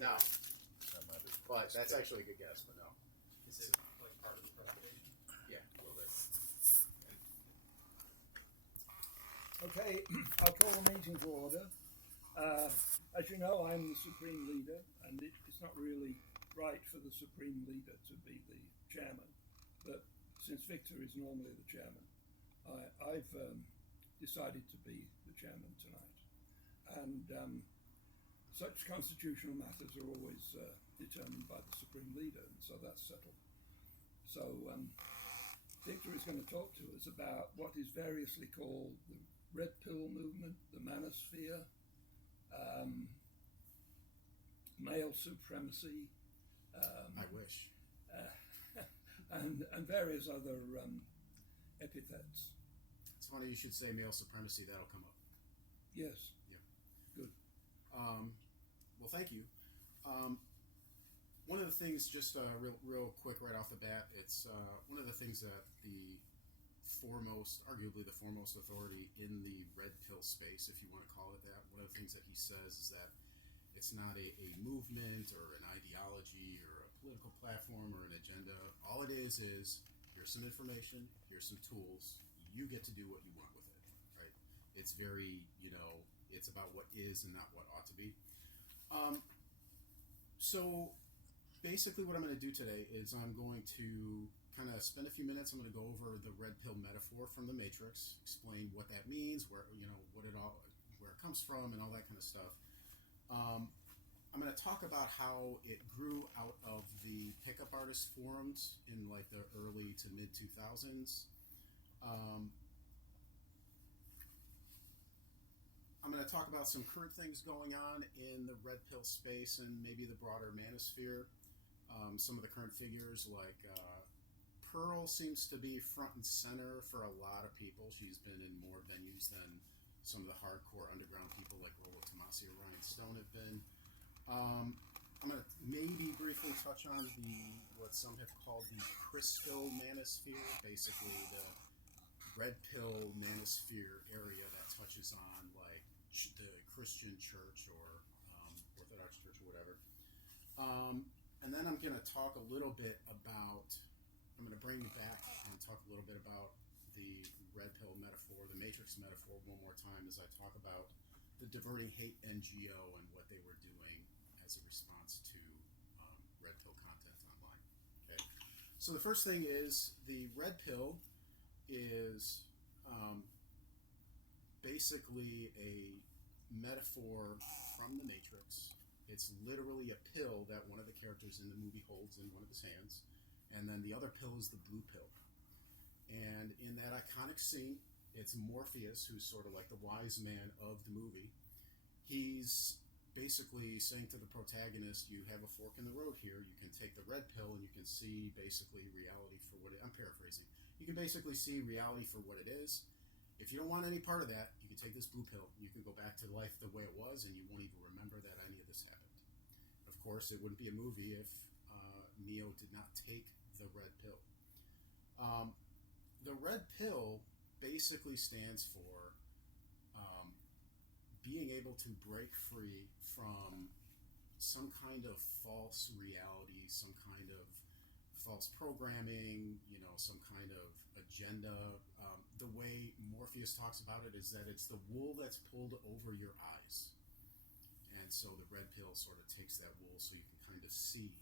No, That might be but that's actually a good guess, but no. Is it like part of the presentation? Yeah, a little bit. Okay, I'll call the meeting to order. As you know, I'm the Supreme Leader, and it's not really right for the Supreme Leader to be the chairman. But since Victor is normally the chairman, I've decided to be the chairman tonight. And such constitutional matters are always determined by the Supreme Leader, and so that's settled. So Victor is going to talk to us about what is variously called the Redpill movement, the manosphere, male supremacy. I wish. And various other epithets. It's funny you should say male supremacy. That'll come up. Yes. Yeah. Good. Well, thank you. One of the things, just real quick right off the bat, it's one of the things that arguably the foremost authority in the red pill space, if you want to call it that, one of the things that he says is that it's not a movement or an ideology or a political platform or an agenda. All it is here's some information, here's some tools, you get to do what you want with it, right? It's very, it's about what is and not what ought to be. So basically what I'm going to do today is I'm going to kind of spend a few minutes. I'm going to go over the red pill metaphor from the Matrix, explain what that means, where it comes from, and all that kind of stuff. I'm going to talk about how it grew out of the pickup artist forums in like the early to mid 2000s. I'm going to talk about some current things going on in the red pill space and maybe the broader manosphere. Some of the current figures, like Pearl seems to be front and center for a lot of people. She's been in more venues than some of the hardcore underground people like Rollo Tomasi or Ryan Stone have been. I'm going to maybe briefly touch on what some have called the crystal manosphere, basically the red pill manosphere area that touches on like the Christian church or Orthodox church or whatever. And then I'm going to talk a little bit about, I'm going to bring back and talk a little bit about the red pill metaphor, the Matrix metaphor one more time as I talk about the Diverting Hate NGO and what they were doing as a response to red pill content online. Okay, so the first thing is the red pill is basically a metaphor from the Matrix. It's literally a pill that one of the characters in the movie holds in one of his hands, and then the other pill is the blue pill. And in that iconic scene, it's Morpheus, who's sort of like the wise man of the movie. He's basically saying to the protagonist, you have a fork in the road here. You can take the red pill and you can see basically reality for what I'm paraphrasing. You can basically see reality for what it is. If you don't want any part of that, you can take this blue pill. You can go back to life the way it was, and you won't even remember that any of this happened. Of course, it wouldn't be a movie if Neo did not take the red pill. The red pill basically stands for being able to break free from some kind of false reality, some kind of false programming, some kind of agenda. The way Morpheus talks about it is that it's the wool that's pulled over your eyes. And so the red pill sort of takes that wool so you can kind of see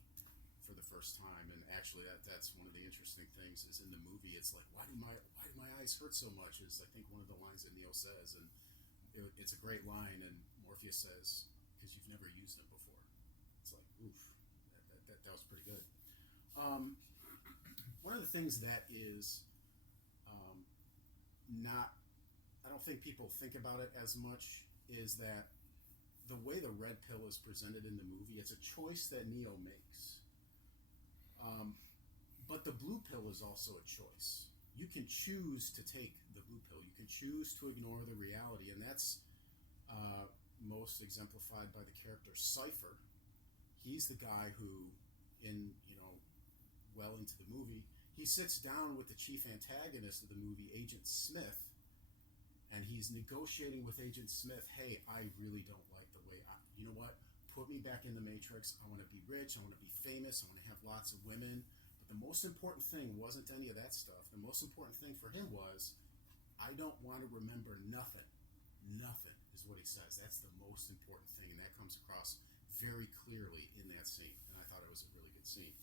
for the first time. And actually that's one of the interesting things is in the movie, it's like, why do my eyes hurt so much is I think one of the lines that Neo says, and it's a great line, and Morpheus says, because you've never used them before. It's like, oof, that was pretty good. One of the things that is I don't think people think about it as much, is that the way the red pill is presented in the movie, it's a choice that Neo makes. But the blue pill is also a choice. You can choose to take the blue pill. You can choose to ignore the reality, and that's most exemplified by the character Cypher. He's the guy who, well into the movie, he sits down with the chief antagonist of the movie, Agent Smith, and he's negotiating with Agent Smith, hey, I really don't like the way, you know what, put me back in the Matrix. I want to be rich. I want to be famous. I want to have lots of women. But the most important thing wasn't any of that stuff. The most important thing for him was, I don't want to remember nothing. Nothing is what he says. That's the most important thing, and that comes across very clearly in that scene. And I thought it was a really good scene.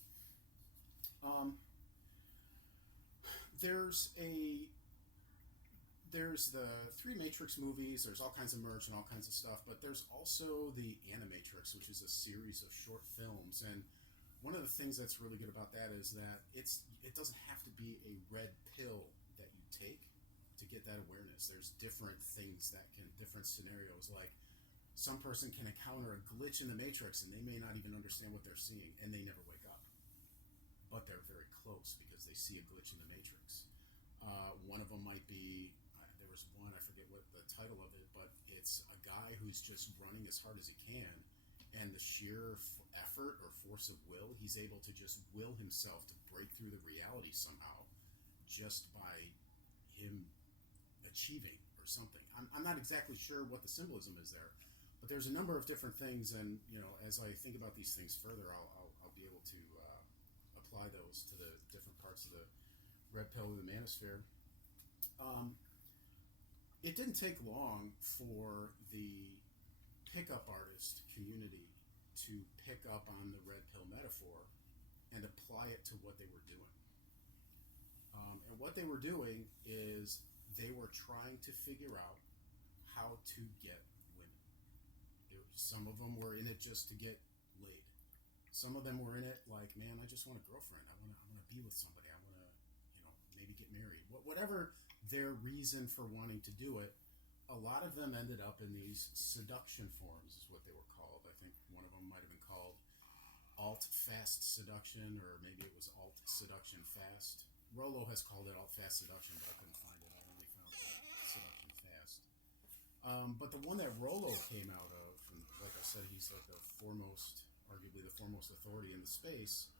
There's the 3 Matrix movies, there's all kinds of merch and all kinds of stuff, but there's also the Animatrix, which is a series of short films. And one of the things that's really good about that is that it doesn't have to be a red pill that you take to get that awareness. There's different things different scenarios, like some person can encounter a glitch in the Matrix and they may not even understand what they're seeing, and they never wake up. But they're very close because they see a glitch in the Matrix. One of them might be, there was one, I forget what the title of it, but it's a guy who's just running as hard as he can, and the sheer effort or force of will, he's able to just will himself to break through the reality somehow just by him achieving or something. I'm not exactly sure what the symbolism is there, but there's a number of different things, and as I think about these things further, I'll be able to apply those to the different parts of the red pill and the manosphere. It didn't take long for the pickup artist community to pick up on the red pill metaphor and apply it to what they were doing. And what they were doing is they were trying to figure out how to get women. Some of them were in it just to get laid. Some of them were in it like, man, I just want a girlfriend. I want to be with somebody. I want to, maybe get married. Whatever their reason for wanting to do it, a lot of them ended up in these seduction forums, is what they were called. I think one of them might have been called alt-fast seduction, or maybe it was alt-seduction fast. Rollo has called it alt-fast seduction, but I couldn't find it. I only found seduction fast. But the one that Rollo came out of, and like I said, he's like arguably the foremost authority in the space.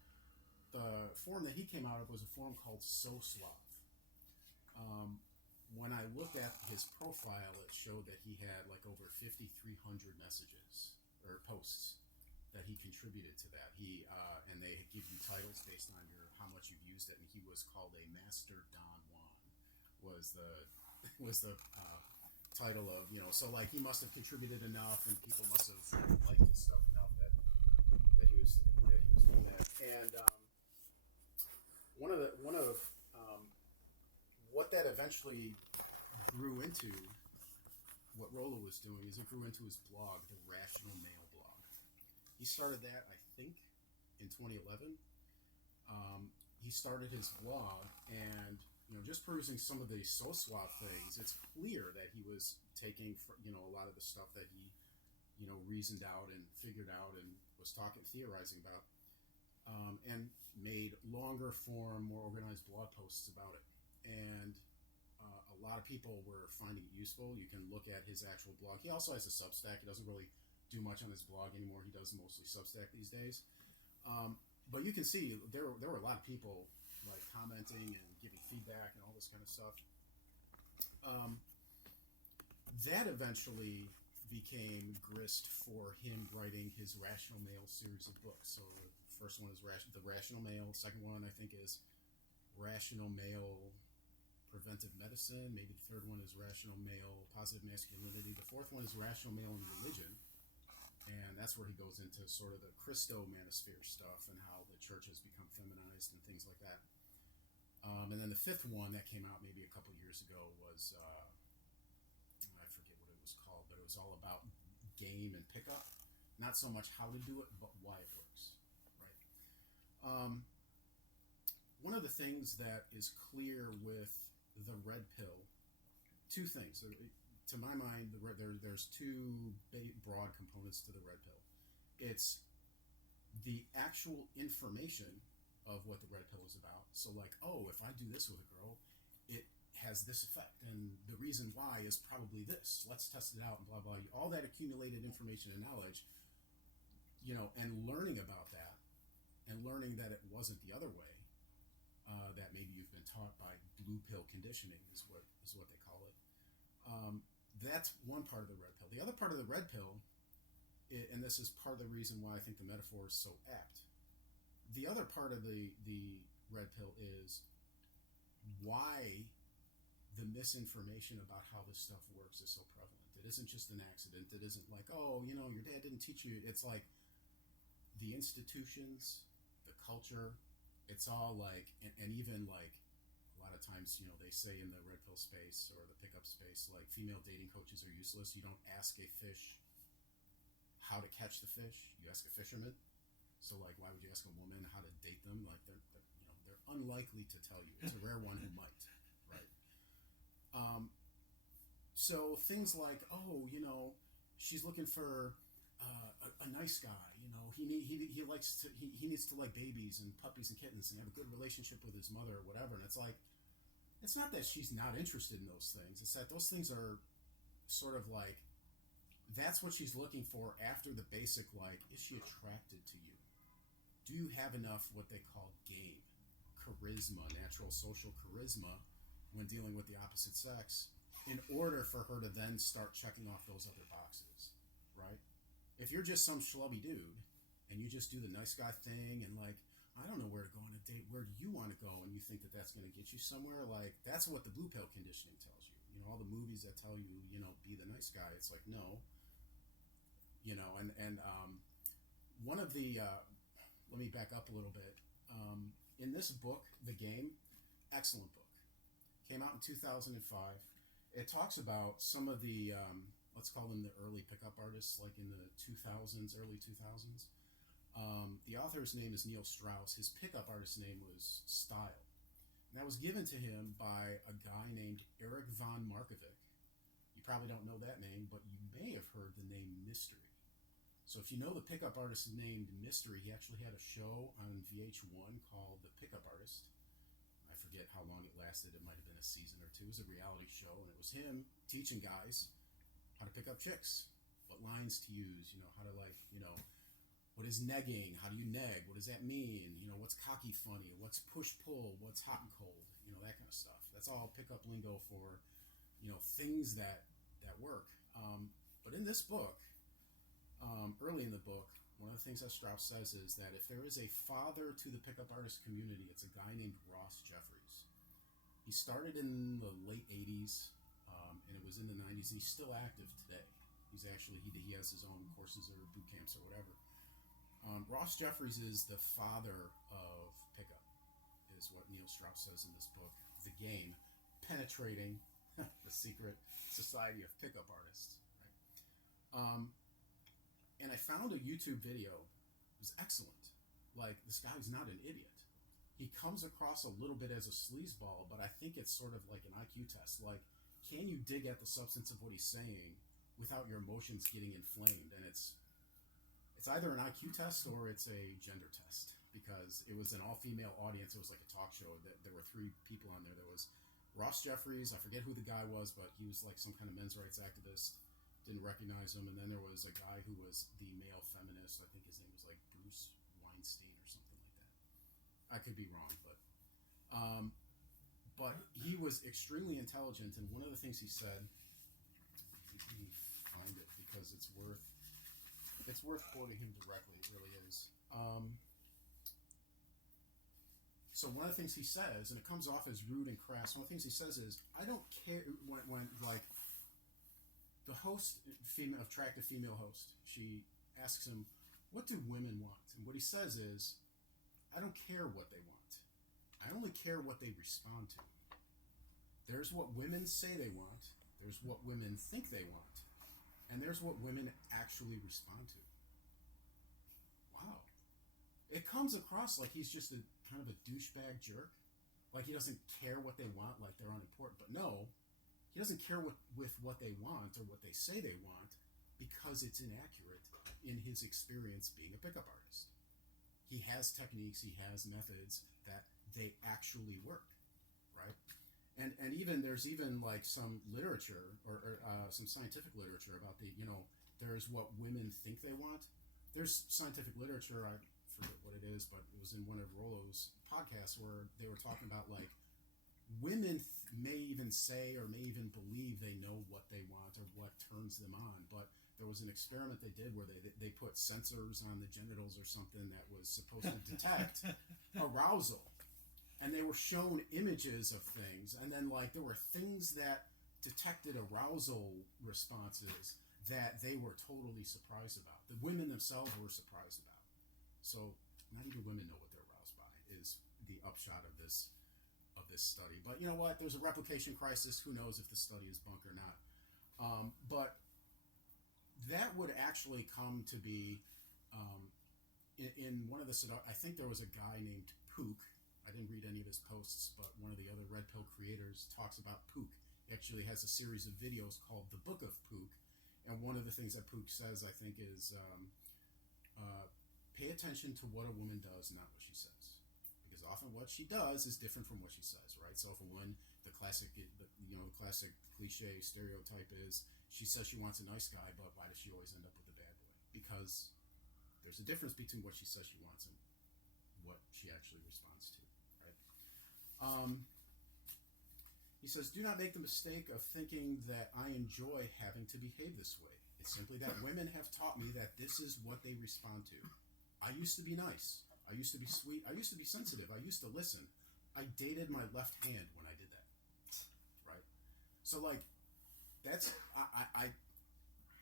The forum that he came out of was a forum called Soslav. When I looked at his profile, it showed that he had like over 5,300 messages or posts that he contributed to that. And they give you titles based on how much you've used it, and he was called a Master Don Juan. Was the title of, so like he must have contributed enough, and people must have liked his stuff enough that he was doing that. And one of what that eventually grew into, what Rollo was doing, is it grew into his blog, the Rational Male blog. He started that, I think, in 2011. He started his blog, and just perusing some of the Soslav things, it's clear that he was taking a lot of the stuff that he reasoned out and figured out and was theorizing about, and made longer form, more organized blog posts about it. And a lot of people were finding it useful. You can look at his actual blog. He also has a Substack. He doesn't really do much on his blog anymore. He does mostly Substack these days. But you can see there were a lot of people like commenting and giving feedback and all this kind of stuff. That eventually became grist for him writing his Rational Male series of books. So the first one is The Rational Male. Second one, I think, is Rational Male Preventive Medicine. Maybe the third one is Rational Male Positive Masculinity. The fourth one is Rational Male and Religion. And that's where he goes into sort of the Christo-manosphere stuff and how the church has become feminized and things like that. And then the fifth one that came out maybe a couple years ago was, I forget what it was called, but it was all about game and pickup. Not so much how to do it, but why it works, right? One of the things that is clear with the red pill, two things. To my mind, there's two broad components to the red pill. It's the actual information of what the red pill is about. So like, if I do this with a girl, it has this effect, and the reason why is probably this. Let's test it out, and blah, blah. All that accumulated information and knowledge, and learning about that, and learning that it wasn't the other way, that maybe you've been taught by blue pill conditioning is what they call it. That's one part of the red pill. The other part of the red pill and this is part of the reason why I think the metaphor is so apt. The other part of the red pill is why the misinformation about how this stuff works is so prevalent. It isn't just an accident. It isn't like, oh, your dad didn't teach you. It's like the institutions, the culture, it's all like, and even like a lot of times, they say in the red pill space or the pickup space, like female dating coaches are useless. You don't ask a fish how to catch the fish. You ask a fisherman. So like, why would you ask a woman how to date them? Like they're unlikely to tell you. It's a rare one who might, right? So things like, she's looking for a nice guy. He likes to he needs to like babies and puppies and kittens and have a good relationship with his mother or whatever. And it's like, it's not that she's not interested in those things. It's that those things are sort of like, that's what she's looking for after the basic, like, is she attracted to you? Do you have enough what they call game, charisma, natural social charisma when dealing with the opposite sex in order for her to then start checking off those other boxes, right? If you're just some schlubby dude and you just do the nice guy thing and like, I don't know where to go on a date, where do you want to go? And you think that that's going to get you somewhere, like, that's what the blue pill conditioning tells you. All the movies that tell you, be the nice guy. It's like, no. And one of the, let me back up a little bit. In this book, The Game, excellent book. Came out in 2005. It talks about some of the, let's call them the early pickup artists, like in the 2000s, early 2000s. The author's name is Neil Strauss. His pickup artist name was Style. And that was given to him by a guy named Eric von Markovic. You probably don't know that name, but you may have heard the name Mystery. So if you know the pickup artist named Mystery, he actually had a show on VH1 called The Pickup Artist. I forget how long it lasted. It might have been a season or two. It was a reality show, and it was him teaching guys how to pick up chicks, what lines to use, how to what is negging? How do you neg? What does that mean? What's cocky funny? What's push-pull? What's hot and cold? That kind of stuff. That's all pickup lingo for, things that work. But in this book, early in the book, one of the things that Strauss says is that if there is a father to the pickup artist community, it's a guy named Ross Jeffries. He started in the late 80s, and it was in the 90s, and he's still active today. He's actually, he has his own courses or boot camps or whatever. Ross Jeffries is the father of pickup, is what Neil Strauss says in this book, The Game, penetrating the secret society of pickup artists. Right? And I found a YouTube video. It was excellent. Like, this guy's not an idiot. He comes across a little bit as a sleazeball, but I think it's sort of like an IQ test. Like, can you dig at the substance of what he's saying without your emotions getting inflamed? And it's either an IQ test or it's a gender test, because it was an all-female audience. It was like a talk show. There were 3 people on there. There was Ross Jeffries. I forget who the guy was, but he was like some kind of men's rights activist. Didn't recognize him. And then there was a guy who was the male feminist. I think his name was like Bruce Weinstein or something like that. I could be wrong, but he was extremely intelligent. And one of the things he said, let me find it because it's worth quoting him directly. It really is. So one of the things he says, and it comes off as rude and crass, one of the things he says is, I don't care when like the host, attractive female host, she asks him, what do women want? And what he says is, I don't care what they want. I only care what they respond to. There's what women say they want. There's what women think they want. And there's what women actually respond to. Wow. It comes across like he's just a kind of a douchebag jerk. Like he doesn't care what they want, like they're unimportant. But no, he doesn't care with what they want or what they say they want because it's inaccurate in his experience being a pickup artist. He has techniques, he has methods that they actually work, right? And even there's even like some literature or some scientific literature about there's what women think they want. There's scientific literature, I forget what it is, but it was in one of Rollo's podcasts where they were talking about like women may even say or may even believe they know what they want or what turns them on, but there was an experiment they did where they put sensors on the genitals or something that was supposed to detect arousal, and they were shown images of things, and then like there were things that detected arousal responses that they were totally surprised about. The women themselves were surprised about. So not even women know what they're aroused by is the upshot of this study. But you know what? There's a replication crisis. Who knows if the study is bunk or not? But that would actually come to be in one of the. I think there was a guy named Pook. I didn't read any of his posts, but one of the other Red Pill creators talks about Pook. He actually has a series of videos called The Book of Pook, and one of the things that Pook says, I think, is pay attention to what a woman does, not what she says. Because often what she does is different from what she says, right? So if a woman, the classic cliche stereotype is she says she wants a nice guy, but why does she always end up with a bad boy? Because there's a difference between what she says she wants and what she actually responds to, right? He says, do not make the mistake of thinking that I enjoy having to behave this way. It's simply that women have taught me that this is what they respond to. I used to be nice. I used to be sweet. I used to be sensitive. I used to listen. I dated my left hand when I did that, right? So, like, that's, I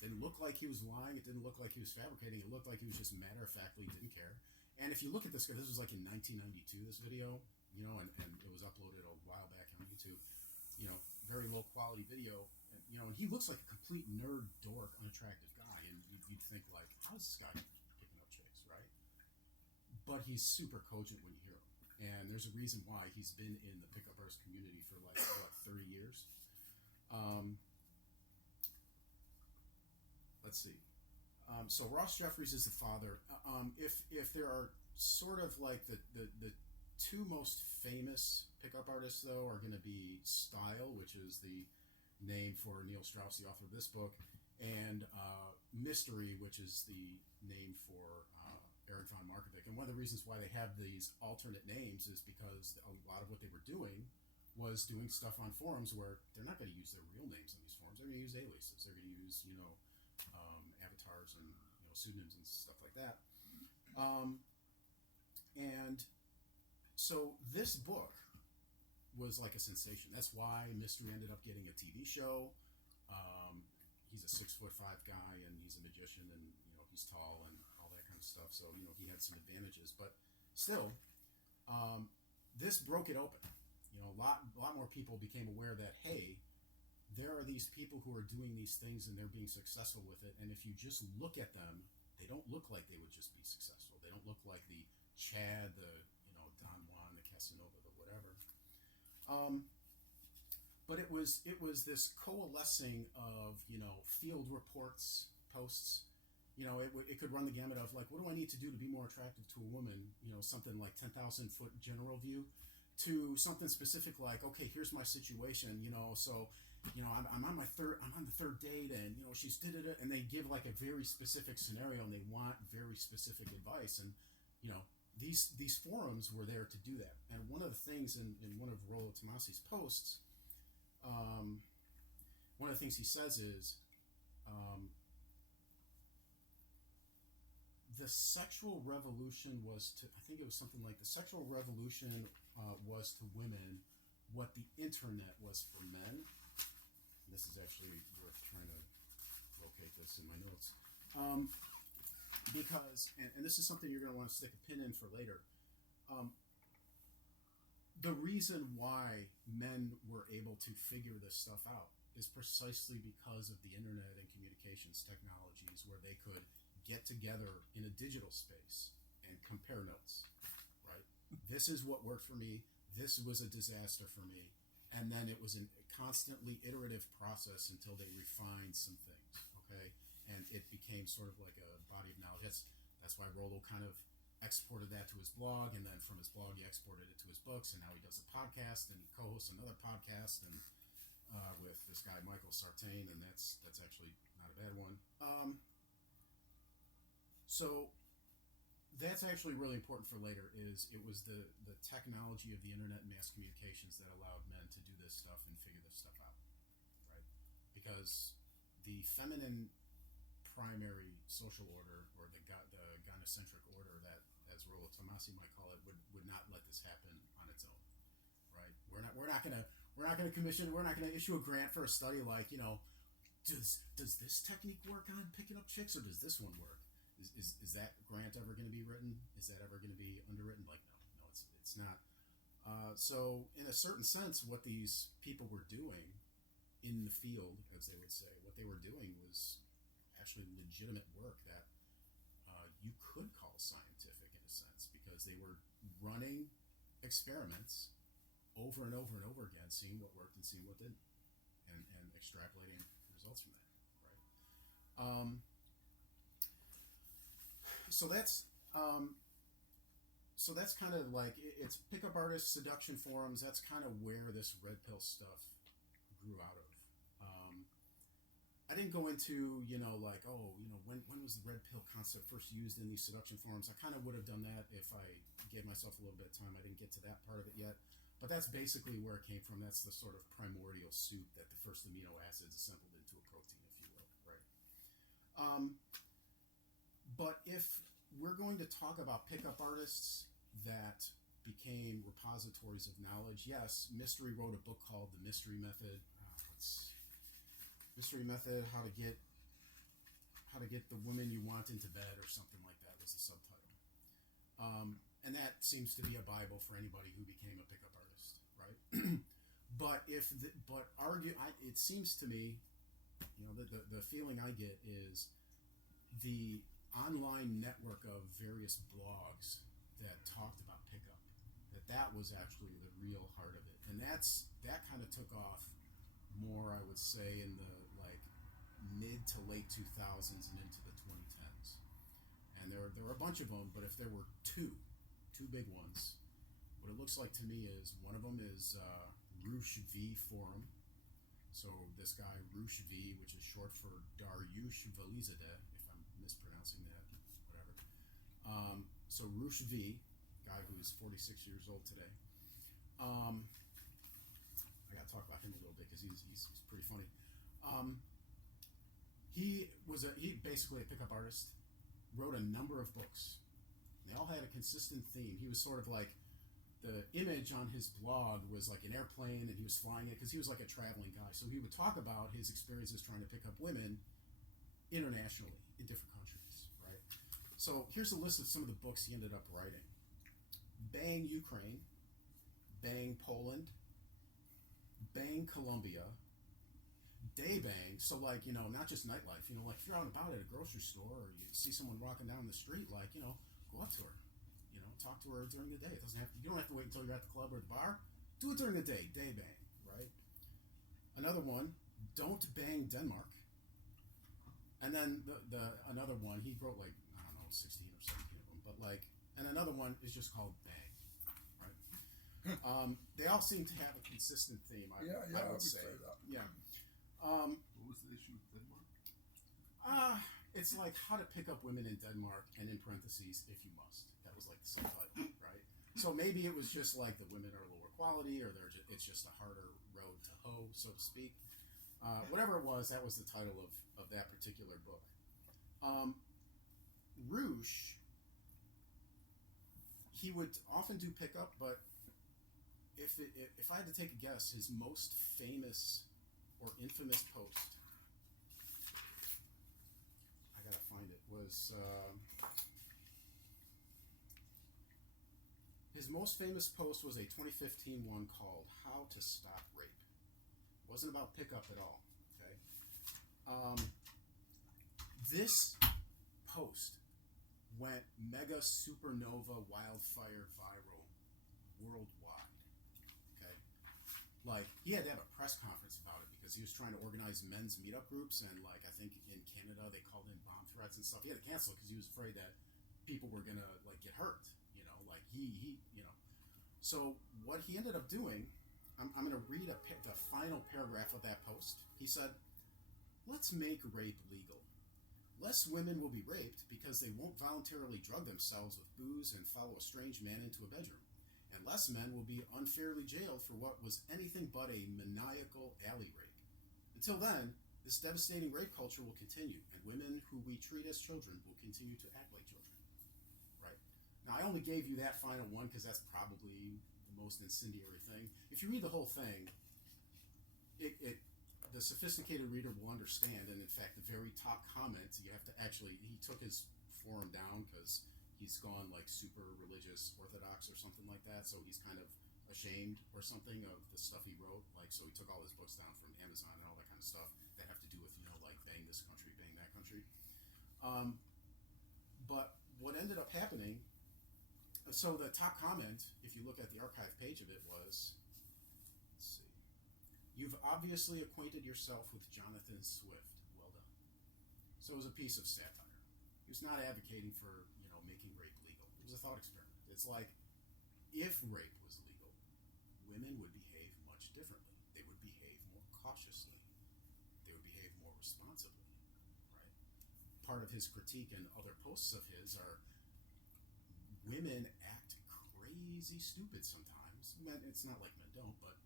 didn't look like he was lying. It didn't look like he was fabricating. It looked like he was just matter-of-factly didn't care. And if you look at this, this was like in 1992, this video, you know, and it was uploaded a while back on YouTube, you know, very low-quality video, and, you know, and he looks like a complete nerd, dork, unattractive guy, and you'd think, like, how's this guy picking up chicks, right? But he's super cogent when you hear him. And there's a reason why he's been in the pickup artist community for like, what, 30 years? Let's see. So Ross Jeffries is the father. If there are sort of like the two most famous pickup artists, though, are going to be Style, which is the name for Neil Strauss, the author of this book, and Mystery, which is the name for Eric von Markovic. And one of the reasons why they have these alternate names is because a lot of what they were doing was doing stuff on forums where they're not going to use their real names on these forums. They're going to use aliases. They're going to use, you know, avatars and, you know, pseudonyms and stuff like that. And so this book was like a sensation. That's why Mystery ended up getting a TV show. He's a 6'5" guy, and he's a magician, and, you know, he's tall and all that kind of stuff. So, you know, he had some advantages, but still, this broke it open. You know, a lot more people became aware that, hey, there are these people who are doing these things and they're being successful with it. And if you just look at them, they don't look like they would just be successful. They don't look like the Chad, the, you know, Don Juan, the Casanova, the whatever. But it was this coalescing of, you know, field reports, posts. You know, it could run the gamut of, like, what do I need to do to be more attractive to a woman? You know, something like 10,000-foot general view, to something specific like, okay, here's my situation. You know, so, you know, I'm on the third date, and, you know, she's did it, and they give like a very specific scenario, and they want very specific advice, and, you know, these forums were there to do that. And one of the things in one of Rollo Tomasi's posts, one of the things he says is, the sexual revolution was to, I think it was something like, the sexual revolution was to women what the internet was for men. This is actually worth trying to locate this in my notes. Because, and this is something you're going to want to stick a pin in for later, the reason why men were able to figure this stuff out is precisely because of the internet and communications technologies, where they could get together in a digital space and compare notes, right? This is what worked for me. This was a disaster for me. And then it was a constantly iterative process until they refined some things, okay? And it became sort of like a body of knowledge. That's why Rollo kind of exported that to his blog, and then from his blog he exported it to his books, and now he does a podcast, and he co-hosts another podcast, and with this guy Michael Sartain, and that's actually not a bad one. So that's actually really important for later. Is it was the technology of the internet and mass communications that allowed men to do this stuff and figure this stuff out, right? Because the feminine primary social order, or the gynocentric order that, as Rollo Tomasi might call it, would not let this happen on its own, right? We're not gonna issue a grant for a study like, does this technique work on picking up chicks, or does this one work? Is that grant ever going to be written? Is that ever going to be underwritten? Like, no, it's not. So in a certain sense, what these people were doing in the field, as they would say, what they were doing was actually legitimate work that you could call scientific in a sense, because they were running experiments over and over and over again, seeing what worked and seeing what didn't, and extrapolating results from that, right? So that's kind of like, it's pickup artists, seduction forums. That's kind of where this red pill stuff grew out of. I didn't go into, when was the red pill concept first used in these seduction forums. I kind of would have done that if I gave myself a little bit of time. I didn't get to that part of it yet. But that's basically where it came from. That's the sort of primordial soup that the first amino acids assembled into a protein, if you will, right? But if we're going to talk about pickup artists that became repositories of knowledge, yes, Mystery wrote a book called The Mystery Method. Mystery Method, how to get the woman you want into bed, or something like that was the subtitle. And that seems to be a Bible for anybody who became a pickup artist, right? It seems to me, the feeling I get is the online network of various blogs that talked about pickup, that was actually the real heart of it, and that kind of took off more, I would say, in the mid to late 2000s and into the 2010s. And there were a bunch of them, but if there were two big ones, what it looks like to me is one of them is Roosh V Forum. So this guy Roosh V, which is short for Dariush Valizadeh, if I'm mispronouncing that, whatever. So Roosh V, guy who's 46 years old today. I got to talk about him a little bit because he's pretty funny. He basically a pickup artist, wrote a number of books. They all had a consistent theme. He was sort of like, the image on his blog was like an airplane, and he was flying it because he was like a traveling guy. So he would talk about his experiences trying to pick up women internationally in different countries, right? So here's a list of some of the books he ended up writing. Bang Ukraine, Bang Poland, Bang Colombia, Day Bang, so not just nightlife, if you're out and about at a grocery store, or you see someone walking down the street, go up to her, talk to her during the day. You don't have to wait until you're at the club or the bar. Do it during the day. Day Bang, right? Another one, Don't Bang Denmark. And then another one, he wrote 16 or 17 of them, but and another one is just called Bang, right? They all seem to have a consistent theme. I would say that. Yeah. What was the issue with Denmark? It's like how to pick up women in Denmark, and in parentheses, if you must. That was the subtitle, right? So maybe it was just like the women are lower quality, or it's just a harder road to hoe, so to speak. Whatever it was, that was the title of that particular book. Roosh, he would often do pickup, but if I had to take a guess, his most famous or infamous post, I gotta find it, was his most famous post was a 2015 one called How to Stop Rape. It wasn't about pickup at all, okay? This post went mega supernova wildfire viral worldwide, okay? He had to have a press conference about it because he was trying to organize men's meetup groups, and I think in Canada they called in bomb threats and stuff. He had to cancel it because he was afraid that people were gonna get hurt, So what he ended up doing, I'm gonna read the final paragraph of that post. He said, "Let's make rape legal. Less women will be raped because they won't voluntarily drug themselves with booze and follow a strange man into a bedroom. And less men will be unfairly jailed for what was anything but a maniacal alley rape. Until then, this devastating rape culture will continue, and women who we treat as children will continue to act like children. Right? Now, I only gave you that final one because that's probably the most incendiary thing. If you read the whole thing, the sophisticated reader will understand, and in fact, the very top comment, you have to actually, he took his forum down because he's gone like super religious orthodox or something like that, so he's kind of ashamed or something of the stuff he wrote, like, so he took all his books down from Amazon and all that kind of stuff that have to do with, like bang this country, bang that country. But what ended up happening, so the top comment, if you look at the archive page of it, was, let's see, "You've obviously acquainted yourself with Jonathan Swift. Well done." So it was a piece of satire. He was not advocating for, making rape legal. It was a thought experiment. It's like, if rape was legal, women would behave much differently. They would behave more cautiously. They would behave more responsibly, right? Part of his critique and other posts of his are women act crazy stupid sometimes. Men, it's not like men don't, but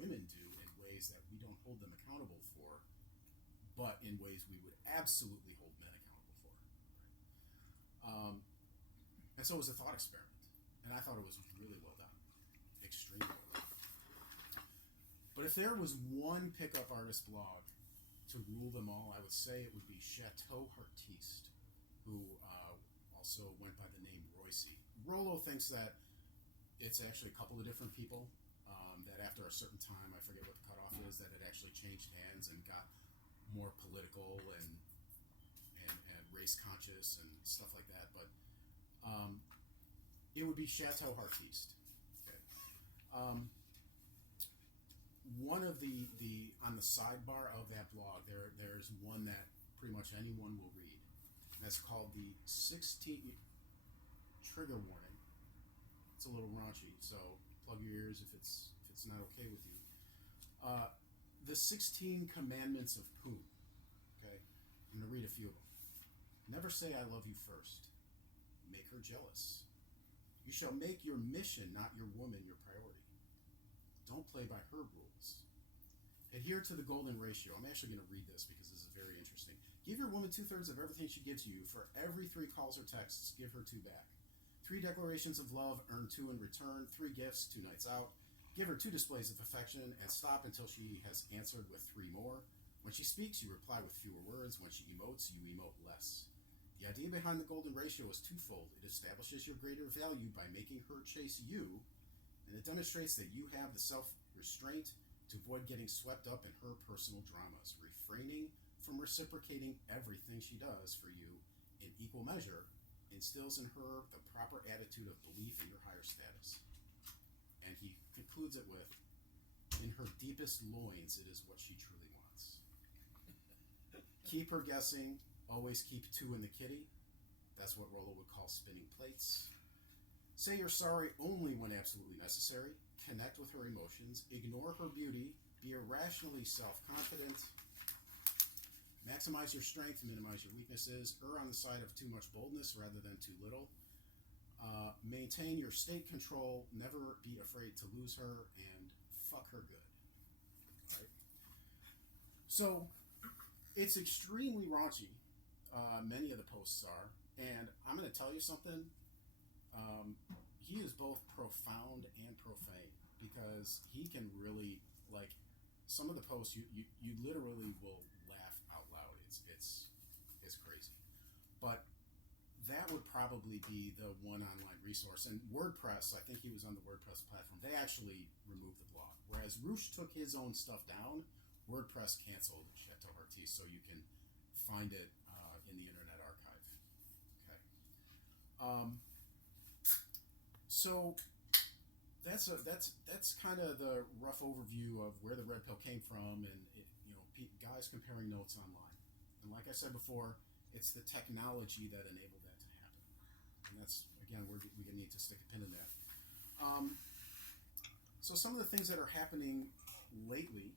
women do in ways that we don't hold them accountable for, but in ways we would absolutely hold men accountable for. Right? And so it was a thought experiment, and I thought it was really well done, extremely well done. But if there was one pickup artist blog to rule them all, I would say it would be Chateau Artiste, who also went by the name Royce. Rollo thinks that it's actually a couple of different people, that after a certain time, I forget what the cutoff is, that it actually changed hands and got more political and race conscious and stuff like that. But it would be Chateau Artiste. Okay. One of the on the sidebar of that blog, there's one that pretty much anyone will read. That's called the 16 trigger warning. It's a little raunchy, so plug your ears if it's not okay with you. The 16 commandments of Poon. Okay, I'm gonna read a few of them. Never say I love you first. Make her jealous. You shall make your mission, not your woman, your priority. Don't play by her rules. Adhere to the golden ratio. I'm actually going to read this because this is very interesting. Give your woman 2/3 of everything she gives you. For every 3 calls or texts, give her 2 back. 3 declarations of love, earn 2 in return. 3 gifts, 2 nights out. Give her 2 displays of affection and stop until she has answered with 3 more. When she speaks, you reply with fewer words. When she emotes, you emote less. The idea behind the golden ratio is twofold. It establishes your greater value by making her chase you, and it demonstrates that you have the self-restraint to avoid getting swept up in her personal dramas. Refraining from reciprocating everything she does for you in equal measure instills in her the proper attitude of belief in your higher status. And he concludes it with, in her deepest loins, it is what she truly wants. Keep her guessing. Always keep 2 in the kitty. That's what Rollo would call spinning plates. Say you're sorry only when absolutely necessary. Connect with her emotions. Ignore her beauty. Be irrationally self-confident. Maximize your strength. Minimize your weaknesses. Err on the side of too much boldness rather than too little. Maintain your state control. Never be afraid to lose her. And fuck her good. Right? So, it's extremely raunchy. Many of the posts are, and I'm going to tell you something. He is both profound and profane because he can really, like, some of the posts you literally will laugh out loud. It's crazy, but that would probably be the one online resource. And WordPress, I think he was on the WordPress platform. They actually removed the blog, whereas Roosh took his own stuff down. WordPress canceled Chateau Artiste, so you can find it in the Internet Archive. Okay. So that's kind of the rough overview of where the Red Pill came from, and guys comparing notes online. And like I said before, it's the technology that enabled that to happen. And that's, again, we're going to need to stick a pin in that. So some of the things that are happening lately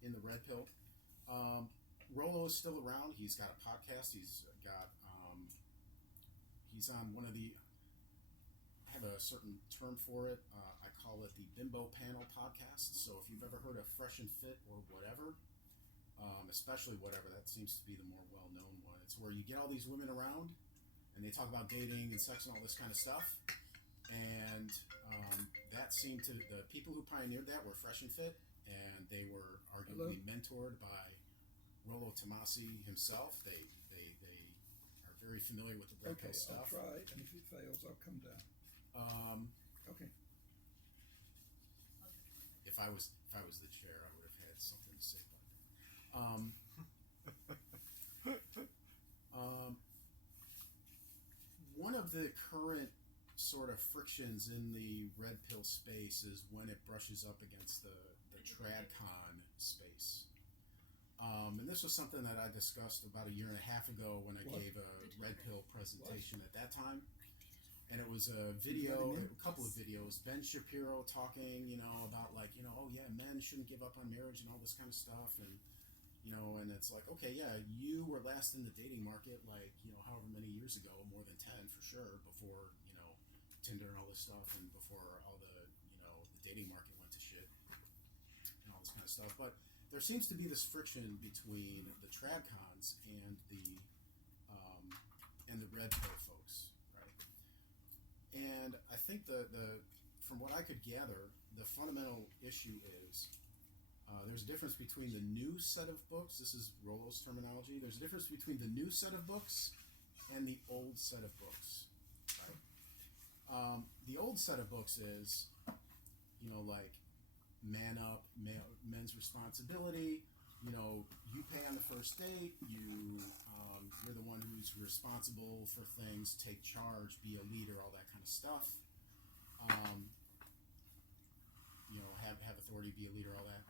in the Red Pill. Rollo is still around. He's got a podcast. He's on one of the, I have a certain term for it. I call it the Bimbo Panel Podcast. So if you've ever heard of Fresh and Fit or whatever, especially whatever that seems to be the more well-known one. It's where you get all these women around, and they talk about dating and sex and all this kind of stuff. And that seemed to, the people who pioneered that were Fresh and Fit, and they were arguably mentored by Rollo Tomasi himself. They are very familiar with the Redpill stuff. I'll try, and if it fails, I'll come down. Okay. If I was the chair, I would have had something to say about that. One of the current sort of frictions in the red pill space is when it brushes up against the TradCon space. And this was something that I discussed about a year and a half ago when I gave a red pill presentation at that time. And it was a video, a couple of videos, Ben Shapiro talking, about oh yeah, men shouldn't give up on marriage and all this kind of stuff. And, and it's like, okay, yeah, you were last in the dating market, however many years ago, more than 10 for sure, before, Tinder and all this stuff, and before all the dating market went to shit and all this kind of stuff. But there seems to be this friction between the TradCons and the red pill folks, right? And I think the from what I could gather, the fundamental issue is there's a difference between the new set of books. This is Rollo's terminology. There's a difference between the new set of books and the old set of books, right? The old set of books is, like Man Up, Men's Responsibility. You pay on the first date. You're the one who's responsible for things. Take charge. Be a leader. All that kind of stuff. Have authority. Be a leader. All that.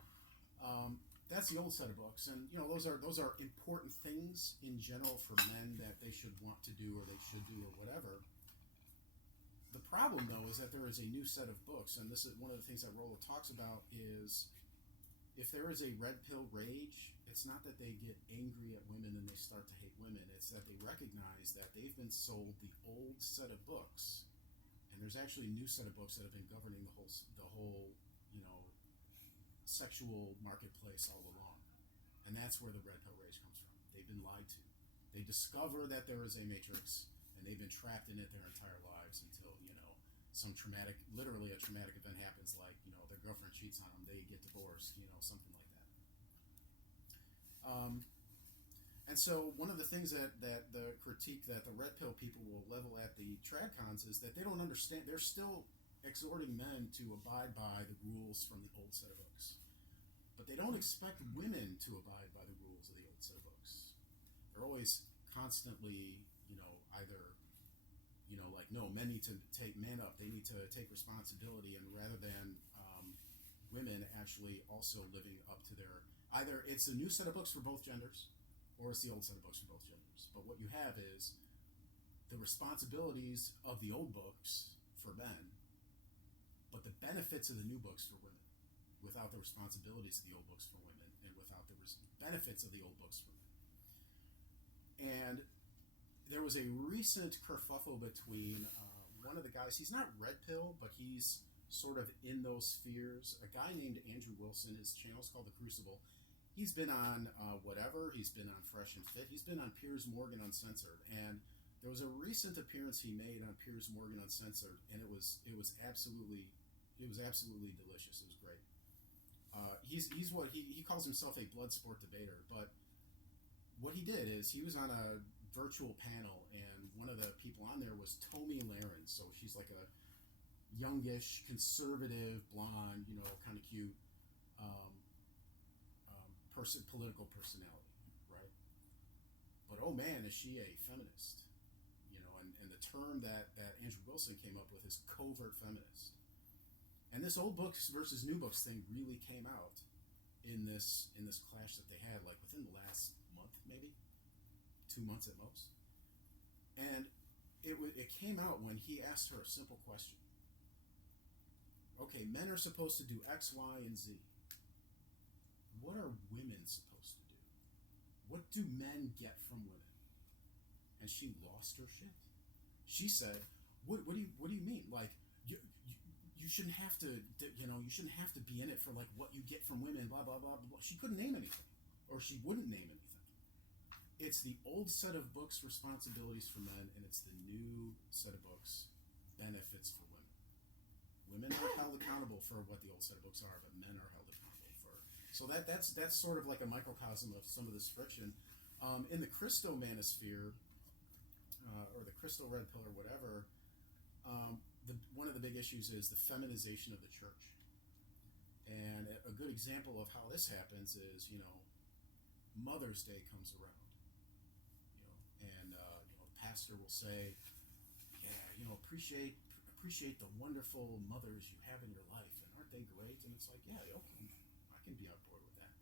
That's the old set of books, and those are important things in general for men that they should want to do or they should do or whatever. The problem, though, is that there is a new set of books, and this is one of the things that Rollo talks about is if there is a red pill rage, it's not that they get angry at women and they start to hate women. It's that they recognize that they've been sold the old set of books, and there's actually a new set of books that have been governing the whole sexual marketplace all along. And that's where the red pill rage comes from. They've been lied to. They discover that there is a matrix, and they've been trapped in it their entire lives until, some literally a traumatic event happens, like, their girlfriend cheats on them, they get divorced, something like that. And so one of the things that the critique that the red pill people will level at the TradCons is that they don't understand, they're still exhorting men to abide by the rules from the old set of books. But they don't expect women to abide by the rules of the old set of books. They're always constantly, either, like, no, men need to take man up. They need to take responsibility. And rather than women actually also living up to their, either it's a new set of books for both genders or it's the old set of books for both genders. But what you have is the responsibilities of the old books for men, but the benefits of the new books for women, without the responsibilities of the old books for women, and without the benefits of the old books for men. And there was a recent kerfuffle between one of the guys, he's not red pill, but he's sort of in those spheres, a guy named Andrew Wilson. His channel's called The Crucible. He's been on whatever, he's been on Fresh and Fit, he's been on Piers Morgan Uncensored, and there was a recent appearance he made on Piers Morgan Uncensored, and it was absolutely delicious. It was great. He's what he calls himself a blood sport debater, but what he did is he was on a virtual panel, and one of the people on there was Tomi Lahren. So she's like a youngish, conservative, blonde, kind of cute political personality, right? But oh man, is she a feminist? And the term that Andrew Wilson came up with is covert feminist. And this old books versus new books thing really came out in this clash that they had, like within the last month, maybe 2 months at most. And it came out when he asked her a simple question. Okay, men are supposed to do X, Y, and Z. What are women supposed to do? What do men get from women? And she lost her shit. She said, "What do you mean? Like you shouldn't have to, you shouldn't have to be in it for like what you get from women, blah blah blah blah." She couldn't name anything. or she wouldn't name anything. It's the old set of books, responsibilities for men, and it's the new set of books, benefits for women. Women are held accountable for what the old set of books are, but men are held accountable for. So that's sort of like a microcosm of some of this friction. In the Christo manosphere, or the Christo red pill or whatever, one of the big issues is the feminization of the church. And a good example of how this happens is, Mother's Day comes around, and the pastor will say, appreciate the wonderful mothers you have in your life, and aren't they great? And it's like, yeah, okay, I can be on board with that.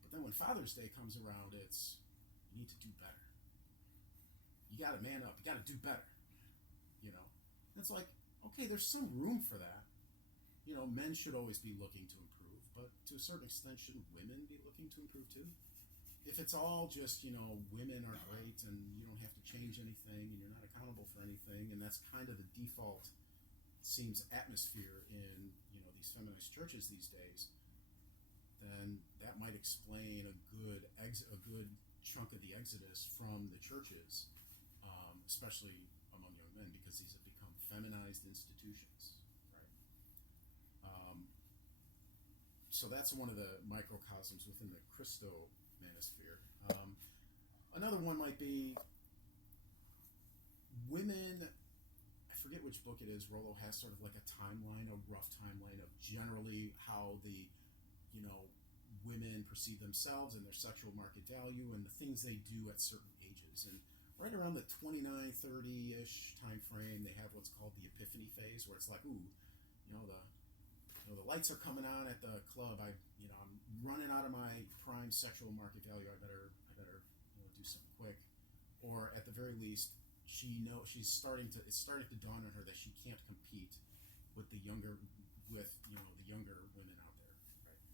But then when Father's Day comes around, it's, you need to do better. You got to man up. You got to do better. It's like, okay, there's some room for that. Men should always be looking to improve, but to a certain extent, shouldn't women be looking to improve too? If it's all just, women are great and you don't have to change anything and you're not accountable for anything, and that's kind of the default, seems, atmosphere in, these feminist churches these days, then that might explain a good chunk of the exodus from the churches, especially among young men, because these have become feminized institutions, right? So that's one of the microcosms within the Christo manosphere. Another one might be women. I forget which book it is. Rollo has sort of like a rough timeline of generally how the, women perceive themselves and their sexual market value and the things they do at certain ages. And right around the 29, 30-ish time frame, they have what's called the epiphany phase, where it's like, ooh, the lights are coming on at the club. I'm running out of my prime sexual market value. I better do something quick. Or at the very least, it's starting to dawn on her that she can't compete with the younger women out there, right?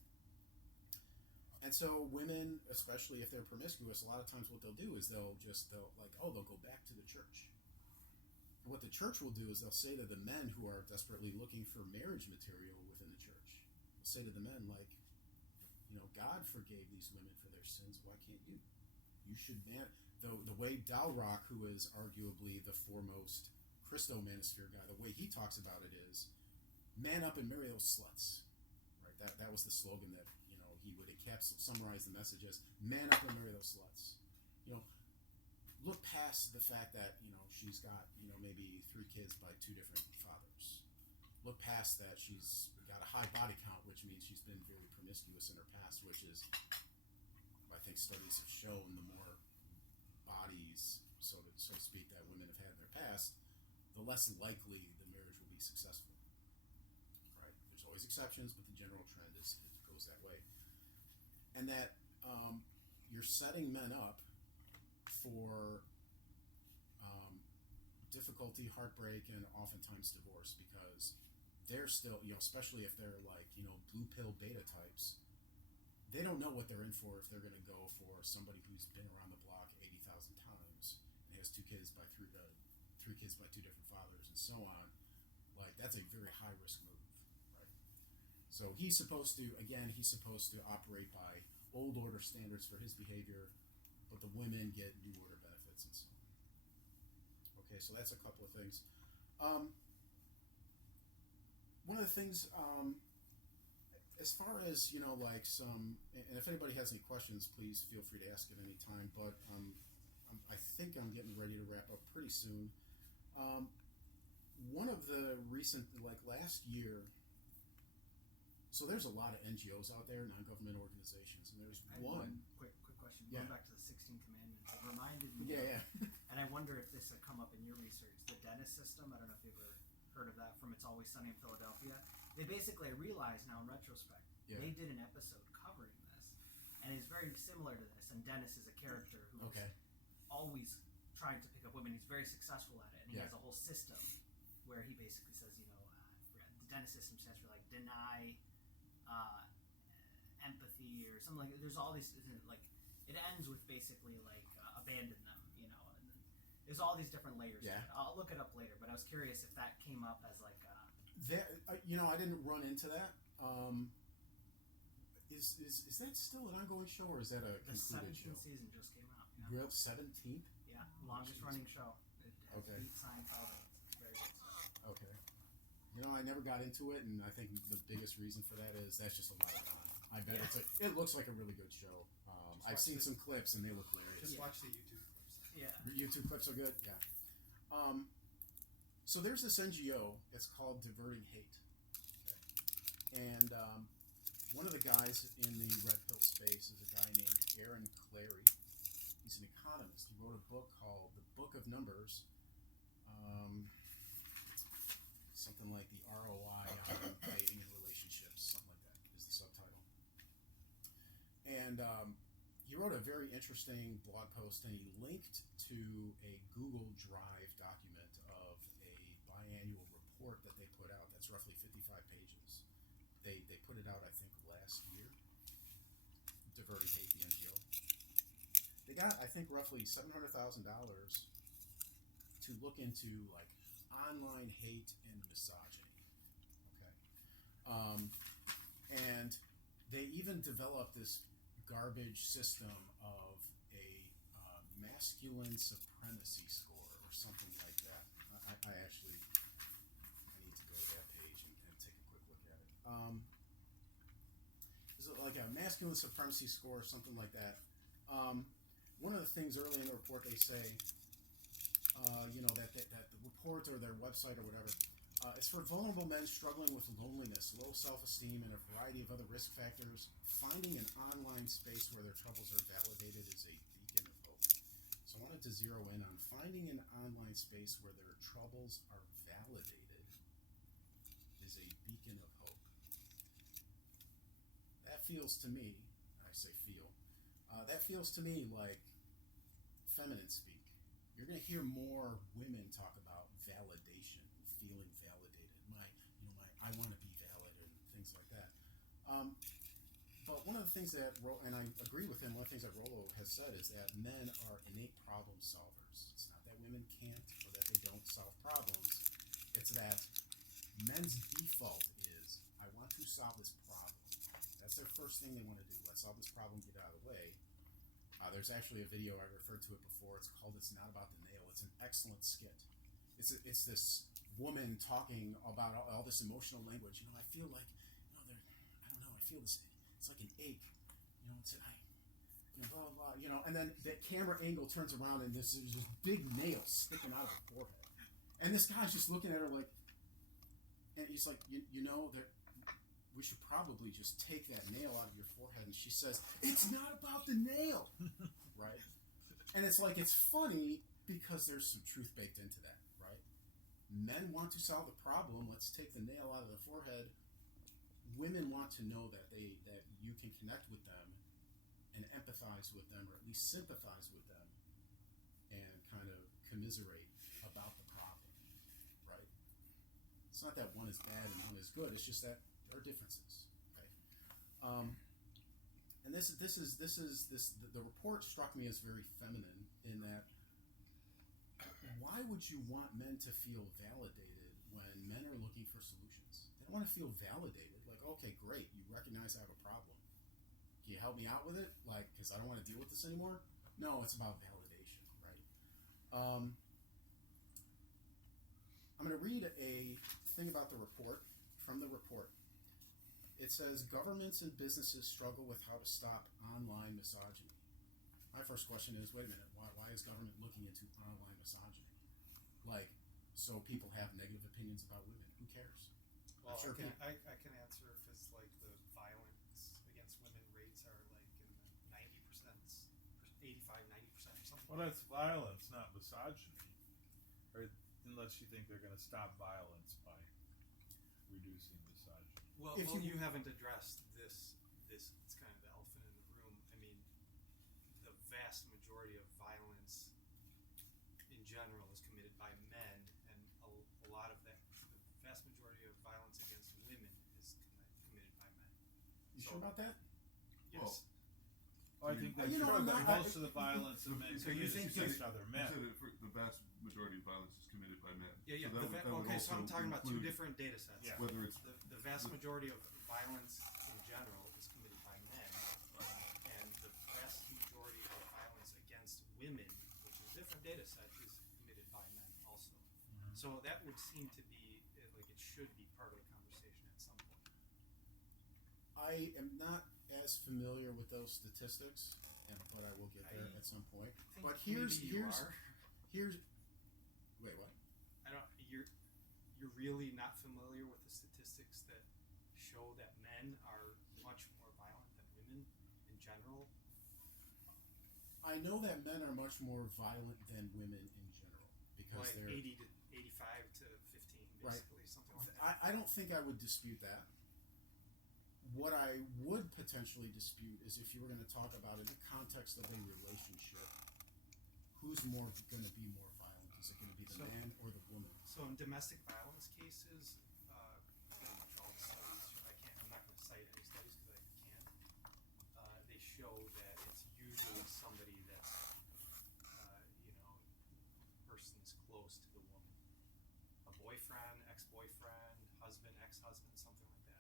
And so women, especially if they're promiscuous, a lot of times what they'll do is they'll go back to the church. And what the church will do is they'll say to the men who are desperately looking for marriage material within the church, they'll say to the men, like, God forgave these women for their sins. Why can't you? You should the way Dalrock, who is arguably the foremost Christo manosphere guy, the way he talks about it is, man up and marry those sluts. Right? That was the slogan that he would summarize the message as, man up and marry those sluts. Look past the fact that she's got maybe 3 kids by 2 different fathers. Look past that she's got a high body count, which means she's been very promiscuous in her past, which is, I think studies have shown, the more bodies, so to speak, that women have had in their past, the less likely the marriage will be successful. Right? There's always exceptions, but the general trend is it goes that way. And that you're setting men up for difficulty, heartbreak, and oftentimes divorce, because they're still, especially if they're like, blue pill beta types, they don't know what they're in for if they're going to go for somebody who's been around the block 80,000 times and has 2 kids by 3 kids by 2 different fathers and so on. Like, that's a very high risk move, right? So he's supposed to operate by old order standards for his behavior, but the women get new order benefits and so on. Okay, so that's a couple of things. One of the things, as far as, like some, and if anybody has any questions, please feel free to ask at any time, but I think I'm getting ready to wrap up pretty soon. One of the recent, like last year, so there's a lot of NGOs out there, non-government organizations, and there's one quick question. Yeah. Going back to the 16 Commandments, it reminded me. Yeah. And I wonder if this had come up in your research. The Dennis system. I don't know if you've ever heard of that from It's Always Sunny in Philadelphia. They basically, I realize now in retrospect, they did an episode covering this, and it's very similar to this. And Dennis is a character who's always trying to pick up women. He's very successful at it, and he has a whole system where he basically says, the Dennis system stands for like deny empathy or something like that. There's all these, like, it ends with basically like abandon them, and then there's all these different layers to it. I'll look it up later, but I was curious if that came up as like I didn't run into that. Is that still an ongoing show, or is that a The concluded 17th show? season just came out. Yeah, Real 17th? yeah, longest running show. It has Okay. beat Seinfeld. It's very good stuff. Okay. You know, I never got into it, and I think the biggest reason for that is that's just a lot of fun. I bet it looks like a really good show. I've seen some clips, and they look hilarious. Just watch the YouTube clips. Yeah. YouTube clips are good. Yeah. So there's this NGO. It's called Diverting Hate, and one of the guys in the Red Pill space is a guy named Aaron Clary. He's an economist. He wrote a book called The Book of Numbers. Something like the ROI on dating and relationships, something like that is the subtitle. And he wrote a very interesting blog post, and he linked to a Google Drive document of a biannual report that they put out. That's roughly 55 pages. They put it out, I think, last year. Diverting Hate, the NGO. They got, I think, roughly $700,000 to look into like online hate and misogyny. Okay, and they even developed this garbage system of a masculine supremacy score or something like that. I actually need to go to that page and take a quick look at it. Is it like a masculine supremacy score or something like that? One of the things early in the report they say, that the report or their website or whatever, it's for vulnerable men struggling with loneliness, low self-esteem, and a variety of other risk factors. Finding an online space where their troubles are validated is a beacon of hope. So I wanted to zero in on finding an online space where their troubles are validated is a beacon of hope. That feels to me, I say feel, that feels to me like feminine speak. You're going to hear more women talk about validation and feeling validated. I want to be valid and things like that. But one of the things that, and I agree with him, one of the things that Rollo has said is that men are innate problem solvers. It's not that women can't or that they don't solve problems. It's that men's default is, I want to solve this problem. That's their first thing they want to do. Let's solve this problem, get out of the way. There's actually a video, I referred to it before, it's called It's Not About the Nail. It's an excellent skit. It's this woman talking about all this emotional language. I feel like, I feel this, it's like an ache. Blah, blah, blah, and then the camera angle turns around and there's this big nail sticking out of her forehead. And this guy's just looking at her like, and he's like, that we should probably just take that nail out of your forehead. And she says, it's not about the nail, right? And it's like, it's funny because there's some truth baked into that, right? Men want to solve the problem. Let's take the nail out of the forehead. Women want to know that you can connect with them and empathize with them, or at least sympathize with them, and kind of commiserate about the problem, right? It's not that one is bad and one is good. It's just that there are differences. Okay, and the report struck me as very feminine in that. Why would you want men to feel validated when men are looking for solutions? They don't want to feel validated. Like, okay, great, you recognize I have a problem. Can you help me out with it? Like, because I don't want to deal with this anymore? No, it's about validation, right? I'm going to read a thing about the report, from the report. It says, governments and businesses struggle with how to stop online misogyny. My first question is, wait a minute, why is government looking into online misogyny? Like, so people have negative opinions about women. Who cares? Well, sure I can answer because like the violence against women rates are like in the 90%, 85-90% or something. Well, that's violence, not misogyny. Or unless you think they're going to stop violence by reducing misogyny. Well, you haven't addressed this. It's kind of the elephant in the room. I mean, the vast majority of violence in general is committed by men, and a lot of that, the vast majority of violence against women is committed by men. You sure about that? Yes. Well, I think that's You know, true, I'm but not- most of the violence of men So you committed think against other You men. said the vast majority of violence is committed by men. Yeah. So that would Okay, so I'm also talking about two include different data sets. Yeah. Whether it's The vast majority of violence in general is committed by women, which is a different data set, is committed by men also. So that would seem to be like it should be part of the conversation at some point. I am not as familiar with those statistics, but I will get there at some point. But here's wait, what? I don't. You're really not familiar with the statistics that show that men are much more violent than women in general? I know that men are much more violent than women in general because like they're 80 to 85 to 15, basically, something like that. I don't think I would dispute that. What I would potentially dispute is if you were going to talk about in the context of a relationship, who's going to be more violent? Is it going to be the man or the woman? So in domestic violence cases, pretty much all the studies, I'm not going to cite any studies because I can't. They show that it's usually somebody that's, person's close to the woman. A boyfriend, ex-boyfriend, husband, ex-husband, something like that.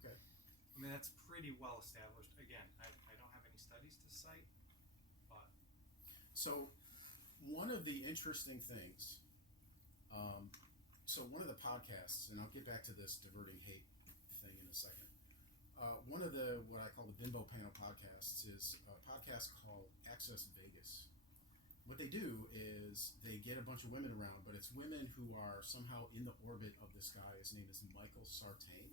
Okay. I mean, that's pretty well established. Again, I don't have any studies to cite, but... So, one of the interesting things, so one of the podcasts, and I'll get back to this diverting hate thing in a second. One of what I call the Bimbo Panel podcasts is a podcast called Access Vegas. What they do is they get a bunch of women around, but it's women who are somehow in the orbit of this guy. His name is Michael Sartain.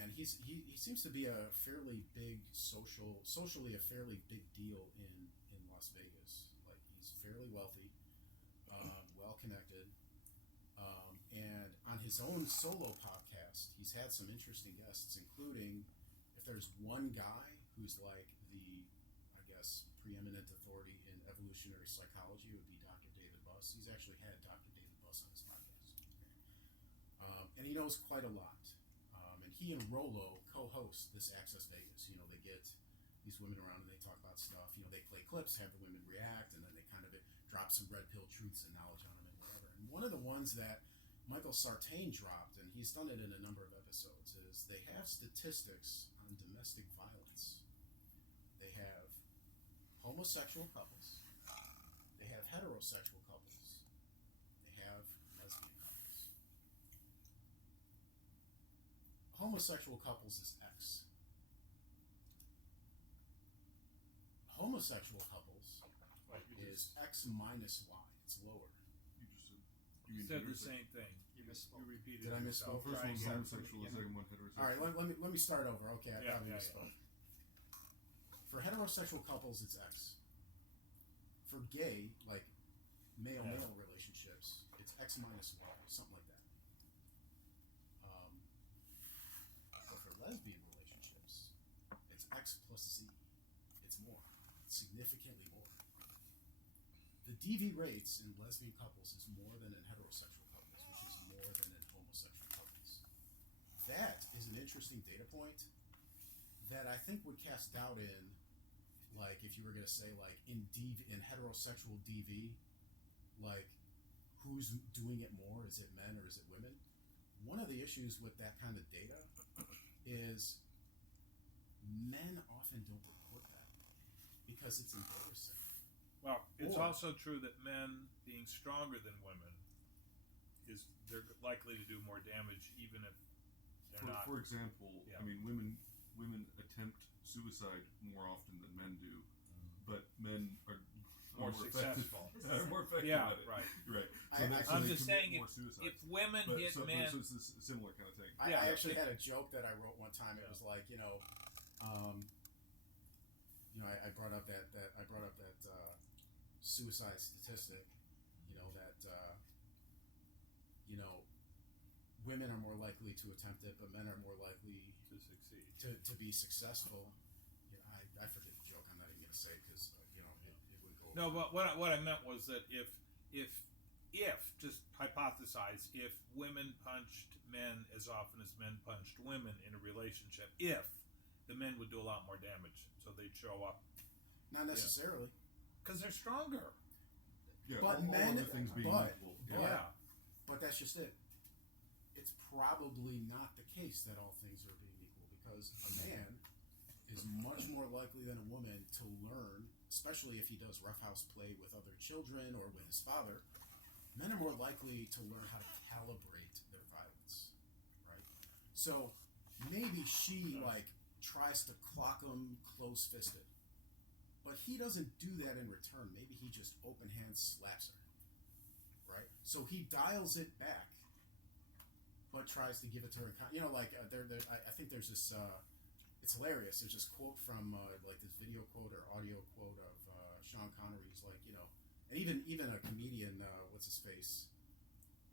And he seems to be a fairly big socially a fairly big deal in Las Vegas. Like, he's fairly wealthy, well connected, and on his own solo podcast, he's had some interesting guests, including, if there's one guy who's like the, I guess, preeminent authority in evolutionary psychology, it would be Dr. David Buss. He's actually had Dr. David Buss on his podcast, and he knows quite a lot. And he and Rollo co-host this Access Vegas. They get these women around and they talk about stuff. They play clips, have the women react, and then they kind of drop some red pill truths and knowledge on them and whatever. And one of the ones that Michael Sartain dropped, and he's done it in a number of episodes, is they have statistics on domestic violence. They have homosexual couples. They have heterosexual couples. They have lesbian couples. Homosexual couples is X. Homosexual couples is X minus Y. It's lower. You said the same thing. You misspoke. You repeated Did I it misspoke? First one's homosexual, the second one heterosexual. All right, let me start over. Okay, I probably yeah. misspoke. For heterosexual couples, it's X. For gay, like male-male relationships, it's X minus Y, something like that. But for lesbian relationships, it's X plus Z. It's more. It's significantly more. The DV rates in lesbian couples is more than in heterosexual couples, which is more than in homosexual couples. That is an interesting data point that I think would cast doubt in, like, if you were going to say, like, in heterosexual DV, like, who's doing it more? Is it men or is it women? One of the issues with that kind of data is men often don't report that because it's embarrassing. Well, it's also true that men, being stronger than women, they're likely to do more damage, even if they're not. For example, I mean, women attempt suicide more often than men do, but men are more successful. More effective at it. Right. Right. So I'm just saying, more suicide. if women hit men, so it's a similar kind of thing. I actually had a joke that I wrote one time. It was like, I brought up that suicide statistic. Women are more likely to attempt it, but men are more likely to succeed, to be successful. I forget the joke. I'm not even going to say it because it would go. No, but what I meant was that if just hypothesize, if women punched men as often as men punched women in a relationship, if the men would do a lot more damage, so they'd show up. Not necessarily, because they're stronger. Yeah, but all men, other things being equal. But that's just it. It's probably not the case that all things are being equal, because a man is much more likely than a woman to learn especially if he does roughhouse play with other children or with his father, men are more likely to learn how to calibrate their violence, right? So maybe she tries to clock him close-fisted, but he doesn't do that in return. Maybe he just open hand slaps her, right? So he dials it back, but tries to give it to her. I think there's this. It's hilarious. There's this quote from this video quote or audio quote of Sean Connery's and even a comedian. What's his face?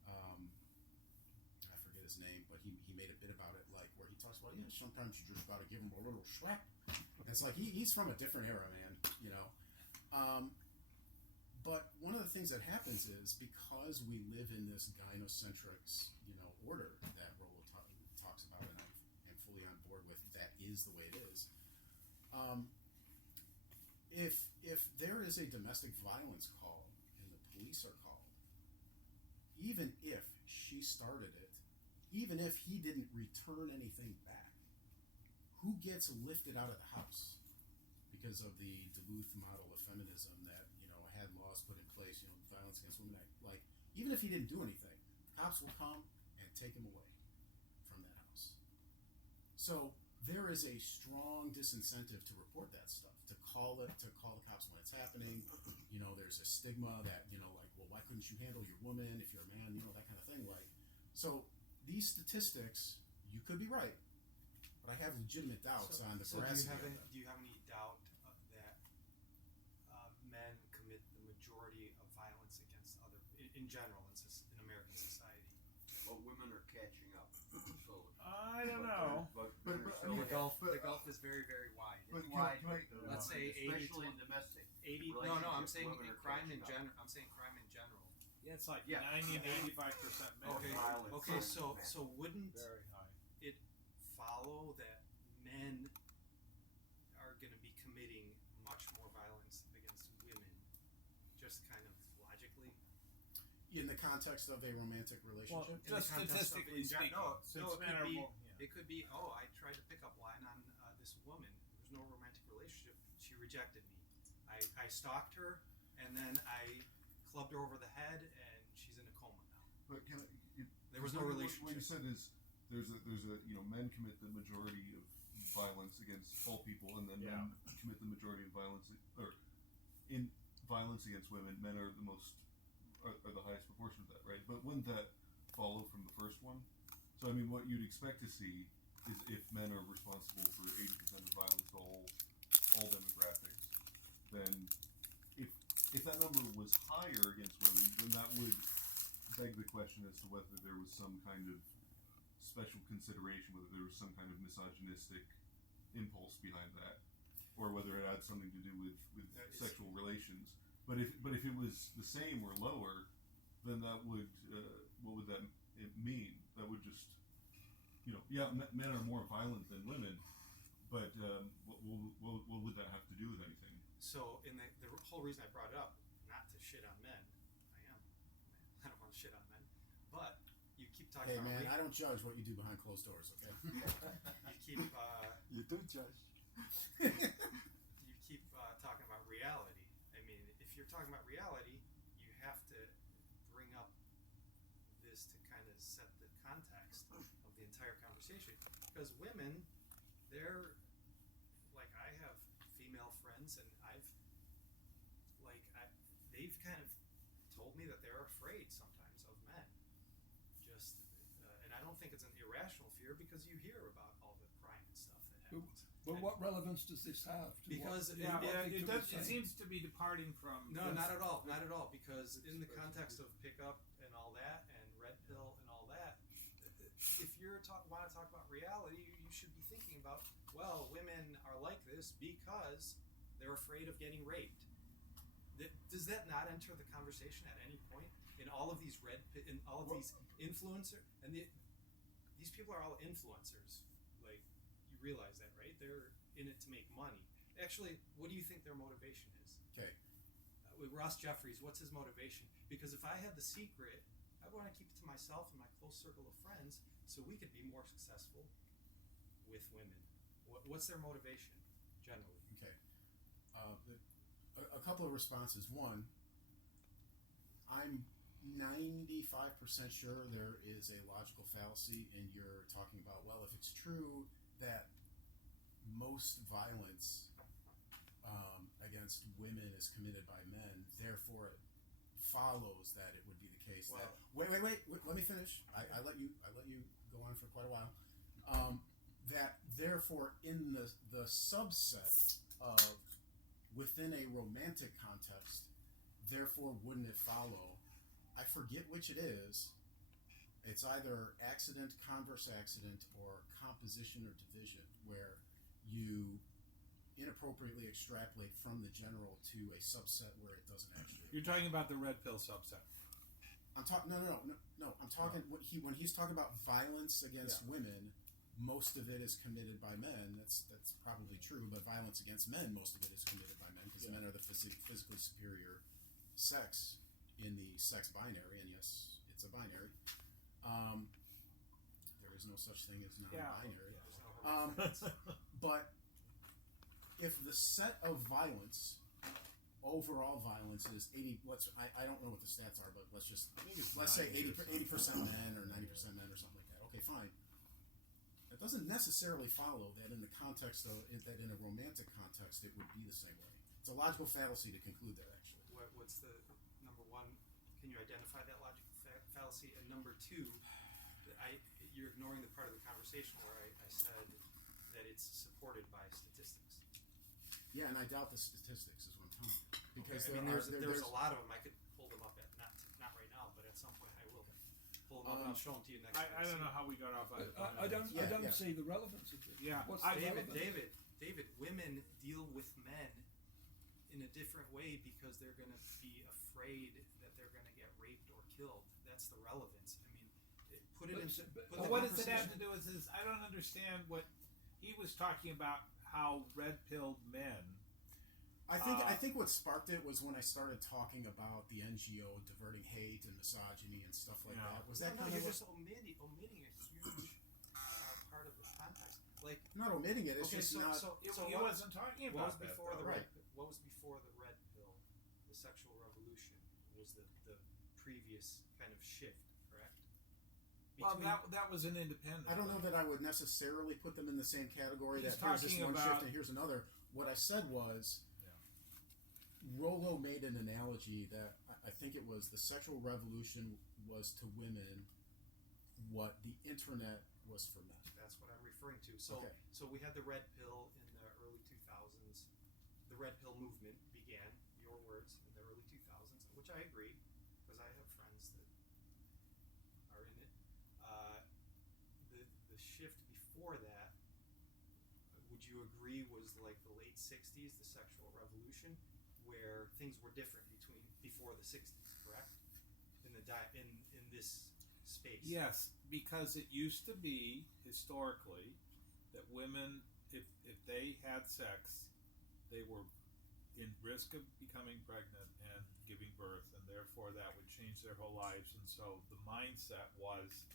I forget his name, but he made a bit about it, where he talks about sometimes you just got to give him a little slap. And it's he's from a different era, man. But one of the things that happens is because we live in this gynocentric, order that Rollo talks about, and I'm fully on board with. That is the way it is. If there is a domestic violence call and the police are called, even if she started it, even if he didn't return anything back, who gets lifted out of the house? Because of the Duluth model of feminism that had laws put in place, Violence Against Women Act. Even if he didn't do anything, the cops will come and take him away from that house. So there is a strong disincentive to report that stuff, to call the cops when it's happening. There's a stigma that well, why couldn't you handle your woman if you're a man? That kind of thing. So these statistics, you could be right, but I have legitimate doubts on the veracity of them. Do you have any doubt that men commit the majority of violence against other, in general, in American society? Well, women are catching up slowly. I don't know. The gulf is very, very wide. It's wide. Let's say 80, especially in domestic. 80. No, I'm saying women are crime in catching up. general. I'm saying crime in general. Yeah, it's 90 Yeah. and 85% men. Okay. So wouldn't Very high. it follow that men are going to be committing much more violence against women, just kind of logically? In the context of a romantic relationship? In the Just context of statistically speaking, since men are more. It could be, I tried to pick up line on this woman. There was no romantic relationship. She rejected me. I stalked her, and then I clubbed her over the head, and she's in a coma now. But There was no relationship. What you said is there's a men commit the majority of violence against all people, and then men commit the majority of violence in violence against women. Men are the highest proportion of that, right? But wouldn't that follow from the first one? So what you'd expect to see is if men are responsible for 80% of violence to all demographics, then if that number was higher against women, then that would beg the question as to whether there was some kind of special consideration, whether there was some kind of misogynistic impulse behind that, or whether it had something to do with sexual relations. But if it was the same or lower, then that would what would that mean? That would just men are more violent than women, but what would that have to do with anything? So, in the whole reason I brought it up, not to shit on men, I don't want to shit on men, but you keep talking Hey, about man, I don't judge what you do behind closed doors, okay? You do judge. you keep talking about reality. If you're talking about reality, you have to bring up this to kind of set the context of the entire conversation. Because women, they're like, I have female friends, and they've kind of told me that they're afraid sometimes of men. And I don't think it's an irrational fear, because you hear about all the crime and stuff that happens. But what relevance does this have? Because It seems to be departing from. No, not at all. Not at all. Because in the context of pickup and all that, and red pill and all that, if you want to talk about reality, you should be thinking about, well, women are like this because they're afraid of getting raped. Does that not enter the conversation at any point in all of these these influencers? And these people are all influencers. Like, you realize that, right? They're in it to make money. Actually, what do you think their motivation is? Okay. With Ross Jeffries, what's his motivation? Because if I had the secret, I want to keep it to myself and my close circle of friends, so we could be more successful with women. What's their motivation, generally? Okay. a couple of responses. One, I'm 95% sure there is a logical fallacy in your talking about, well, if it's true that most violence against women is committed by men, therefore it follows that it would be the case that wait, let me finish. I let you go on for quite a while. That therefore in the subset of within a romantic context, therefore wouldn't it follow? I forget which it is. It's either accident, converse accident, or composition or division, where you inappropriately extrapolate from the general to a subset where it doesn't actually. You're talking about the red pill subset. I'm talking. No. I'm talking. When he's talking about violence against women, most of it is committed by men. That's probably true. But violence against men, most of it is committed by men because men are the physically superior sex in the sex binary. And yes, it's a binary. There is no such thing as non-binary. But if the set of violence, overall violence, is 80, I don't know what the stats are, but let's say 80% men or 90% men or something like that. Okay, fine. That doesn't necessarily follow that in the context of that in a romantic context it would be the same way. It's a logical fallacy to conclude that, actually. What's the number one? Can you identify that logical fallacy? And number two, you're ignoring the part of the conversation where I said that it's supported by statistics. Yeah, and I doubt the statistics is what I'm telling you. Because there's a lot of them. I could pull them up not right now, but at some point I will pull them up and I'll show them to you next time. I don't know how we got off. I don't see the relevance of this. Yeah, What's the relevance? David, women deal with men in a different way because they're going to be afraid that they're going to get raped or killed. That's the relevance. I mean, what does it have to do with this? I don't understand what he was talking about. How red-pilled men. I think what sparked it was when I started talking about the NGO diverting hate and misogyny and stuff like that. Was that kind of just omitting a huge part of the context? Like, not omitting it. It's just not. He wasn't talking about that. What was before the red pill? The sexual revolution was the previous kind of shift, correct? Well, that was an independent. I don't know that I would necessarily put them in the same category. He's that here's this one about, shift and here's another. What I said was, Rollo made an analogy that I think it was the sexual revolution was to women what the internet was for men. That's what I'm referring to. So we had the red pill in the early 2000s. The red pill movement began, your words, in the early 2000s, which I agree, because I have friends that are in it. The shift before that, would you agree, was like the late 60s, the sexual revolution, where things were different before the 60s, correct? In this space. Yes, because it used to be historically that women, if they had sex, they were in risk of becoming pregnant and giving birth, and therefore that would change their whole lives. And so the mindset was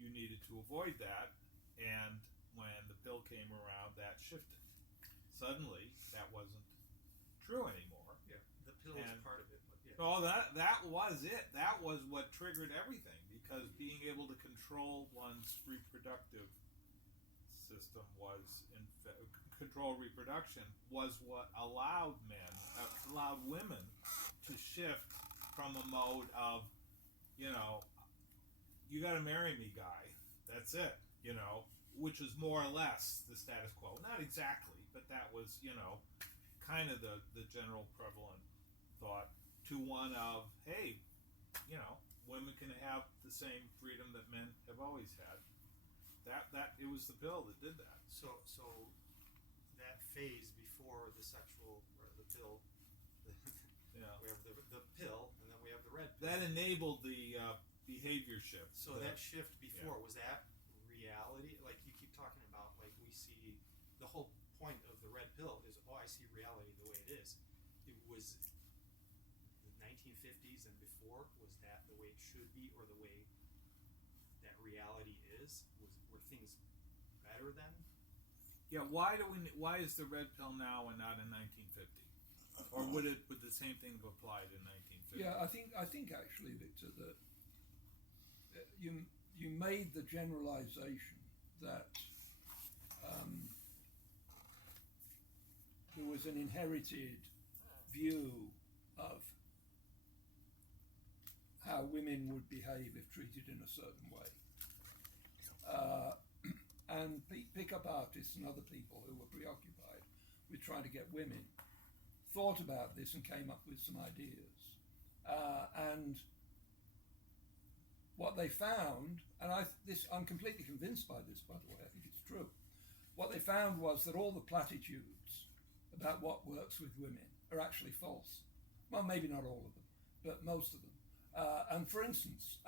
you needed to avoid that, and when the pill came around, that shifted. Suddenly, that wasn't true anymore. Yeah, the pill is part of it. But yeah. No, that was it. That was what triggered everything, because being able to control one's reproductive system control reproduction was what allowed women to shift from a mode of, you got to marry me, guy. That's it. Which is more or less the status quo. Not exactly, but that was, kind of the general prevalent thought, to one of, hey, women can have the same freedom that men have always had. That it was the pill that did that. So that phase before the pill, we have the pill, and then we have the red pill. That enabled the behavior shift. So that shift before, was that reality? Like you keep talking about, like we see, the whole point of the red pill is, I see reality the way it is. It was the 1950s and before, was that the way it should be, or the way that reality is? Were things better then? Yeah, why is the red pill now and not in 1950? Or would the same thing have applied in 1950? Yeah, I think actually, Victor, that you made the generalization that there was an inherited view of how women would behave if treated in a certain way. And pick-up artists and other people who were preoccupied with trying to get women thought about this and came up with some ideas. And what they found, and I'm completely convinced by this, by the way, I think it's true. What they found was that all the platitudes about what works with women are actually false. Well, maybe not all of them, but most of them. And for instance,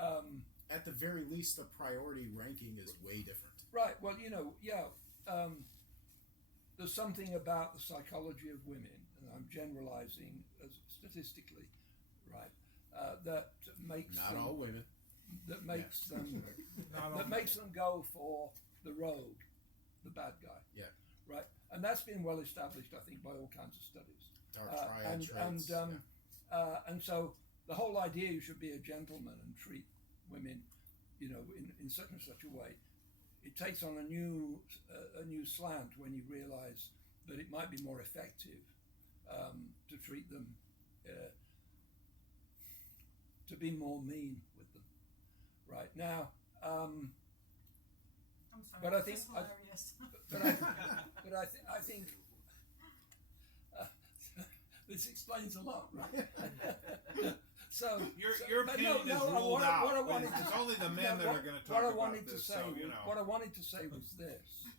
at the very least, the priority ranking is way different. Right. Well, there's something about the psychology of women, and I'm generalizing statistically, right? That makes not all women. That makes them makes them go for the rogue, the bad guy. Yeah. Right. And that's been well established, I think, by all kinds of studies. Dark triad traits. And so the whole idea you should be a gentleman and treat women, in such and such a way, it takes on a new slant when you realize that it might be more effective to treat them, to be more mean with them. Right now, I'm sorry, but I think, I think this explains a lot, right? So your opinion is ruled out. It's only the men that are going to talk about this. What I wanted to say was this: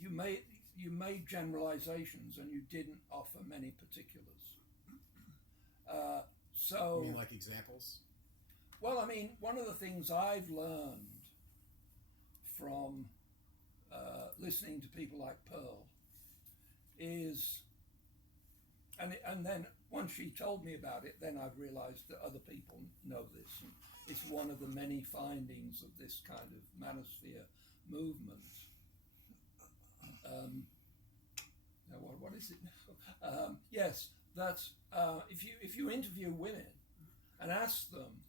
you made generalizations and you didn't offer many particulars. So you mean like examples? Well, I mean, one of the things I've learned from listening to people like Pearl is, and then once she told me about it, then I've realized that other people know this, and it's one of the many findings of this kind of manosphere movement. Now, what is it now? Yes, that's if you interview women and ask them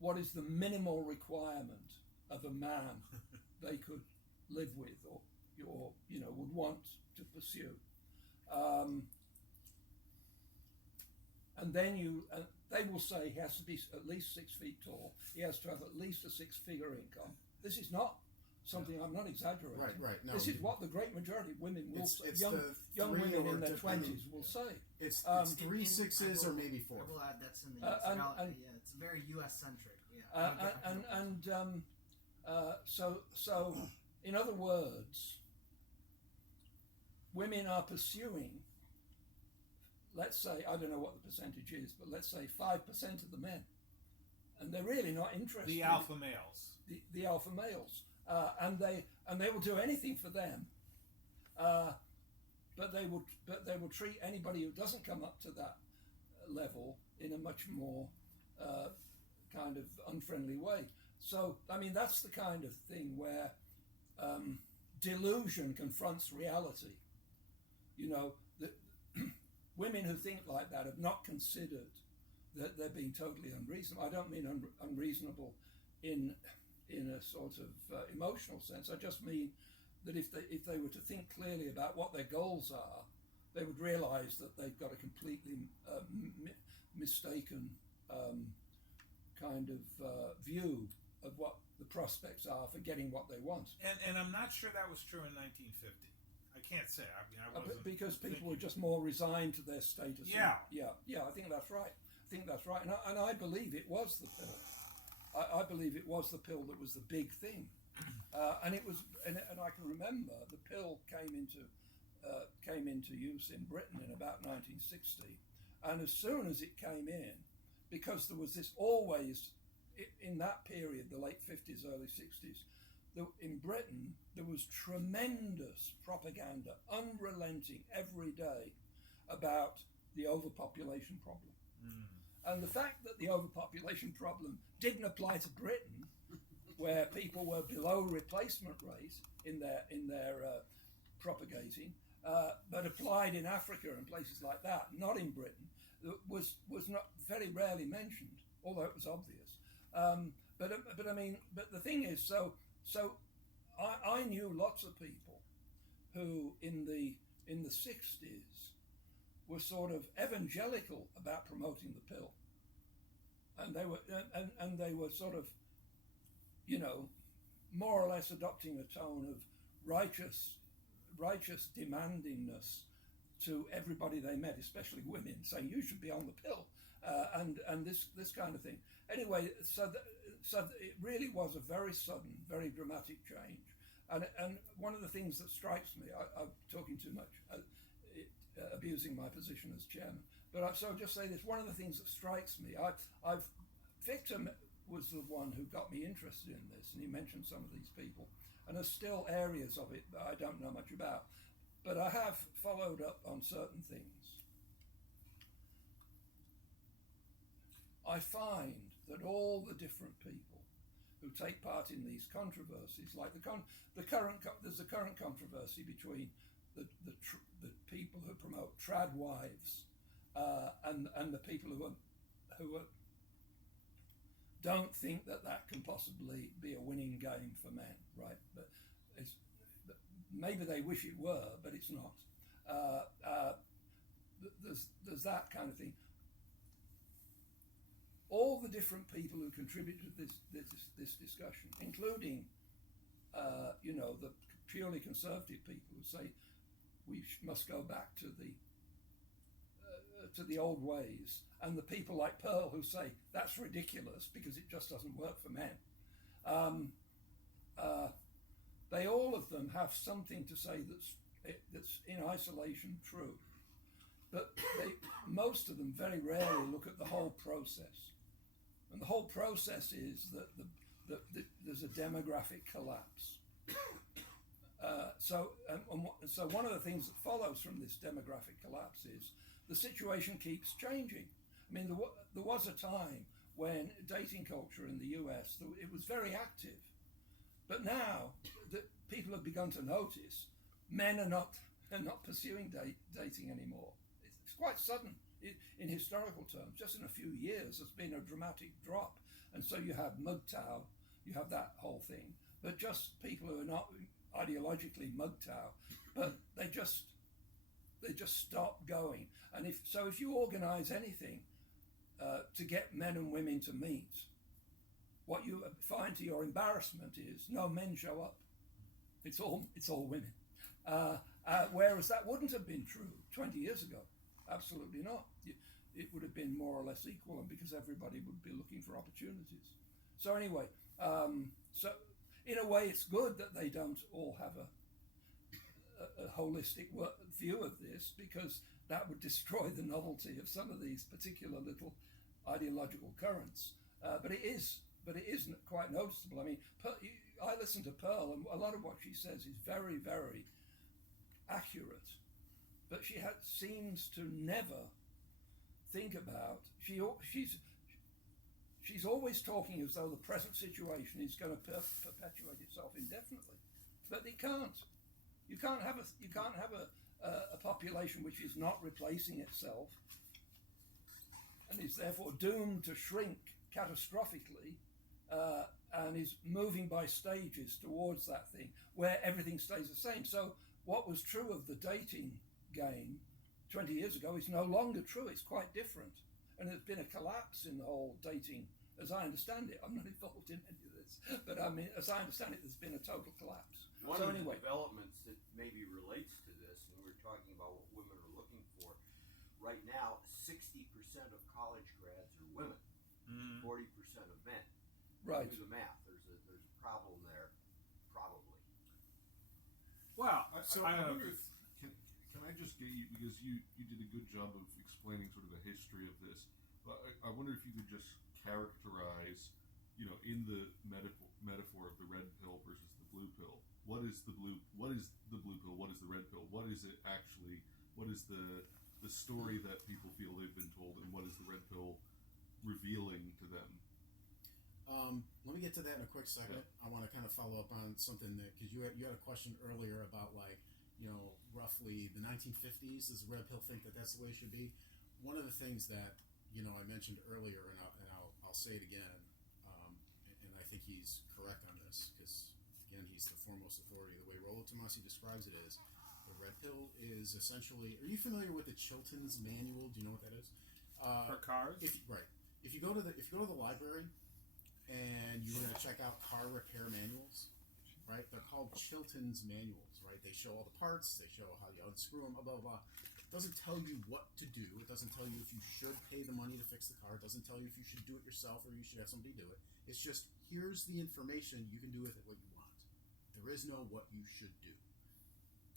what is the minimal requirement of a man they could live with or would want to pursue, and then they will say he has to be at least 6 feet tall. He has to have at least a 6-figure income. This is not something, I'm not exaggerating. Right. No, this is what the great majority of women will say. It's Young women in their 20s will say. It's 3 6s or maybe 4. I will add that's in the US. It's very US centric. So in other words, women are pursuing, let's say, I don't know what the percentage is, but let's say 5% of the men, and they're really not interested. The alpha males. The alpha males, and they will do anything for them, but they will treat anybody who doesn't come up to that level in a much more kind of unfriendly way. So I mean, that's the kind of thing where delusion confronts reality. That women who think like that have not considered that they're being totally unreasonable. I don't mean unreasonable in a sort of emotional sense. I just mean that if they were to think clearly about what their goals are, they would realize that they've got a completely mistaken kind of view of what the prospects are for getting what they want. And I'm not sure that was true in 1950. I can't say. I mean, I wasn't because people were just more resigned to their status. Yeah. I think that's right. And I believe it was the pill. I believe it was the pill that was the big thing. And it was, and I can remember the pill came into use in Britain in about 1960, and as soon as it came in, because there was this always in that period, the late 50s, early 60s, in Britain there was tremendous propaganda, unrelenting every day, about the overpopulation problem. And the fact that the overpopulation problem didn't apply to Britain, where people were below replacement rate in their propagating, but applied in Africa and places like that, not in Britain, was not very rarely mentioned, although it was obvious. But the thing is, so I knew lots of people who in the 60s were sort of evangelical about promoting the pill, and they were sort of, you know, more or less adopting a tone of righteous demandingness to everybody they met, especially women, saying you should be on the pill, and this kind of thing. Anyway, so it really was a very sudden, very dramatic change, and one of the things that strikes me, I'm talking too much, abusing my position as chairman, but I'll just say this. One of the things that strikes me, Victor was the one who got me interested in this, and he mentioned some of these people, and there's still areas of it that I don't know much about, but I have followed up on certain things. I find that all the different people who take part in these controversies, like there's a current controversy between the people who promote trad wives and the people who don't think that can possibly be a winning game for men, right? But maybe they wish it were, but it's not. There's that kind of thing. All the different people who contribute to this discussion, including the purely conservative people who say we must go back to the old ways, and the people like Pearl who say that's ridiculous because it just doesn't work for men. They all of them have something to say that's in isolation true, but most of them very rarely look at the whole process. And the whole process is that there's a demographic collapse. So one of the things that follows from this demographic collapse is the situation keeps changing. I mean, there was a time when dating culture in the US, it was very active. But now that people have begun to notice, men are not pursuing dating anymore. It's quite sudden in historical terms. Just in a few years, there's been a dramatic drop. And so you have MGTOW, you have that whole thing. But just people who are not ideologically MGTOW, but they just stop going. And if you organize anything to get men and women to meet, what you find to your embarrassment is no men show up. It's all women. Whereas that wouldn't have been true 20 years ago. Absolutely not. It would have been more or less equal, and because everybody would be looking for opportunities. So anyway, so in a way, it's good that they don't all have a holistic view of this, because that would destroy the novelty of some of these particular little ideological currents. But it is quite noticeable. I mean, I listen to Pearl, and a lot of what she says is very, very accurate. But she seems to never think about. She's always talking as though the present situation is going to perpetuate itself indefinitely, but it can't. You can't have a population which is not replacing itself and is therefore doomed to shrink catastrophically, and is moving by stages towards that thing where everything stays the same. So what was true of the dating game 20 years ago is no longer true. It's quite different. And there's been a collapse in the whole dating, as I understand it. I'm not involved in any of this, but I mean, as I understand it, there's been a total collapse. One of the developments that maybe relates to this, and we're talking about what women are looking for, right now, 60% of college grads are women, 40% of men. Right. Do the math. There's a problem there, probably. Well, I wonder if, can I just get you, because you did a good job of explaining sort of the history of this, but I wonder if you could just characterize, in the metaphor of the red pill versus the blue pill, what is the blue pill, what is the red pill, what is it actually, what is the story that people feel they've been told, and what is the red pill revealing to them? Let me get to that in a quick second. Yeah. I want to kind of follow up on something that, because you had a question earlier about, like, roughly the 1950s. Does the red pill think that that's the way it should be? One of the things that I mentioned earlier, and I'll say it again, and I think he's correct on this because again he's the foremost authority. The way Rollo Tomassi describes it is the red pill is essentially. Are you familiar with the Chilton's Manual? Do you know what that is? For cars? If you go to the library and you're going to check out car repair manuals, right? They're called Chilton's Manuals, right? They show all the parts, they show how you unscrew them, blah, blah, blah. It doesn't tell you what to do. It doesn't tell you if you should pay the money to fix the car. It doesn't tell you if you should do it yourself or you should have somebody do it. It's just, here's the information. You can do with it what you want. There is no what you should do.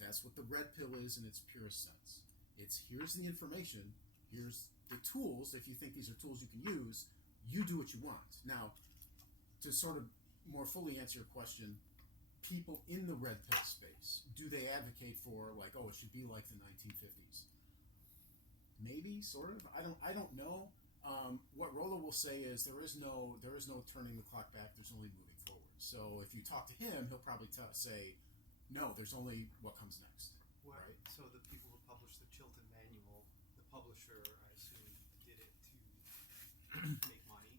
That's what the red pill is in its purest sense. It's, here's the information, here's the tools. If you think these are tools you can use, you do what you want. Now, to sort of more fully answer your question, people in the red pill space, do they advocate for like, oh, it should be like the 1950s? Maybe, sort of. I don't know. What Rollo will say is there is no turning the clock back. There's only moving forward. So if you talk to him, he'll probably say, no, there's only what comes next. Well, right? So the people who published the Chilton Manual, the publisher, I assume, did it to make money.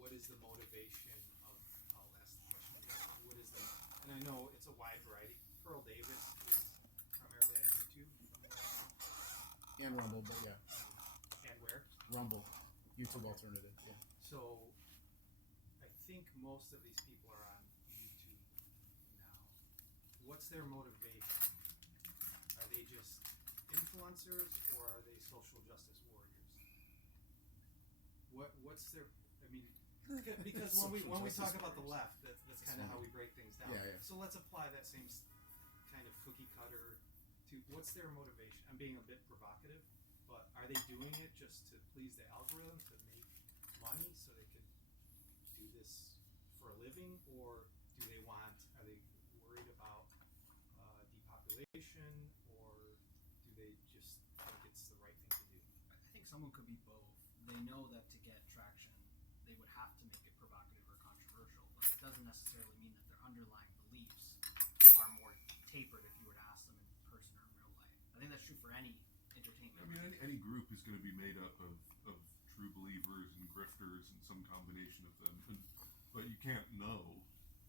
What is the motivation of? I'll ask the question again. What is the? And I know it's a wide variety. Pearl Davis is primarily on YouTube. And Rumble, but yeah. And where? Rumble, YouTube alternative. Yeah. So, I think most of these people are on YouTube now. What's their motivation? Are they just influencers, or are they social justice warriors? What's their? I mean, because when we talk about the left, that's kind of how we break things down. Yeah. So let's apply that same kind of cookie cutter to what's their motivation. I'm being a bit provocative, but are they doing it just to please the algorithm, to make money so they can do this for a living, or are they worried about depopulation, or do they just think it's the right thing to do? I think someone could be both. They know that to get traction, they would have to make it provocative or controversial, but it doesn't necessarily mean that their underlying beliefs are more tapered if you were to ask them in person or in real life. I think that's true for any entertainment. I mean, any group is going to be made up of true believers and grifters and some combination of them. But you can't know.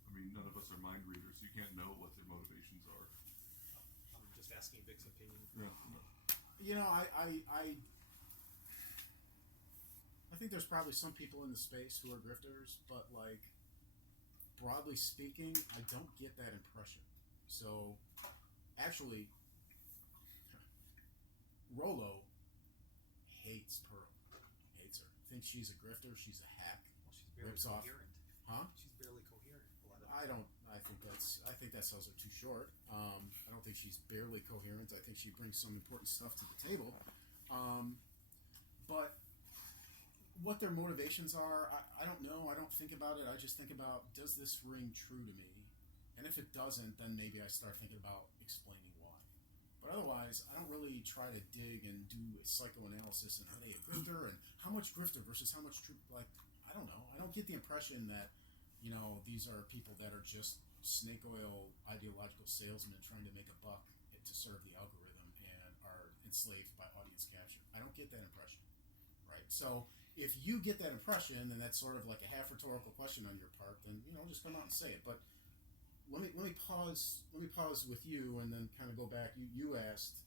I mean, none of us are mind readers, so you can't know what their motivations are. I'm just asking Vic's opinion. Yeah. I think there's probably some people in the space who are grifters, but like broadly speaking, I don't get that impression. So actually, Rollo hates Pearl. Hates her. Thinks she's a grifter, she's a hack. Well, she's barely Rips off. coherent. Huh? She's barely coherent. I think that sells her too short. I don't think she's barely coherent. I think she brings some important stuff to the table. But what their motivations are, I don't know. I don't think about it. I just think about, does this ring true to me? And if it doesn't, then maybe I start thinking about explaining why. But otherwise, I don't really try to dig and do a psychoanalysis and are they a grifter and how much grifter versus how much true. Like, I don't know. I don't get the impression that, these are people that are just snake oil ideological salesmen trying to make a buck to serve the algorithm and are enslaved by audience capture. I don't get that impression, right? So if you get that impression, and that's sort of like a half rhetorical question on your part, then just come out and say it. But let me pause with you and then kind of go back. You asked,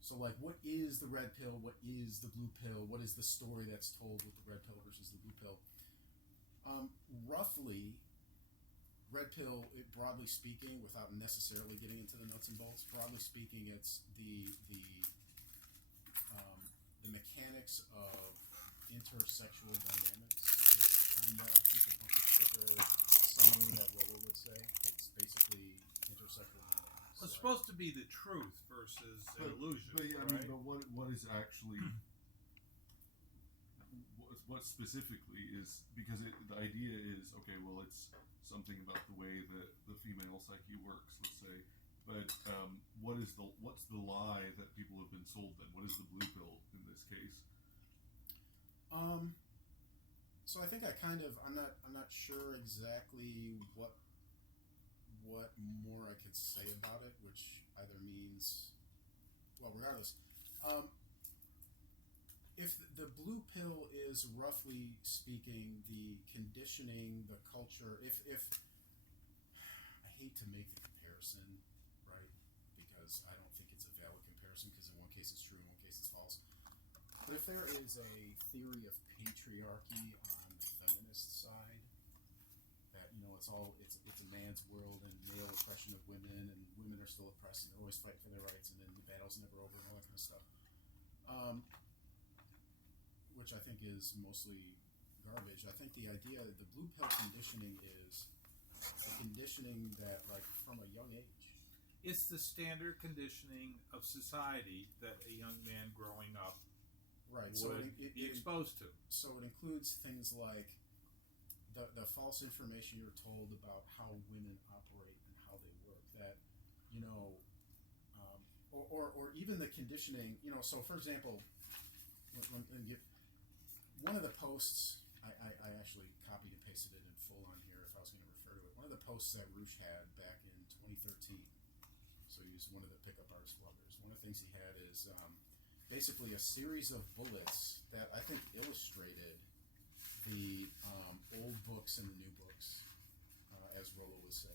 so like, what is the red pill? What is the blue pill? What is the story that's told with the red pill versus the blue pill? Roughly, red pill, broadly speaking, without necessarily getting into the nuts and bolts, broadly speaking, it's the mechanics of intersexual dynamics. It's kind of, I think, a bunch of thicker summary that Rollo would say. It's basically intersexual dynamics. It's supposed to be the truth versus an illusion. But yeah, right? but what is actually what specifically is, because the idea is, okay, well, it's something about the way that the female psyche works, let's say, but what's the lie that people have been sold then? What is the blue pill in this case? So I think I'm not sure exactly what what more I could say about it, which either means, well, regardless, if the blue pill is roughly speaking the conditioning, the culture, if I hate to make the comparison, right, because I don't think it's a valid comparison, because in one case it's true, in one case it's false. But if there is a theory of patriarchy on the feminist side, that it's a man's world and male oppression of women, and women are still oppressed and they're always fighting for their rights, and then the battle's never over and all that kind of stuff, which I think is mostly garbage. I think the idea that the blue pill conditioning is the conditioning that, like, from a young age. It's the standard conditioning of society that a young man growing up right, would so be exposed to. So it includes things like the false information you're told about how women operate and how they work. That, or even the conditioning. So for example, one of the posts, I actually copied and pasted it in full on here if I was going to refer to it. One of the posts that Roosh had back in 2013. So he was one of the pickup artist bloggers. One of the things he had is basically a series of bullets that I think illustrated the old books and the new books, as Rollo would say.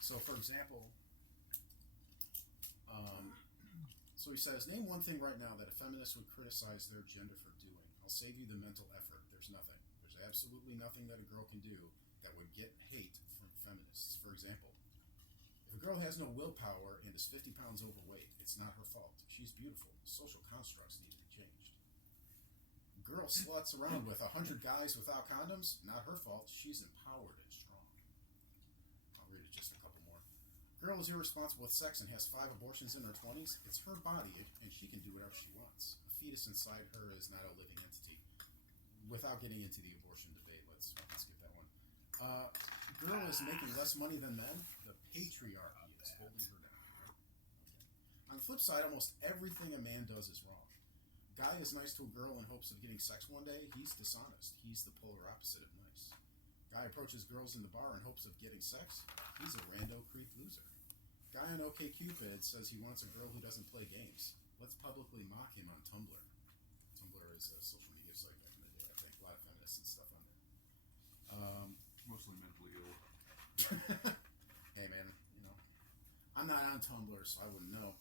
So, for example, so he says, name one thing right now that a feminist would criticize their gender for doing. I'll save you the mental effort. There's nothing. There's absolutely nothing that a girl can do that would get hate from feminists. For example, if a girl has no willpower and is 50 pounds overweight, it's not her fault. She's beautiful. Social constructs need to be changed. Girl sluts around with 100 guys without condoms, not her fault. She's empowered and strong. I'll read it just a couple more. Girl is irresponsible with sex and has 5 abortions in her 20s. It's her body, and she can do whatever she wants. A fetus inside her is not a living entity. Without getting into the abortion debate, let's skip that one. Girl is making less money than men. The patriarchy is holding her down. Okay. On the flip side, almost everything a man does is wrong. Guy is nice to a girl in hopes of getting sex one day. He's dishonest. He's the polar opposite of nice. Guy approaches girls in the bar in hopes of getting sex. He's a rando creep loser. Guy on OkCupid says he wants a girl who doesn't play games. Let's publicly mock him on Tumblr. Tumblr is a social media site back in the day. I think a lot of feminists and stuff on there. Mostly mentally ill. Hey man, I'm not on Tumblr, so I wouldn't know.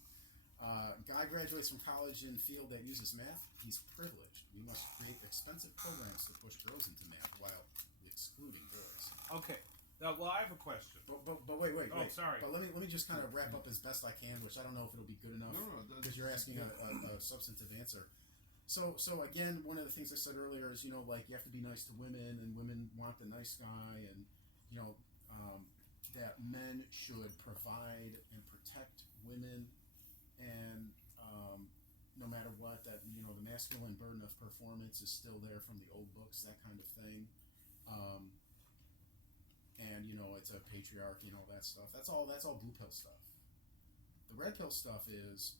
Guy graduates from college in field that uses math. He's privileged. We must create expensive programs to push girls into math while excluding girls. Okay. Well, I have a question. But wait. Oh, sorry. But let me just kind of wrap up as best I can, which I don't know if it'll be good enough because you're asking a substantive answer. So again, one of the things I said earlier is, like, you have to be nice to women, and women want the nice guy, and that men should provide and protect women, and no matter what, that the masculine burden of performance is still there from the old books, that kind of thing. And it's a patriarchy and all that stuff. That's all blue pill stuff. The red pill stuff is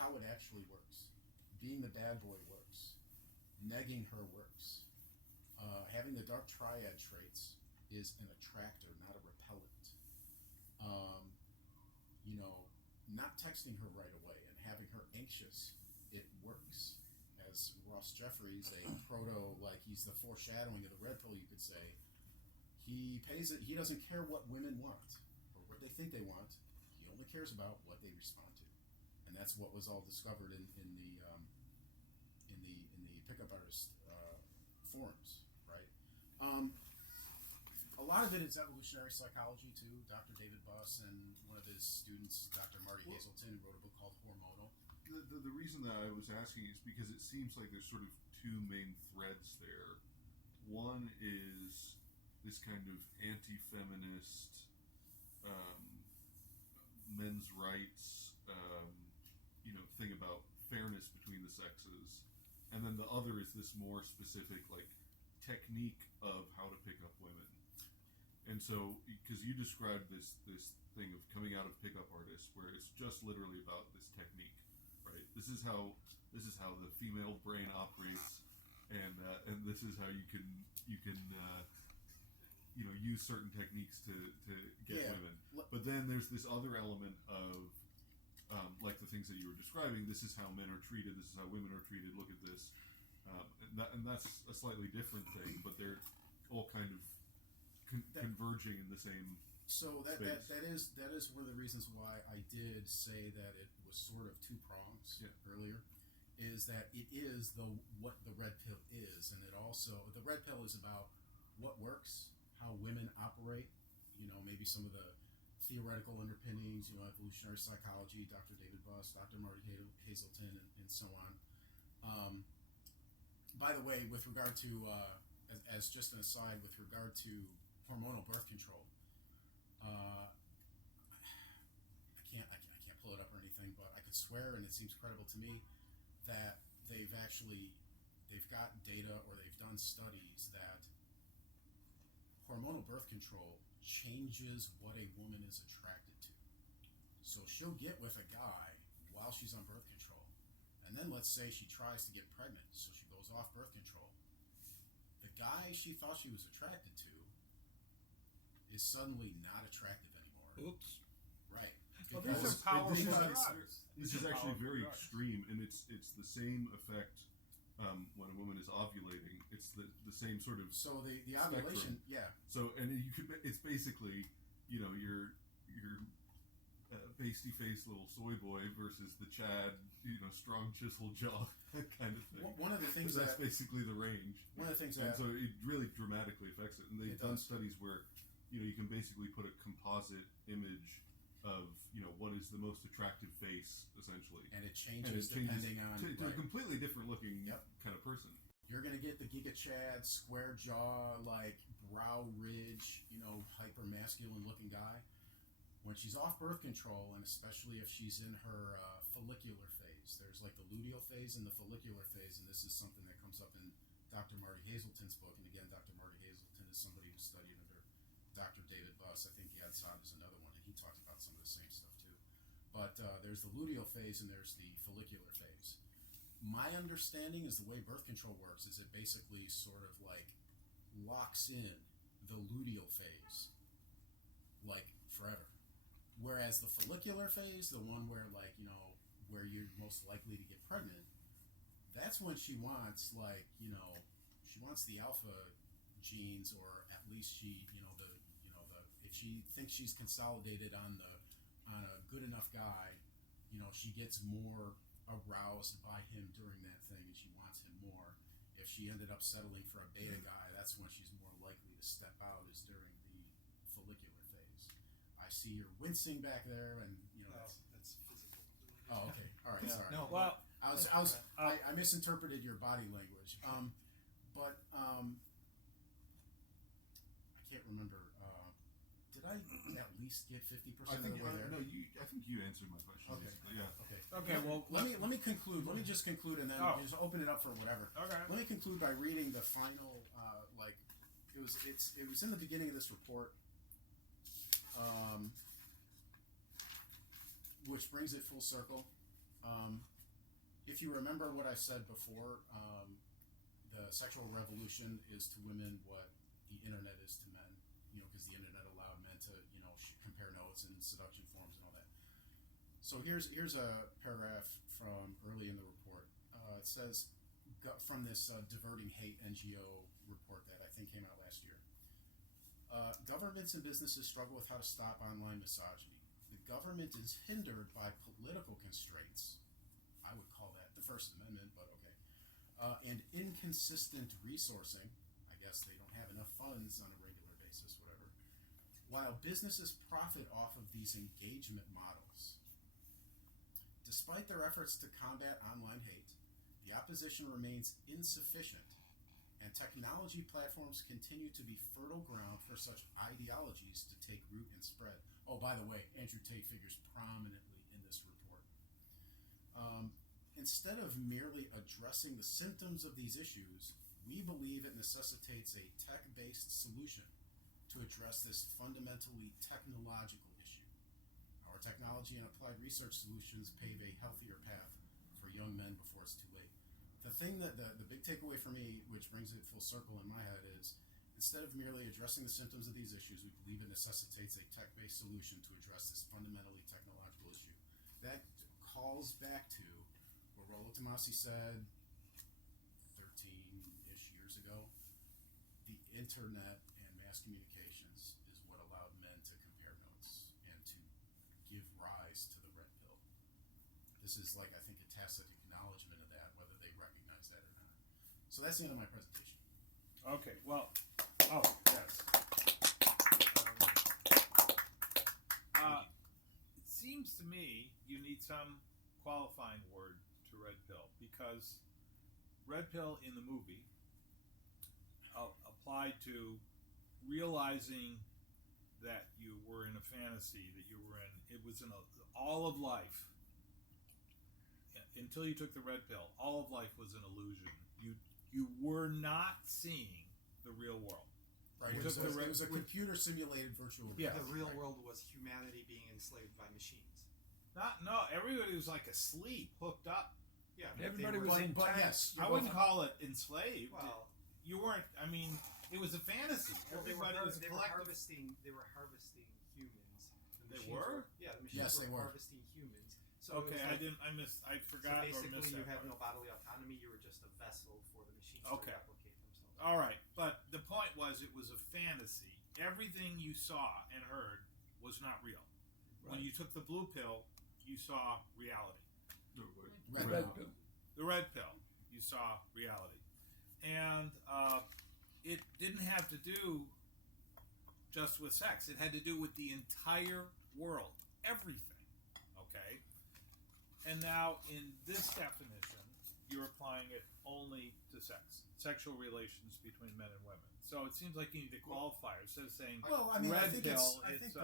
how it actually works. Being the bad boy works. Negging her works. Having the dark triad traits is an attractor, not a repellent. Not texting her right away and having her anxious, it works. As Ross Jeffries, a proto, like, he's the foreshadowing of the red pill, you could say. He pays it. He doesn't care what women want or what they think they want. He only cares about what they respond to, and that's what was all discovered in the pickup artist forums, right? A lot of it is evolutionary psychology too. Dr. David Buss and one of his students, Dr. Marty Hazelton, who wrote a book called Hormonal. The reason that I was asking is because it seems like there's sort of 2 main threads there. One is this kind of anti-feminist, men's rights, thing about fairness between the sexes, and then the other is this more specific, like, technique of how to pick up women. And so, because you described this thing of coming out of pickup artists, where it's just literally about this technique. right? This is how the female brain operates, and this is how you can use certain techniques to get women. But then there's this other element of like the things that you were describing. This is how men are treated. This is how women are treated. Look at this, and that's a slightly different thing, but they're all kind of converging in the same. So that is one of the reasons why I did say that it was sort of two prongs earlier, is that it is what the red pill is, and it also, the red pill is about what works, how women operate, maybe some of the theoretical underpinnings, evolutionary psychology, Dr. David Buss, Dr. Marty Hazelton, and so on. By the way, with regard to, as just an aside, with regard to hormonal birth control, I can't pull it up or anything, but I could swear, and it seems credible to me, that they've got data, or they've done studies that hormonal birth control changes what a woman is attracted to. So she'll get with a guy while she's on birth control, and then let's say she tries to get pregnant, so she goes off birth control. The guy she thought she was attracted to is suddenly not attractive anymore. Oops. Right. Well, these are powerful drugs. This is actually very extreme, and it's the same effect when a woman is ovulating. It's the same sort of so the ovulation, spectrum. So it's basically your pasty faced little soy boy versus the Chad strong chisel jaw kind of thing. One of the things that's basically the range. One of the things and so it really dramatically affects it. And they've done studies where you can basically put a composite image of what is the most attractive face, essentially, and it changes depending on to a completely different looking kind of person. You're gonna get the Giga Chad, square jaw, like brow ridge, hyper masculine looking guy. When she's off birth control, and especially if she's in her follicular phase, there's like the luteal phase and the follicular phase, and this is something that comes up in Dr. Marty Hazelton's book. And again, Dr. Marty Hazelton is somebody who studied under Dr. David Buss. I think Gad Saad is another one, and he talked about some of the same stuff too. But there's the luteal phase and there's the follicular phase. My understanding is the way birth control works is it basically sort of like locks in the luteal phase like forever. Whereas the follicular phase, the one where where you're most likely to get pregnant, that's when she wants she wants the alpha genes, or at least she if she thinks she's consolidated on a good enough guy, she gets more aroused by him during that thing, and she wants him more. If she ended up settling for a beta guy, that's when she's more likely to step out, is during the follicular phase. I see you're wincing back there, and that's physical. Oh, okay. All right. Sorry. No, well, I misinterpreted your body language. But I can't remember. Did I at least get 50% of the way there? No, I think you answered my question. Okay. Basically. Yeah. Okay. Okay. Well, let me conclude. Let me just conclude, and then just open it up for whatever. Okay. Let me conclude by reading the final. It was in the beginning of this report, which brings it full circle. If you remember what I said before, the sexual revolution is to women what the internet is to men. Because the internet allowed men to compare notes and seduction forums and all that. So here's a paragraph from early in the report. It says, from this Diverting Hate NGO report that I think came out last year. Governments and businesses struggle with how to stop online misogyny. The government is hindered by political constraints. I would call that the First Amendment, but okay. And inconsistent resourcing. I guess they don't have enough funds on a regular basis, whatever. While businesses profit off of these engagement models. Despite their efforts to combat online hate, the opposition remains insufficient, and technology platforms continue to be fertile ground for such ideologies to take root and spread. Oh, by the way, Andrew Tate figures prominently in this report. Instead of merely addressing the symptoms of these issues, we believe it necessitates a tech-based solution to address this fundamentally technological issue. Our technology and applied research solutions pave a healthier path for young men before it's too late. The thing that the big takeaway for me, which brings it full circle in my head, is instead of merely addressing the symptoms of these issues, we believe it necessitates a tech-based solution to address this fundamentally technological issue. That calls back to what Rollo Tomassi said 13-ish years ago. The internet and mass communications is what allowed men to compare notes and to give rise to the red pill. This is like, I think, a tacit acknowledgement of that, whether they recognize that or not. So that's the end of my presentation. Okay, well, yes. It seems to me you need some qualifying word to red pill, because red pill in the movie applied to realizing that you were in a fantasy, that you were in, it was in all of life. Until you took the red pill, all of life was an illusion. You were not seeing the real world. Right. It was a computer simulated virtual reality. Yeah. The real world was humanity being enslaved by machines. No, everybody was like asleep, hooked up. Yeah, Everybody was in But tanks. yes, I wouldn't call it enslaved. Well, You weren't. I mean, it was a fantasy. Everybody was a they were collective. harvesting humans. The They machines were? Yeah, the machines Yes, they were. harvesting humans. So it Okay, was I forgot So or basically, missed you that have part. no bodily autonomy. You were just a vessel for the machines Okay. to replicate themselves. All right, but the point was, it was a fantasy. Everything you saw and heard was not real. When Right. you took the blue pill, you saw reality. Red pill. The red pill, you saw reality, and it didn't have to do just with sex. It had to do with the entire world, everything. Okay, and now in this definition, you're applying it only to sex, sexual relations between men and women. So it seems like you need a qualifier instead of saying Well, I mean, I red think pill. I It's think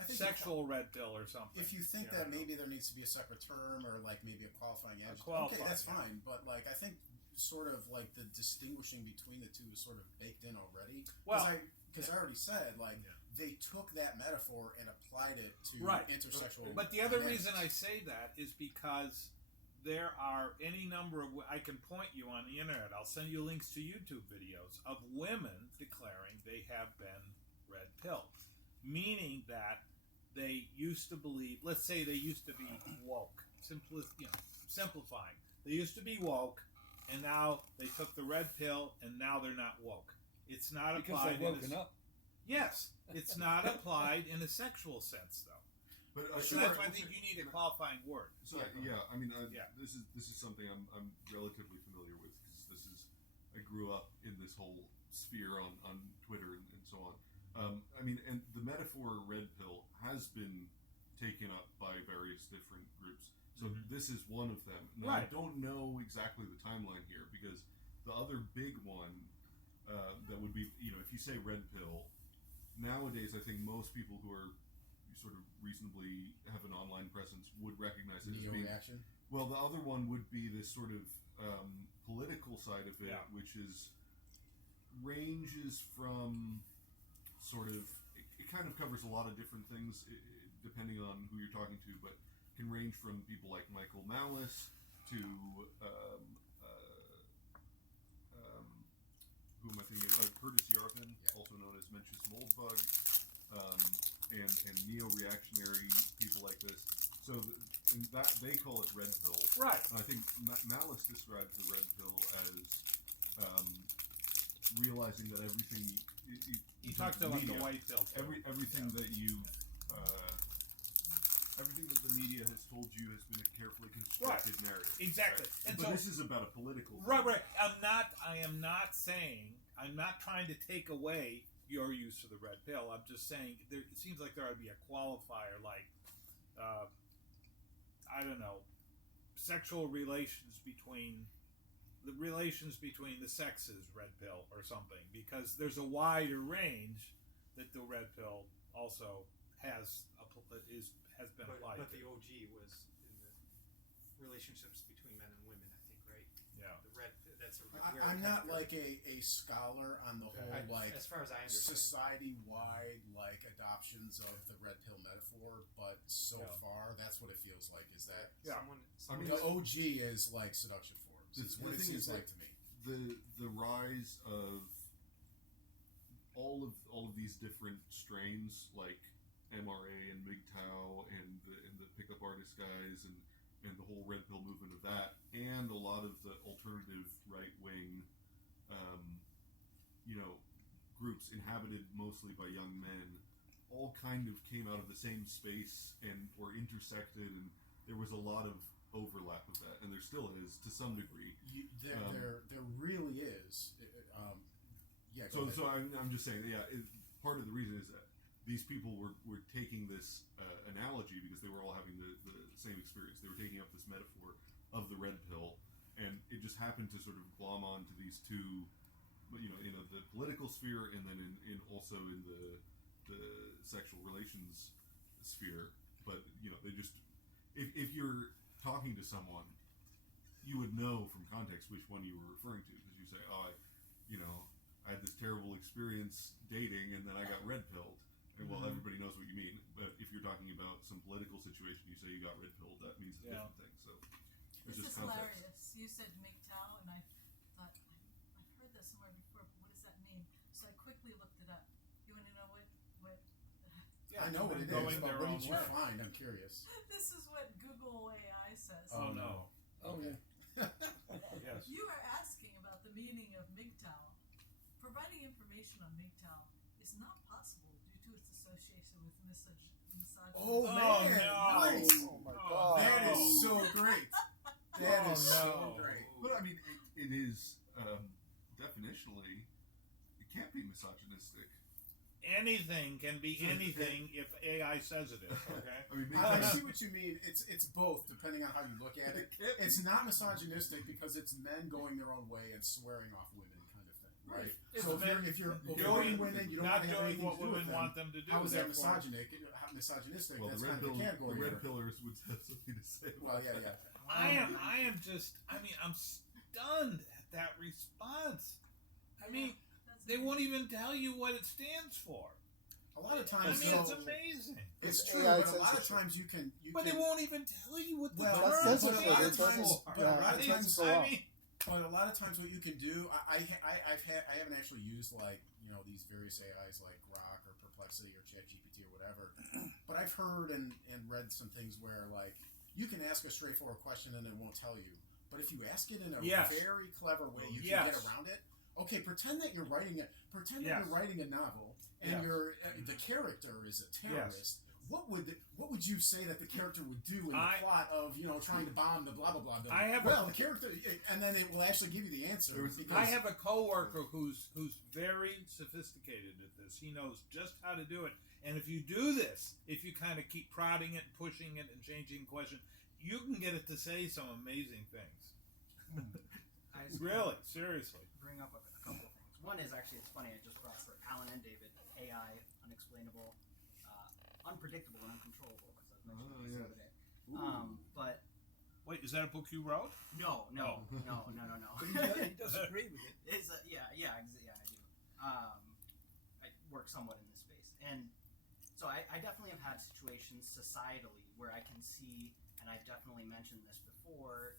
I think sexual red pill or something. if you think Yeah, I that don't know. maybe there needs to be a separate term or like maybe a qualifying adjective, qualifier, okay, that's yeah. fine. But like, I think sort of like the distinguishing between the two is sort of baked in already. Well, because I already said like Yeah. they took that metaphor and applied it to Right. intersexual. But the other dynamics. reason I say that is because there are any number of, I can point you on the internet, I'll send you links to YouTube videos of women declaring they have been red pilled, meaning that they used to believe, let's say they used to be woke, simplifying, they used to be woke, and now they took the red pill, and now they're not woke. It's not Because applied they've woken up. Yes, it's not applied in a sexual sense, though. But So that's why I think you need a qualifying word. So I mean, Yeah. this is something I'm relatively familiar with, because I grew up in this whole sphere on Twitter and so on. I mean, and the metaphor red pill has been taken up by various different groups. So this is one of them. Now, I Right. don't know exactly the timeline here, because the other big one that would be, if you say red pill, nowadays I think most people who are sort of reasonably have an online presence would recognize it as being. Neo-reaction. Well, the other one would be this sort of political side of it, Yeah. which ranges from sort of, it kind of covers a lot of different things depending on who you're talking to, but can range from people like Michael Malice to who am I thinking of? Curtis Yarvin, also known as Mencius Moldbug, and neo-reactionary people like this. So and that they call it red pill. Right. And I think Malice describes the red pill as realizing that everything He talks about the white pill. too. everything that you everything that the media has told you has been a carefully constructed narrative. Exactly. And But so, this is about a political thing. right. I am not saying, I'm not trying to take away your use of the red pill. I'm just saying it seems like there ought to be a qualifier, like, I don't know, sexual relations between the sexes, red pill or something, because there's a wider range that the red pill also has been applied But to. the OG was in the relationships between men and women, I think, right? Yeah. The that's a I'm not like a scholar on the whole like as far as I understand. society-wide like adoptions of the red pill metaphor, but so far that's what it feels like. Is that Someone the OG is like seduction forums? It's what it seems like to me. The rise of all of these different strains like MRA and MGTOW and the pickup artist guys and the whole red pill movement of that, and a lot of the alternative right wing, groups inhabited mostly by young men, all kind of came out of the same space and were intersected, and there was a lot of overlap with that, and there still is to some degree. There really is. So I'm just saying, part of the reason is that these people were taking this analogy because they were all having the same experience. They were taking up this metaphor of the red pill, and it just happened to sort of glom on to these two, in the political sphere, and then in also in the sexual relations sphere. But they just, if you're talking to someone, you would know from context which one you were referring to, because you say, I had this terrible experience dating, and then I got red pilled. And well, everybody knows what you mean. But if you're talking about some political situation, you say you got red pilled, that means a different thing. So it's This just is context. hilarious. You said MGTOW, and I thought, I've heard that somewhere before, but what does that mean? So I quickly looked it up. You want to know what I know what it is, Going but their what own did you way. find? I'm curious. this is what Google AI says. Oh no. Oh yeah. Yes. You are asking about the meaning of MGTOW. Providing information on MGTOW is not possible due to its association with misogyny. Oh, Oh, man, no. nice. Oh my God. That is so great. That is so great. But I mean, it is definitionally, it can't be misogynistic. Anything can be anything if AI says it is. Okay. I mean, I see what you mean. It's both, depending on how you look at it. It's not misogynistic because it's men going their own way and swearing off women, kind of thing, right? It's So men if you're doing avoiding women, you don't not have doing anything what to do with women them. want them to do. How is that therefore- misogynistic? well, That's the kind of the red category. pillars would have something to say. Well, about yeah. that. I'm stunned at that response. I mean, they won't even tell you what it stands for. A lot of I times, mean, so, it's amazing. it's It's true, AI but a lot of censorship. times you can. But it won't even tell you what the Well, term that's stands censorship. It doesn't- for. but a lot of Right? times- go out. But a lot of times, what you can do, I haven't actually used like these various AIs like Grok or Perplexity or ChatGPT or whatever. But I've heard and read some things where like you can ask a straightforward question and it won't tell you. But if you ask it in a Yes. very clever way, you can Yes. get around it. Okay, pretend that you're writing it. Pretend that Yes. you're writing a novel and Yes. you're the character is a terrorist. What would you say that the character would do in the plot of trying to bomb the blah blah blah building? I have the character, and then it will actually give you the answer. Because, I have a coworker who's very sophisticated at this. He knows just how to do it. And if you do this, if you kind of keep prodding it, pushing it, and changing question, you can get it to say some amazing things. I just Really, seriously. bring up a couple of things. One is actually, it's funny, I just brought for Alan and David, AI, unexplainable, unpredictable, and uncontrollable, because I was mentioning this the other day. But Wait, is that a book you wrote? no. But he does agree with it. It's I do. I work somewhat in this space, and so I definitely have had situations societally where I can see, and I've definitely mentioned this before.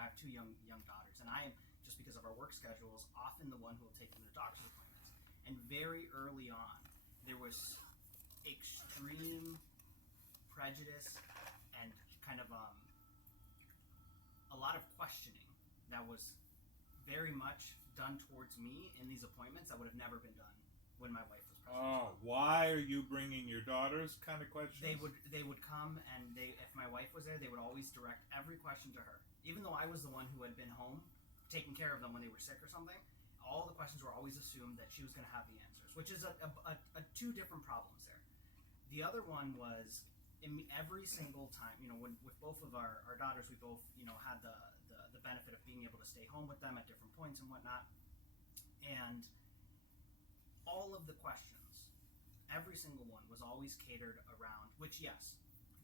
I have two young daughters, and I am, just because of our work schedules, often the one who will take them to doctor's appointments. And very early on, there was extreme prejudice and kind of a lot of questioning that was very much done towards me in these appointments that would have never been done when my wife was present. Oh, why are you bringing your daughters? Kind of questions. They would come, and if my wife was there, they would always direct every question to her. Even though I was the one who had been home taking care of them when they were sick or something, all the questions were always assumed that she was going to have the answers, which is a two different problems there. The other one was every single time, when with both of our daughters, we both had the benefit of being able to stay home with them at different points and whatnot, and all of the questions, every single one was always catered around, which yes,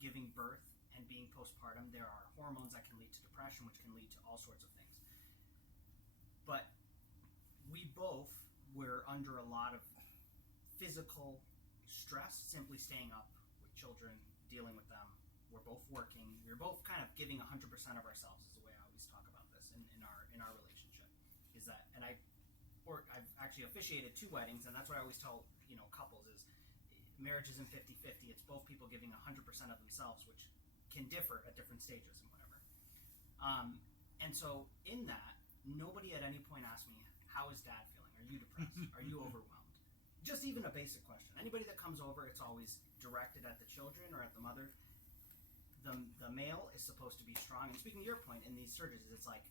giving birth and being postpartum, there are hormones that can lead to depression, which can lead to all sorts of things. but we both were under a lot of physical stress, simply staying up with children, dealing with them. We're both working. We're both kind of giving 100% of ourselves. Is the way I always talk about this in our relationship. Is that, and I've actually officiated 2 weddings, and that's what I always tell couples is marriage isn't 50-50. It's both people giving 100% of themselves, which can differ at different stages and whatever. And so in that, nobody at any point asked me, how is dad feeling? Are you depressed? Are you overwhelmed? Just even a basic question. Anybody that comes over, it's always directed at the children or at the mother. The male is supposed to be strong. And speaking to your point, in these surges, it's like,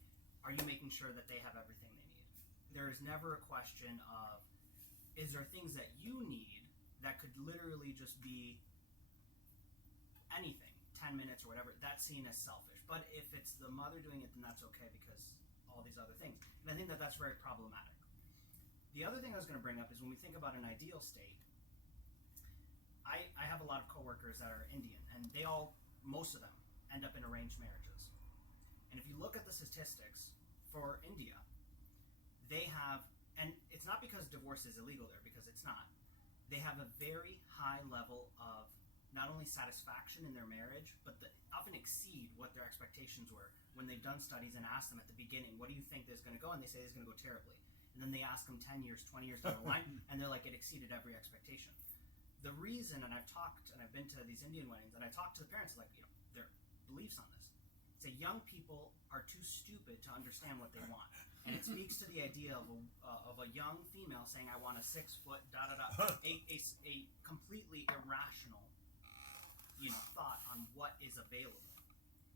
are you making sure that they have everything they need? There is never a question of, is there things that you need that could literally just be anything, 10 minutes or whatever, that's seen as selfish. But if it's the mother doing it, then that's okay because all these other things. And I think that that's very problematic. The other thing I was going to bring up is when we think about an ideal state, I have a lot of coworkers that are Indian, and most of them end up in arranged marriages. And if you look at the statistics for India, they have, and it's not because divorce is illegal there, because it's not. They have a very high level of not only satisfaction in their marriage, but often exceed what their expectations were when they've done studies and asked them at the beginning, what do you think is going to go? And they say it's going to go terribly. And then they ask them 10 years, 20 years down the line, and they're like, it exceeded every expectation. The reason, and I've been to these Indian weddings, and I talked to the parents, like, their beliefs on this. Say young people are too stupid to understand what they want. And it speaks to the idea of a young female saying, I want a 6-foot, a completely irrational, thought on what is available.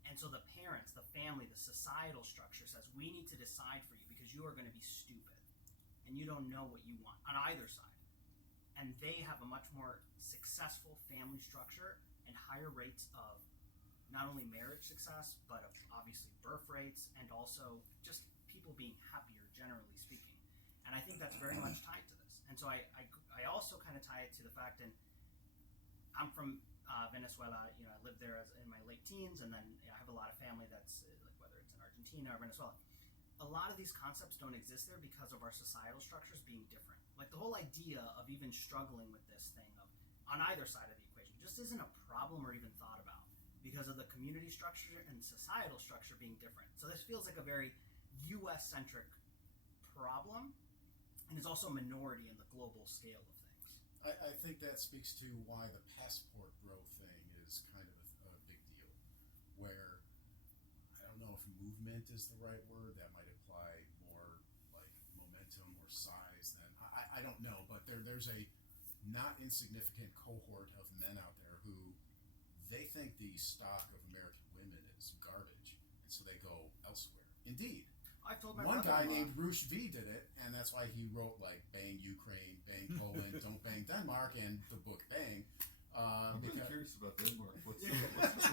And so the parents, the family, the societal structure says, we need to decide for you because you are going to be stupid. And you don't know what you want on either side. And they have a much more successful family structure and higher rates of not only marriage success, but of obviously birth rates and also just people being happier, generally speaking. And I think that's very much tied to this. And so I also kind of tie it to the fact, and I'm from Venezuela. I lived there in my late teens, and then I have a lot of family that's like whether it's in Argentina or Venezuela. A lot of these concepts don't exist there because of our societal structures being different. Like the whole idea of even struggling with this thing of on either side of the equation just isn't a problem or even thought about because of the community structure and societal structure being different. So this feels like a very U.S.-centric problem, and is also a minority in the global scale of things. I think that speaks to why the passport bro thing is kind of a big deal, where I don't know if movement is the right word. That might imply more like momentum or size than I don't know, but there's a not insignificant cohort of men out there who they think the stock of American women is garbage, and so they go elsewhere. Indeed. I've told my one guy named Rush V did it, and that's why he wrote like "Bang Ukraine, Bang Poland, Don't Bang Denmark," and the book Bang. I'm really curious about Denmark. What's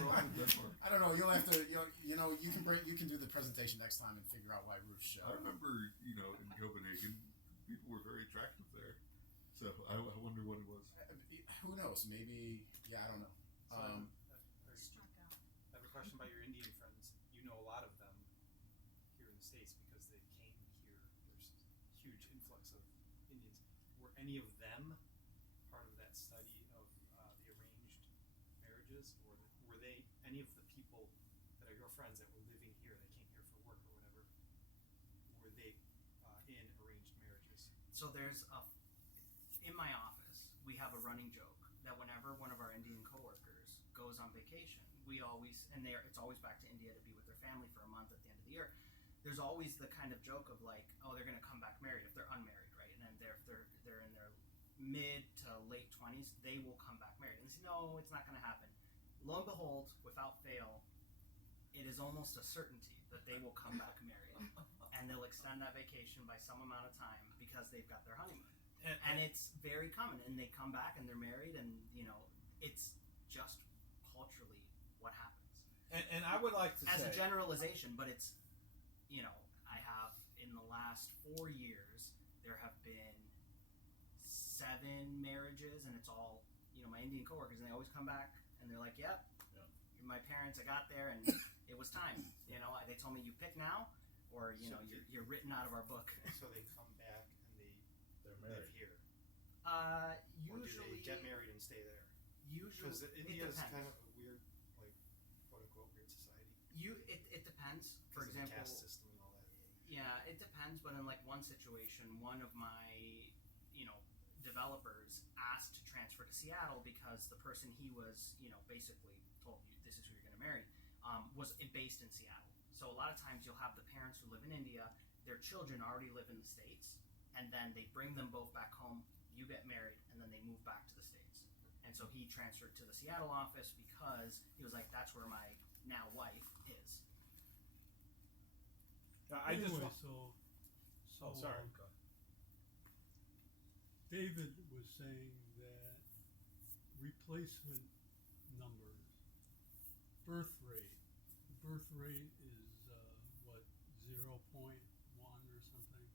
wrong with Denmark? I don't know. You'll have to. You can do the presentation next time and figure out why Rush. I remember, in Copenhagen, people were very attractive there. So I wonder what it was. Who knows? Maybe. Yeah, I don't know. Struck out. I have a question about your Indian friends. You know a lot of them here in the States because they came here. There's a huge influx of Indians. Were any of them part of that study of the arranged marriages? Or were they any of the people that are your friends that were living here, that came here for work or whatever, were they in arranged marriages? So in my office, we have a running joke that whenever one of our Indian coworkers goes on vacation, it's always back to India to be with their family for a month at the end of the year. There's always the kind of joke of like, oh, they're going to come back married if they're unmarried, right? And then if they're in their mid to late 20s, they will come back married. And they say, no, it's not going to happen. Lo and behold, without fail, it is almost a certainty that they will come back married, and they'll extend that vacation by some amount of time because they've got their honeymoon. And it's very common, and they come back and they're married, and it's just culturally what happens. And I would like to as say, a generalization, but it's I have in the last 4 years there have been 7 marriages, and it's all my Indian coworkers, and they always come back and they're like, yep, my parents, I got there and it was time. They told me you pick now or you're written out of our book. So they come back and They're live married. here. Usually, Or do they get married and stay there? Usually, Because it India is depends. kind of a weird, like, quote unquote, weird society. It depends. For 'Cause of the example, caste system and all that. yeah, it depends. But in like one situation, one of my developers asked to transfer to Seattle because the person he was basically told you this is who you're going to marry was based in Seattle. So a lot of times you'll have the parents who live in India, their children already live in the States, and then they bring them both back home. You get married, and then they move back to the States. And so he transferred to the Seattle office because he was like, that's where my now wife is. I just Anyway, want, so sorry. Go ahead. David was saying that replacement numbers, birth rate is what, 0.1 or something?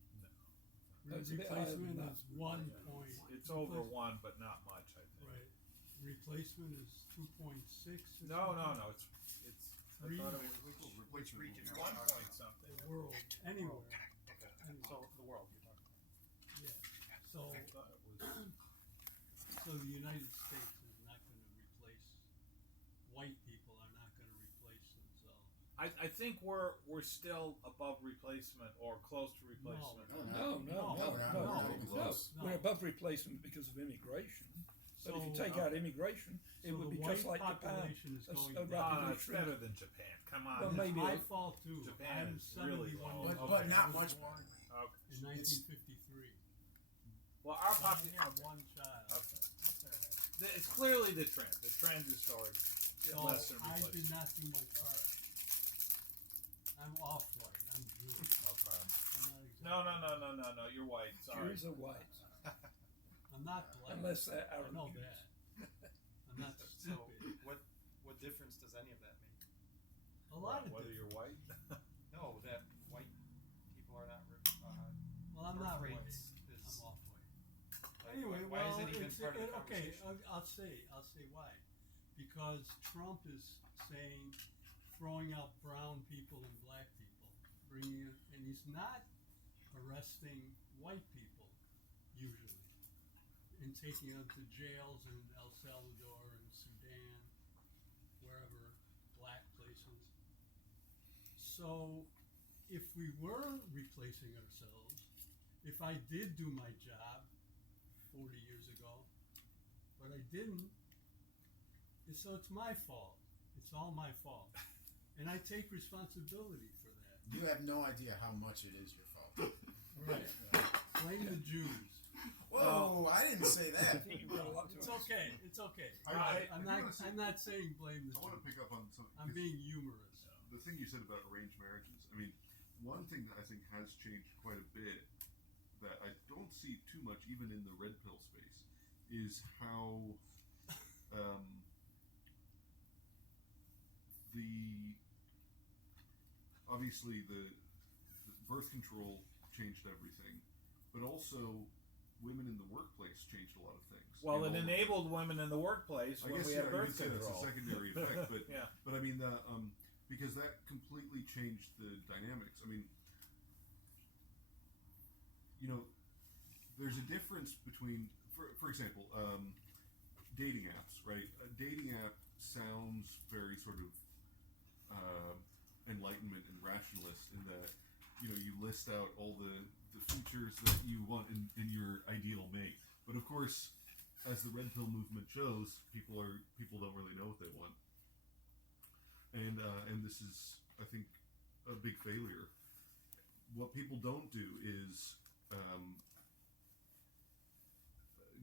No. It's a bit higher than Replacement that. is 1 point. It's over 1, but not much, I think. Right. Replacement is 2.6. No. It's. I Three. thought it was Which region are we 1 talking point about? something. The world, anywhere. Okay. Anyway. So the world you're talking about. Yeah. So, I thought it was. so the United States is not going to replace, white people are not going to replace themselves. I think we're still above replacement or close to replacement. No, we're not even close. No. We're above replacement because of immigration. But if you So, take out immigration, it so would the be just white like Japan. population is going a down. rapidly It's better shrinking. than Japan. Come on. Well, It's maybe my it- fault too. Japan I'm is really 71 low. years Okay. old. But not I was much born Okay. in 1953. Well, our So I population. have one child. Okay. It's clearly the trend. The trend is towards So less than I did replacement. not do my part. I'm off-white. I'm Jewish. Okay. I'm not exactly. No. You're white. Sorry. Jews are white, I'm not black. unless they're I Arab know Jews. that. I'm not So stupid. what difference does any of that make? A lot of Whether different. you're white. No, that white people are not. Well, I'm not birth white. rates I'm is- off-white. like, Anyway, why well, is it even it's, part of the okay. conversation? I'll say why. Because Trump is saying throwing out brown people and black people, bringing in, and he's not arresting white people usually, and taking them to jails in El Salvador and Sudan, wherever, black places. So, if we were replacing ourselves, if I did do my job 40 years ago, but I didn't, so it's my fault. It's all my fault. And I take responsibility for that. You have no idea how much it is your fault. Right. Blame the Jews. Whoa, I didn't say I that. think you've got a lot to It's ask. okay. It's okay. I I'm do wanna say- not saying blame the I want to Jews. pick up on something. I'm being humorous. The thing you said about arranged marriages. I mean, one thing that I think has changed quite a bit that I don't see too much, even in the red pill space, is how obviously the birth control changed everything, but also women in the workplace changed a lot of things. Well, it You know, enabled women in the workplace I when guess we yeah, had you birth could say that's control. a secondary effect, but Yeah. but I mean because that completely changed the dynamics. I mean, you know, there's a difference between, for example, dating apps, right? A dating app sounds very sort of enlightenment and rationalist in that, you know, you list out all the features that you want in your ideal mate. But of course, as the red pill movement shows, people don't really know what they want. And this is, I think, a big failure. What people don't do is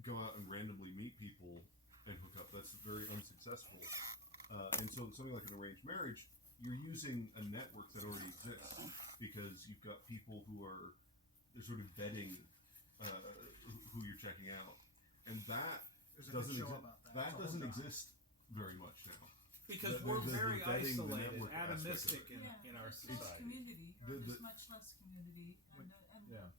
go out and randomly meet people and hook up. That's very unsuccessful. And so something like an arranged marriage, you're using a network that already exists because you've got people they're sort of vetting who you're checking out. And that There's a good doesn't show exist. about that. That It's a whole doesn't doc. exist very much now. Because The- we're the very vetting, the isolated, network aspect of atomistic it. in our there's less society. community, or The- there's the- much less community, and Yeah.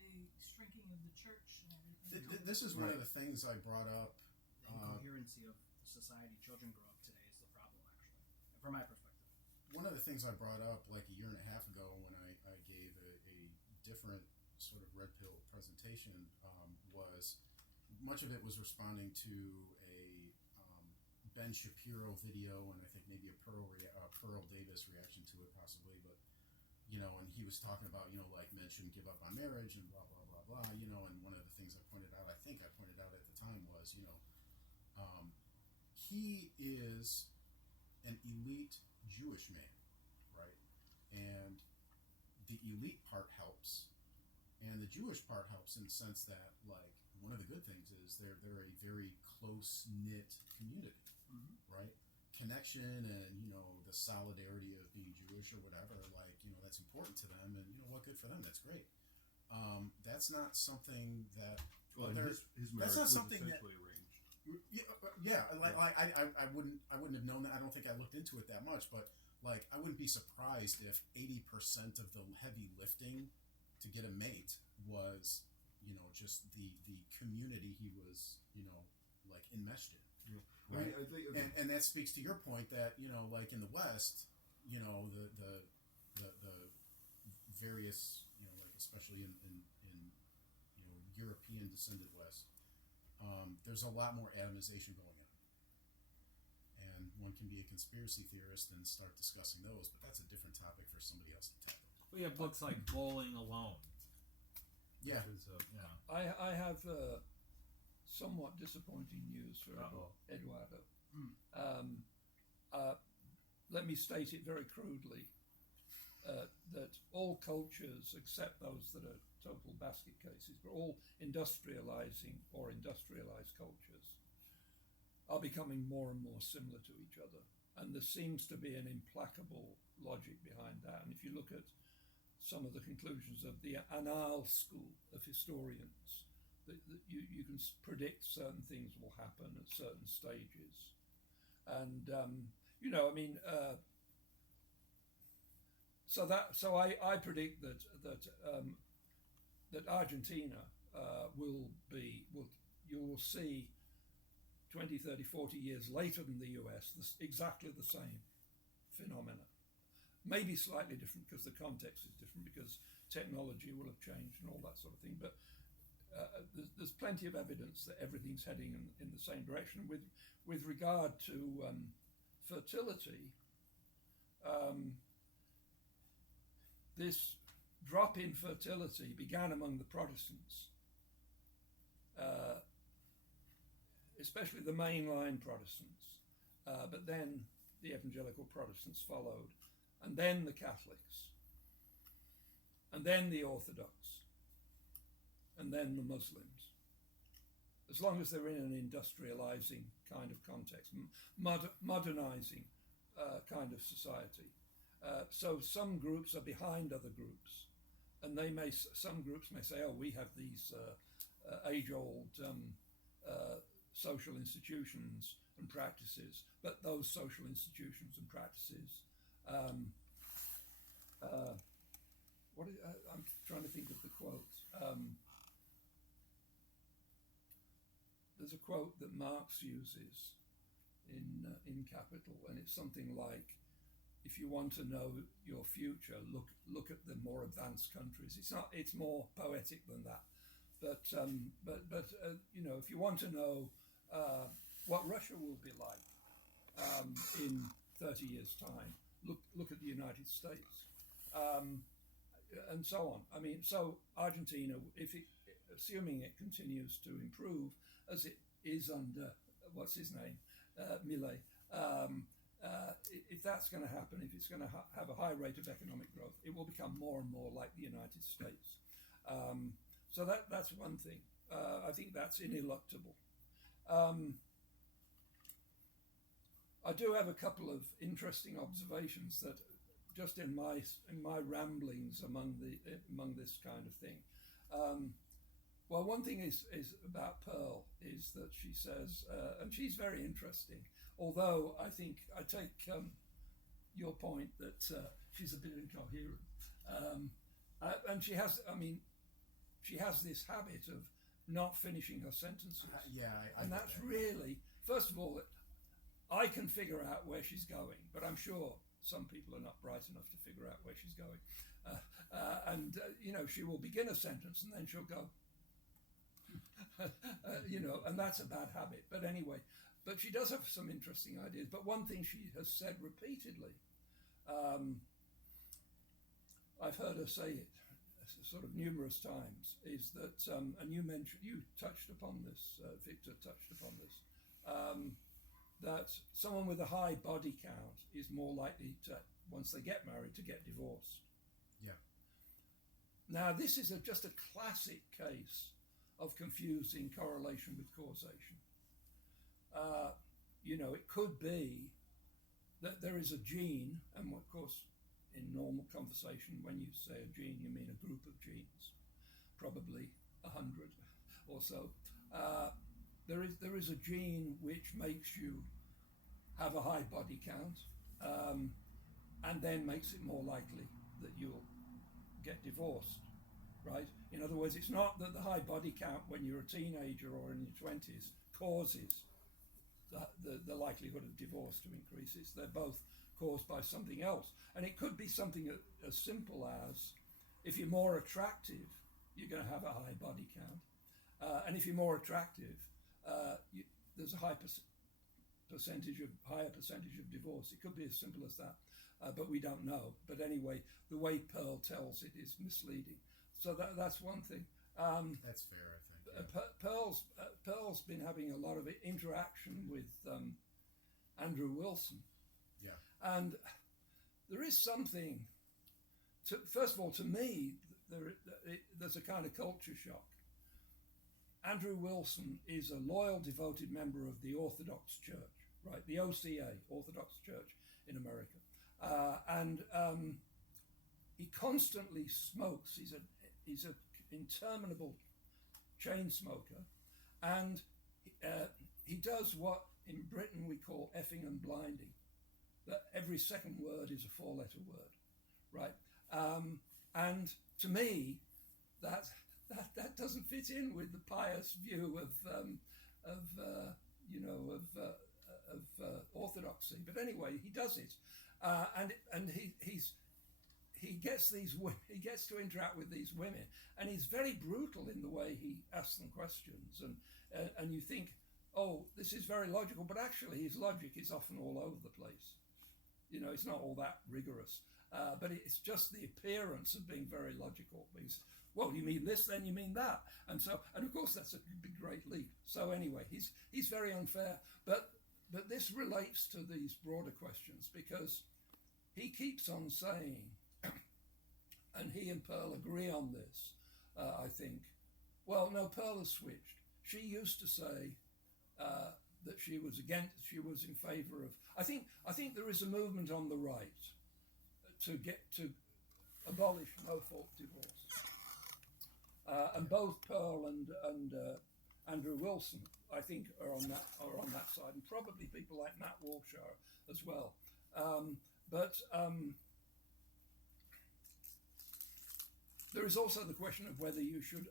the shrinking of the church and everything. This is one of the things I brought up. The incoherency of society children grow up today is the problem, actually, from my perspective. One of the things I brought up like a year and a half ago when I different sort of red pill presentation was much of it was responding to a Ben Shapiro video, and I think maybe a Pearl Davis reaction to it possibly, but and he was talking about like men shouldn't give up on marriage and blah blah blah blah, and one of the things I pointed out at the time was he is an elite Jewish man, right? And the elite part helps, and the Jewish part helps in the sense that, like, one of the good things is they're a very close knit community, right? Connection and the solidarity of being Jewish or whatever, like that's important to them, and what good for them. That's great. That's not something that his marriage that's not was something essentially arranged. I wouldn't have known that. I don't think I looked into it that much, but like I wouldn't be surprised if 80% of the heavy lifting to get a mate was just the community he was like enmeshed in. Yeah. Right. I think, and that speaks to your point that like in the West, the various like especially in European descended West, there's a lot more atomization going on, and one can be a conspiracy theorist and start discussing those, but that's a different topic for somebody else to tackle. We have books like Bowling Alone. Yeah. I have somewhat disappointing news for Eduardo. Let me state it very crudely, that all cultures, except those that are total basket cases, but all industrializing or industrialized cultures are becoming more and more similar to each other. And there seems to be an implacable logic behind that. And if you look at some of the conclusions of the Annales school of historians, you can predict certain things will happen at certain stages. And, so I predict that Argentina you will see 20, 30, 40 years later than the US, exactly the same phenomena. Maybe slightly different because the context is different, because technology will have changed and all that sort of thing. But there's plenty of evidence that everything's heading in the same direction. With regard to fertility, this drop in fertility began among the Protestants, especially the mainline Protestants, but then the evangelical Protestants followed, and then the Catholics, and then the Orthodox, and then the Muslims. As long as they're in an industrializing kind of context, modernizing kind of society. So some groups are behind other groups, and some groups may say, oh, we have these age-old social institutions and practices, but those social institutions and practices, I'm trying to think of the quote. There's a quote that Marx uses in Capital, and it's something like, if you want to know your future, look at the more advanced countries. It's more poetic than that, but if you want to know what Russia will be like in 30 years' time, look at the United States, and so on. I mean, so Argentina, assuming it continues to improve as it is under what's his name, Milei. If that's going to happen, if it's going to have a high rate of economic growth, it will become more and more like the United States. So that's one thing. I think that's ineluctable. I do have a couple of interesting observations that, just in my ramblings among this kind of thing. Well, one thing is about Pearl is that she says, and she's very interesting, although I think I take your point that she's a bit incoherent. And she has this habit of not finishing her sentences. And that's really, first of all, I can figure out where she's going, but I'm sure some people are not bright enough to figure out where she's going. She will begin a sentence and then she'll go, and that's a bad habit. But anyway, but she does have some interesting ideas. But one thing she has said repeatedly, I've heard her say it sort of numerous times, is that, and you touched upon this, Victor touched upon this, that someone with a high body count is more likely to, once they get married, to get divorced. Yeah. Now, this is just a classic case of confusing correlation with causation. It could be that there is a gene, and of course, in normal conversation, when you say a gene, you mean a group of genes, probably 100 or so. There is a gene which makes you have a high body count, and then makes it more likely that you'll get divorced, right? In other words, it's not that the high body count when you're a teenager or in your 20s causes the likelihood of divorce to increase. They're both caused by something else. And it could be something as simple as, if you're more attractive, you're going to have a high body count. And if you're more attractive, there's a higher percentage of divorce. It could be as simple as that, but we don't know. But anyway, the way Pearl tells it is misleading. So that's one thing. That's fair, I think. Yeah. Pearl's been having a lot of interaction with Andrew Wilson. Yeah. And there is something, first of all, to me, there's a kind of culture shock. Andrew Wilson is a loyal, devoted member of the Orthodox Church, right? The OCA, Orthodox Church in America. And he constantly smokes. He's an interminable chain smoker. And he does what in Britain we call effing and blinding. That every second word is a four-letter word, right? And to me, that doesn't fit in with the pious view of orthodoxy. But anyway, he does it, and he gets to interact with these women, and he's very brutal in the way he asks them questions, and you think, oh, this is very logical, but actually his logic is often all over the place. It's not all that rigorous, but it's just the appearance of being very logical. Because, well, you mean this, then you mean that, and of course that's a big, great leap. So anyway, he's very unfair, but this relates to these broader questions, because he keeps on saying, and he and Pearl agree on this, I think. Well, no, Pearl has switched. She used to say that she was in favour of. I think there is a movement on the right to abolish no-fault divorce, and both Pearl and Andrew Wilson, I think, are on that side, and probably people like Matt Walsh are as well. There is also the question of whether you should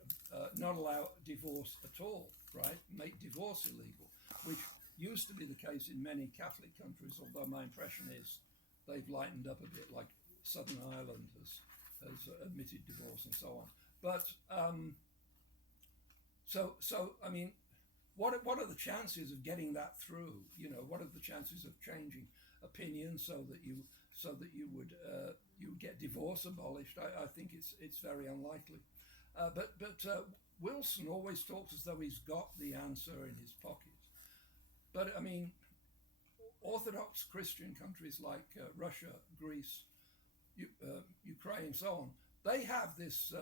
not allow divorce at all, right? Make divorce illegal, which used to be the case in many Catholic countries, although my impression is they've lightened up a bit, like Southern Ireland has admitted divorce and so on. But so I mean, what are the chances of getting that through? What are the chances of changing opinion so that you would get divorce abolished? I think it's very unlikely. But Wilson always talks as though he's got the answer in his pocket. But I mean, Orthodox Christian countries like Russia, Greece, Ukraine, so on, they have this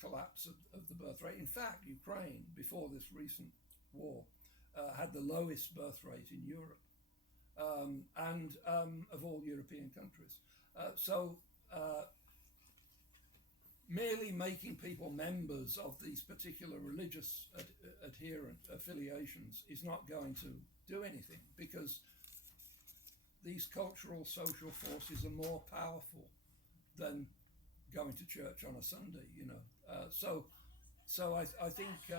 collapse of the birth rate. In fact, Ukraine, before this recent war, had the lowest birth rate in Europe, and of all European countries. So merely making people members of these particular religious adherent affiliations is not going to do anything, because these cultural social forces are more powerful than going to church on a Sunday, So I think.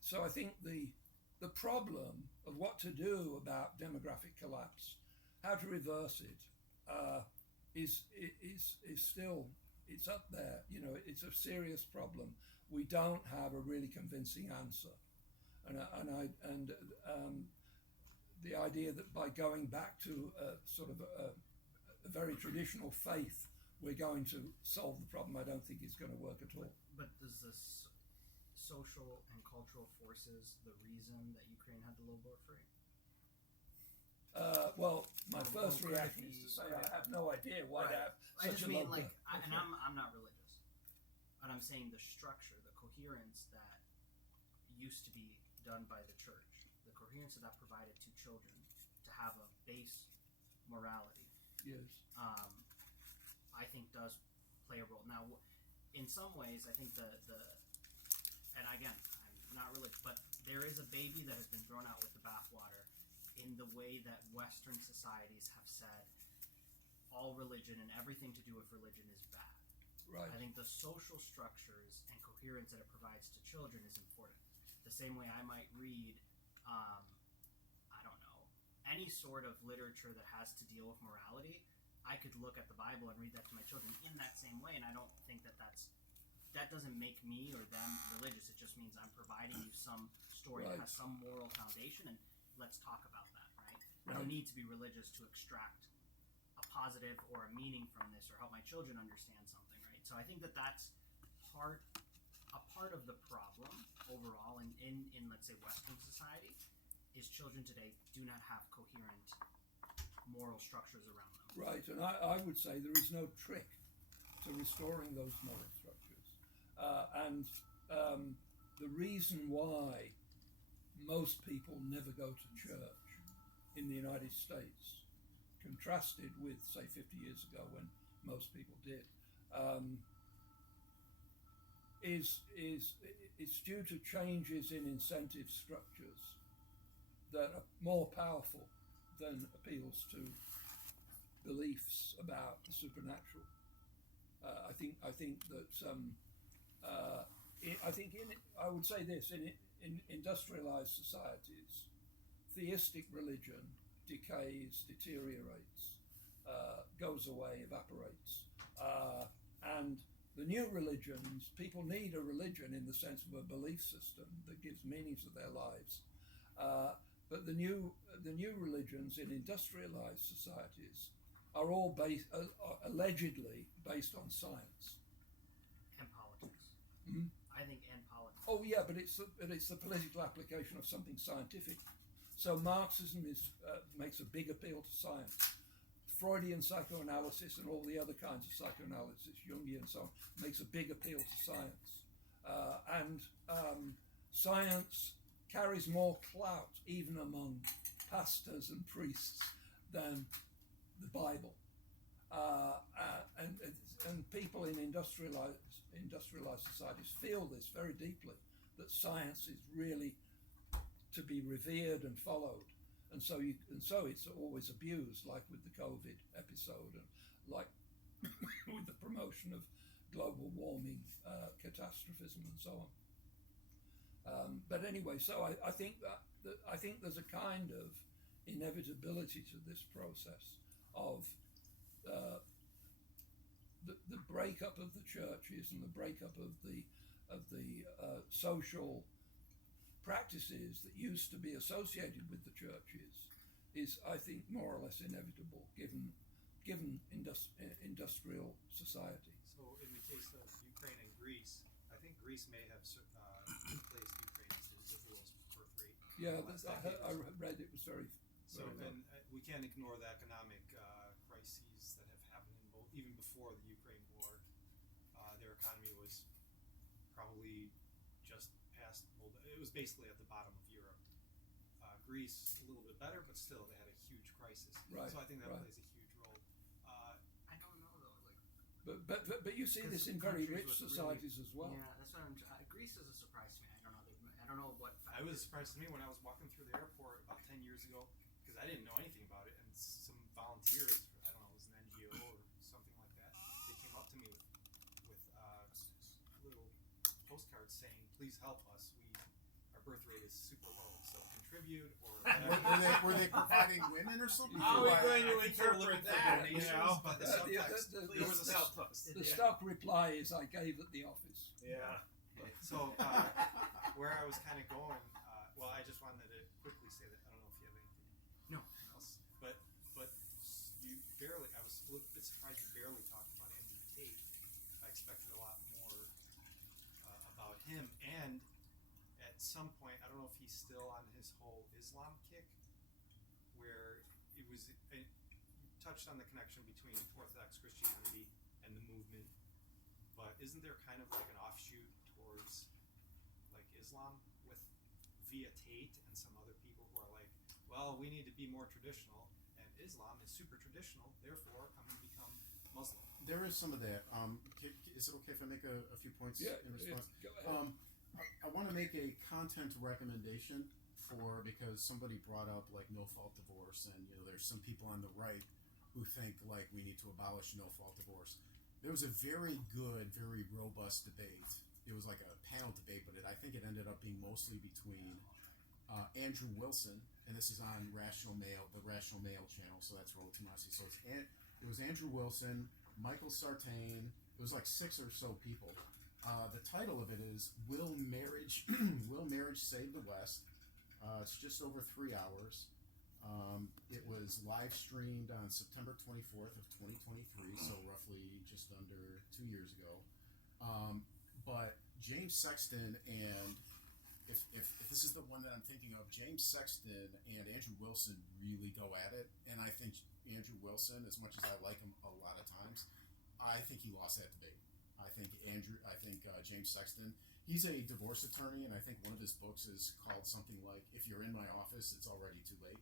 So I think the problem of what to do about demographic collapse how to reverse it is still, it's up there. You know, it's a serious problem. We don't have a really convincing answer, and the idea that by going back to sort of a very traditional faith, we're going to solve the problem, I don't think is going to work at all. But does this social and cultural forces the reason that Ukraine had the low birth rate? Well, my first reaction is to say I have no idea why they have such a low birth rate. And I'm not religious, but I'm saying the structure, the coherence that used to be done by the church, the coherence that provided to children to have a base morality, yes, I think does play a role. Now, in some ways, I think the and again, I'm not religious, but there is a baby that has been thrown out with the bathwater in the way that Western societies have said all religion and everything to do with religion is bad. right. I think the social structures and coherence that it provides to children is important. The same way I might read, I don't know, any sort of literature that has to deal with morality, I could look at the Bible and read that to my children in that same way, and I don't think that that doesn't make me or them religious. It just means I'm providing you some story that has some moral foundation, and let's talk about that, right? I don't need to be religious to extract a positive or a meaning from this or help my children understand something, right? So I think that that's a part of the problem overall in let's say Western society is children today do not have coherent moral structures around them. Right, and I would say there is no trick to restoring those moral structures. And the reason why most people never go to church in the United States, contrasted with, say, 50 years ago when most people did, is it's due to changes in incentive structures that are more powerful than appeals to beliefs about the supernatural. I think that I would say this in industrialized societies, theistic religion decays, deteriorates, goes away, evaporates, and the new religions, people need a religion in the sense of a belief system that gives meaning to their lives. But the new religions in industrialized societies are all allegedly based on science And politics. Mm-hmm. I think and politics. Oh yeah, but it's the political application of something scientific. So Marxism makes a big appeal to science. Freudian psychoanalysis and all the other kinds of psychoanalysis, Jungian and so on, makes a big appeal to science. And science carries more clout even among pastors and priests than the Bible. And people in industrialized societies feel this very deeply, that science is really to be revered and followed. And so it's always abused, like with the COVID episode, and like with the promotion of global warming, catastrophism, and so on. But anyway, so I think there's a kind of inevitability to this process of the breakup of the churches and the breakup of the social practices that used to be associated with the churches is, I think, more or less inevitable given industrial society. So in the case of Ukraine and Greece, I think Greece may have replaced Ukraine as the lowest birth rate. Yeah, I read it was very. So very and we can't ignore the economic crises that have happened in both, even before the Ukraine war. Their economy was probably just past Moldova. It was basically at the bottom of Europe. Greece a little bit better, but still they had a huge crisis. Right, So I think that right. plays a huge role. I don't know though, like. But you see this in very rich societies as well. Yeah, that's what Greece is a surprise to me. I don't know what. I was surprised to me when I was walking through the airport about 10 years ago, because I didn't know anything about it, and some volunteers, I don't know, it was an NGO or something like that, they came up to me with little postcards saying, "Please help us. Our birth rate is super low. So contribute or were they providing women or something? How are we going to I think they're looking interpret for that? donations, but the subtext, the- there was a subtext. The stock reply is I gave at the office. Yeah. So where I was kind of going, well, I just wanted to quickly say that I don't know if you have anything else, but you barely. I was a little bit surprised you barely talked about Andrew Tate. I expected a lot more about him, and at some point, I don't know if he's still on his whole Islam kick, where it was. You touched on the connection between Orthodox Christianity and the movement, but isn't there kind of like an offshoot towards like Islam with via Tate and some other people who are like, well, we need to be more traditional, and Islam is super traditional, therefore I'm going to become Muslim. There is some of that. Is it okay if I make a few points in response? Go ahead. I want to make a content recommendation because somebody brought up like no-fault divorce, and there's some people on the right who think like we need to abolish no-fault divorce. There was a very good, very robust debate. It was like a panel debate, but I think it ended up being mostly between Andrew Wilson, and this is on Rational Male, the Rational Male channel, so that's Rollo Tomassi. So it was Andrew Wilson, Michael Sartain. It was like 6 or so people. The title of it is "Will Marriage Save the West?" It's just over 3 hours. It was live streamed on September 24th of 2023, so roughly just under 2 years ago. But James Sexton and if this is the one that I'm thinking of, James Sexton and Andrew Wilson really go at it, and I think Andrew Wilson, as much as I like him a lot of times, I think he lost that debate. I think James Sexton, he's a divorce attorney, and I think one of his books is called something like "If You're in My Office, It's Already Too Late."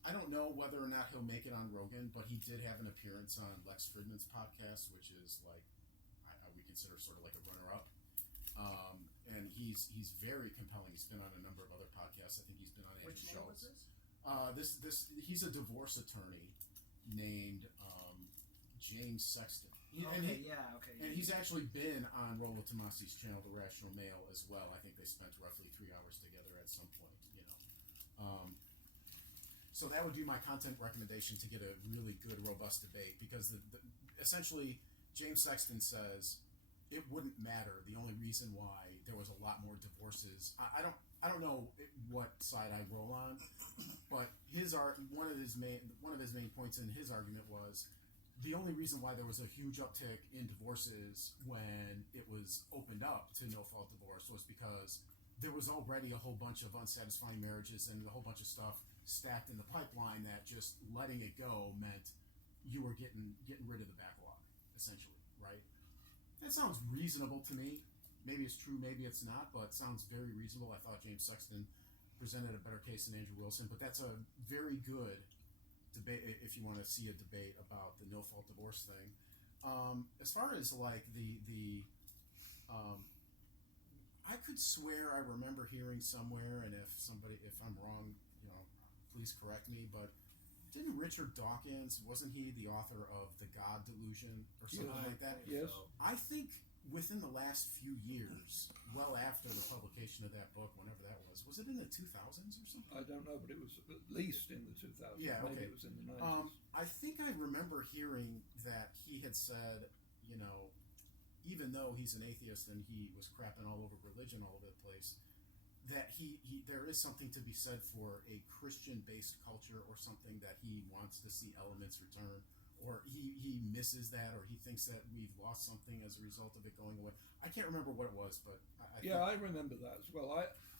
I don't know whether or not he'll make it on Rogan, but he did have an appearance on Lex Fridman's podcast, which is like we consider sort of like a runner-up. And he's very compelling. He's been on a number of other podcasts. I think he's been on Andrew Which name was Schultz. this? He's a divorce attorney named James Sexton. And he's actually been on Rollo Tomassi's channel, The Rational Male, as well. I think they spent roughly 3 hours together at some point. So that would be my content recommendation to get a really good, robust debate, because essentially James Sexton says it wouldn't matter. The only reason why there was a lot more divorces, I don't know what side I roll on, but one of his main points in his argument was the only reason why there was a huge uptick in divorces when it was opened up to no-fault divorce was because there was already a whole bunch of unsatisfying marriages and a whole bunch of stuff stacked in the pipeline that just letting it go meant you were getting rid of the backlog, essentially, right? That sounds reasonable to me. Maybe it's true, maybe it's not, but it sounds very reasonable. I thought James Sexton presented a better case than Andrew Wilson, but that's a very good debate if you want to see a debate about the no-fault divorce thing. As far as like I could swear I remember hearing somewhere, and if I'm wrong, please correct me, but didn't Richard Dawkins, wasn't he the author of The God Delusion or something like that? Yes. I think within the last few years, well after the publication of that book, whenever that was it in the 2000s or something? I don't know, but it was at least in the 2000s. Yeah, okay. Maybe it was in the 90s. I think I remember hearing that he had said, even though he's an atheist and he was crapping all over religion all over the place, that there is something to be said for a Christian-based culture, or something that he wants to see elements return, or he misses that, or he thinks that we've lost something as a result of it going away. I can't remember what it was, but I remember that as well.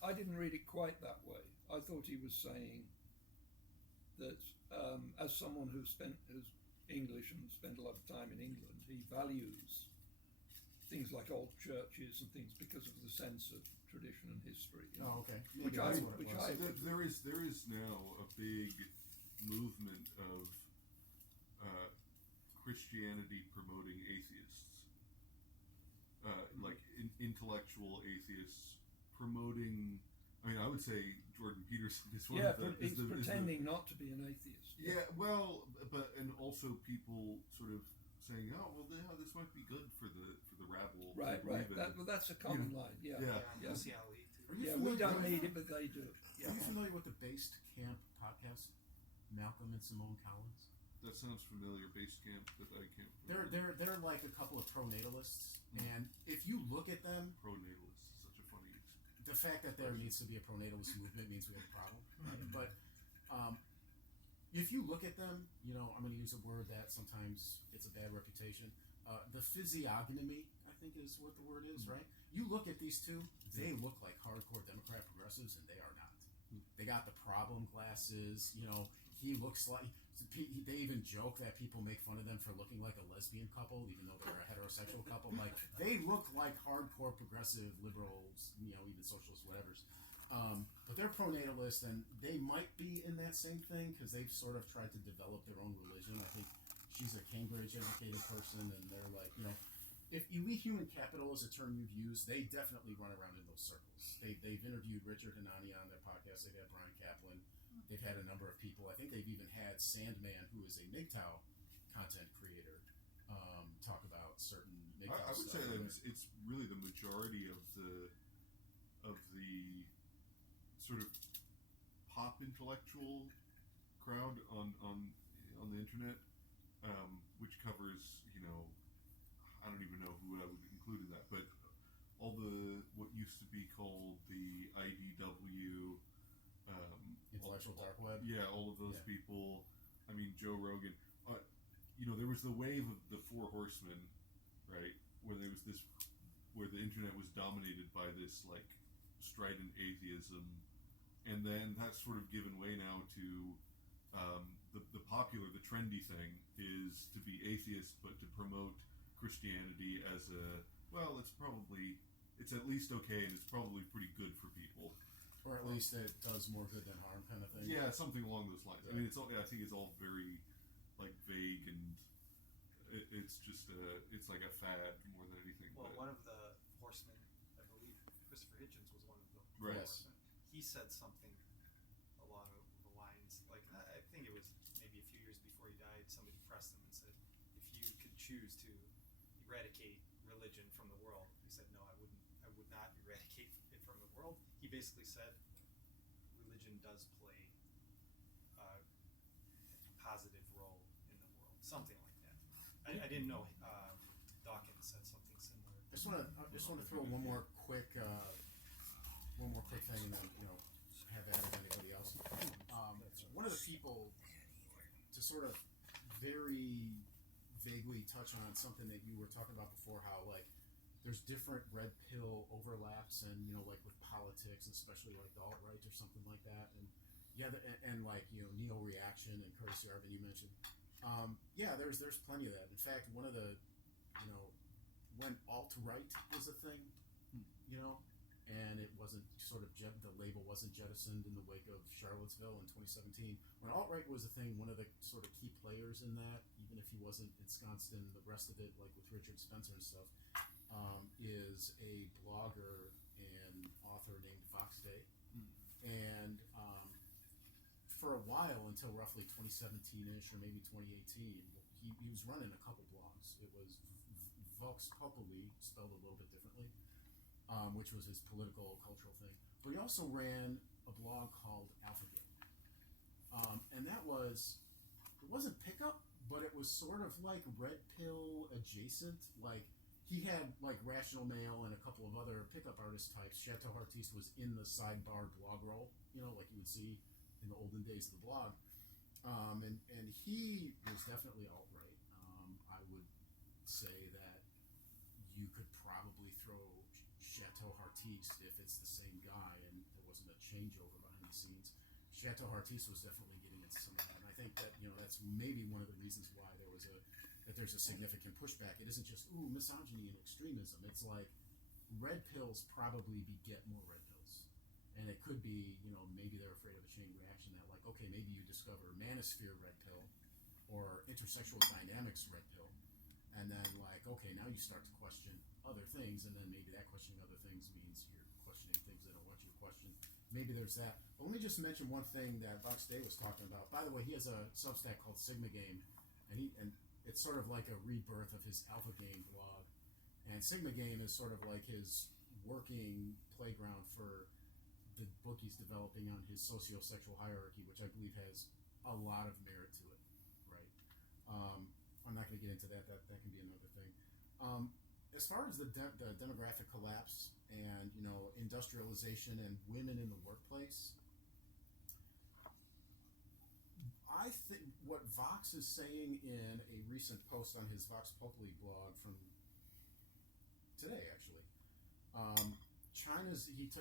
I didn't read it quite that way. I thought he was saying that as someone who's English and spent a lot of time in England, he values things like old churches and things because of the sense of tradition and history. Oh, okay. Which There is now a big movement of Christianity promoting atheists, like intellectual atheists promoting. I mean, I would say Jordan Peterson is one of them. He's pretending not to be an atheist. Yeah, well, and also people sort of saying, "Oh, well, this might be good for the rabble." to Right. believe in." That's a common line. Yeah. Yeah. Lucy Ali too. Are you Yeah, we familiar don't with- need it, but they do. Yeah. Are you familiar with the Based Camp podcast? Malcolm and Simone Collins. That sounds familiar. Base camp, but I can't. They're like a couple of pronatalists, and if you look at them, Pronatalist is such a funny. the fact that there needs to be a pronatalist movement means we have a problem. Right? But if you look at them, you know, I'm going to use a word that sometimes gets a bad reputation. The physiognomy, I think, is what the word is, right? You look at these two; they look like hardcore Democrat progressives, and they are not. They got the problem glasses. You know, he looks like. They even joke that people make fun of them for looking like a lesbian couple, even though they're a heterosexual couple. Like, they look like hardcore progressive liberals, you know, even socialists, whatever's. But they're pronatalist, and they might be in that same thing because they've sort of tried to develop their own religion. I think she's a Cambridge-educated person, and they're like, you know, if elite human capital is a term you've used, they definitely run around in those circles. They've interviewed Richard Hanani on their podcast. They've had Brian Kaplan. They've had a number of people. I think they've even had Sandman, who is a MGTOW content creator, talk about certain MGTOW I would stuff. say that it's really the majority of the sort of pop intellectual crowd on the internet, which covers, you know, I don't even know who I would include in that, but all the what used to be called the IDW. Intellectual dark web. Yeah, all of those people. I mean, Joe Rogan. You know, there was the wave of the Four Horsemen, right? Where there was this, where the internet was dominated by this like strident atheism, and then that's sort of given way now to the popular, the trendy thing is to be atheist, but to promote Christianity as a it's at least okay, and it's probably pretty good for people. Or at least it does more good than harm, kind of thing. Yeah, something along those lines. I mean, I think it's all very like vague, and it's just it's like a fad more than anything. Well, but one of the horsemen, I believe Christopher Hitchens was one of the Right. horsemen. He said something along the lines like, I think it was maybe a few years before he died. Somebody pressed him and said, "If you could choose to eradicate religion from the world," he said, "No, I wouldn't. I would not eradicate it from the world." He basically said religion does play a positive role in the world, something like that. I didn't know Dawkins said something similar. I just want to throw one more quick thing, and then have that with anybody else. One of the people to sort of very vaguely touch on something that you were talking about before, how like there's different red pill overlaps, and like with politics, especially like the alt-right or something like that, and and like neo reaction and Curtis Yarvin you mentioned. There's plenty of that. In fact, one of the when alt-right was a thing, and it wasn't sort of the label wasn't jettisoned in the wake of Charlottesville in 2017. When alt-right was a thing, one of the sort of key players in that, even if he wasn't ensconced in the rest of it, like with Richard Spencer and stuff, is a blogger and author named Vox Day. And for a while, until roughly 2017-ish or maybe 2018, he was running a couple blogs. It was Vox Populi, spelled a little bit differently, which was his political, cultural thing. But he also ran a blog called Alphagate. And it wasn't pickup, but it was sort of like Red Pill adjacent. Like, he had like Rational Mail and a couple of other pickup artist types. Chateau Artiste was in the sidebar blog roll, like you would see in the olden days of the blog. And he was definitely alt-right. I would say that you could probably throw Chateau Artiste if it's the same guy and there wasn't a changeover behind the scenes. Chateau Artiste was definitely getting into some of that, and I think that that's maybe one of the reasons why there's a significant pushback. It isn't just misogyny and extremism. It's like red pills probably beget more red pills, and it could be maybe they're afraid of a chain reaction that like, okay, maybe you discover manosphere red pill or intersexual dynamics red pill, and then like, okay, now you start to question other things, and then maybe that questioning other things means you're questioning things they don't want you to question. Maybe there's that. But let me just mention one thing that Vox Day was talking about. By the way, he has a Substack called Sigma Game, and it's sort of like a rebirth of his Alpha Game blog, and Sigma Game is sort of like his working playground for the book he's developing on his socio-sexual hierarchy, which I believe has a lot of merit to it, right? I'm not going to get into that. That can be another thing. As far as the demographic collapse and, you know, industrialization and women in the workplace, I think what Vox is saying in a recent post on his Vox Populi blog from today, actually,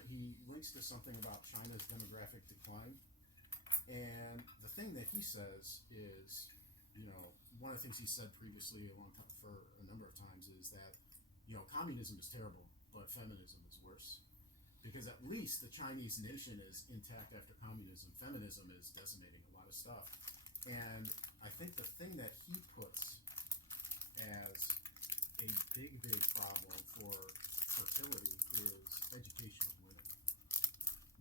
he links to something about China's demographic decline, and the thing that he says is, you know, one of the things he said previously for a number of times is that, you know, communism is terrible, but feminism is worse. Because at least the Chinese nation is intact after communism. Feminism is decimating a lot of stuff. And I think the thing that he puts as a big problem for fertility is education of women.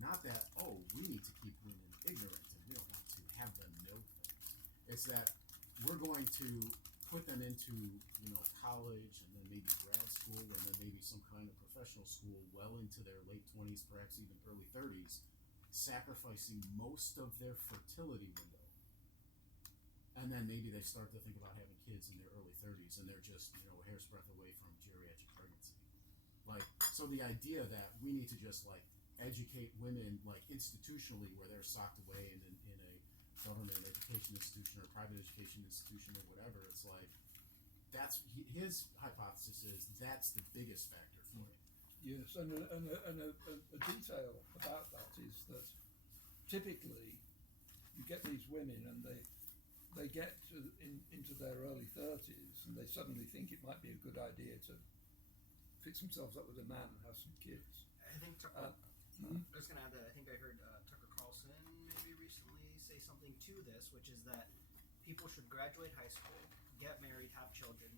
Not that, oh, we need to keep women ignorant and we don't want to have them know things. It's that we're going to put them into, you know, college and then maybe grad school and then maybe some kind of professional school well into their late 20s, perhaps even early 30s, sacrificing most of their fertility window. And then maybe they start to think about having kids in their early 30s and they're just, you know, a hair's breadth away from geriatric pregnancy. Like, so the idea that we need to just, like, educate women, like, institutionally where they're socked away in a government education institution or private education institution or whatever, it's like, that's his hypothesis is that's the biggest factor for it. Yes, and a detail about that is that typically you get these women and they get into their early 30s and they suddenly think it might be a good idea to fix themselves up with a man and have some kids. I think I was going to add that I think I heard Tucker Carlson maybe recently say something to this, which is that people should graduate high school, get married, have children,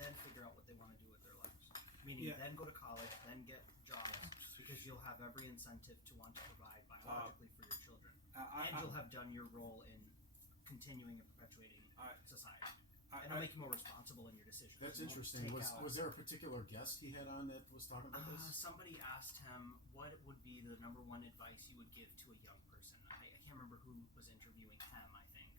then figure out what they want to do with their lives. Meaning then go to college, then get jobs, because you'll have every incentive to want to provide biologically for your children. And you'll have done your role in continuing and perpetuating society. And it'll make you more responsible in your decisions. That's interesting. Was there a particular guest he had on that was talking about this? Somebody asked him what would be the number one advice you would give to a young person. I can't remember who was interviewing him, I think.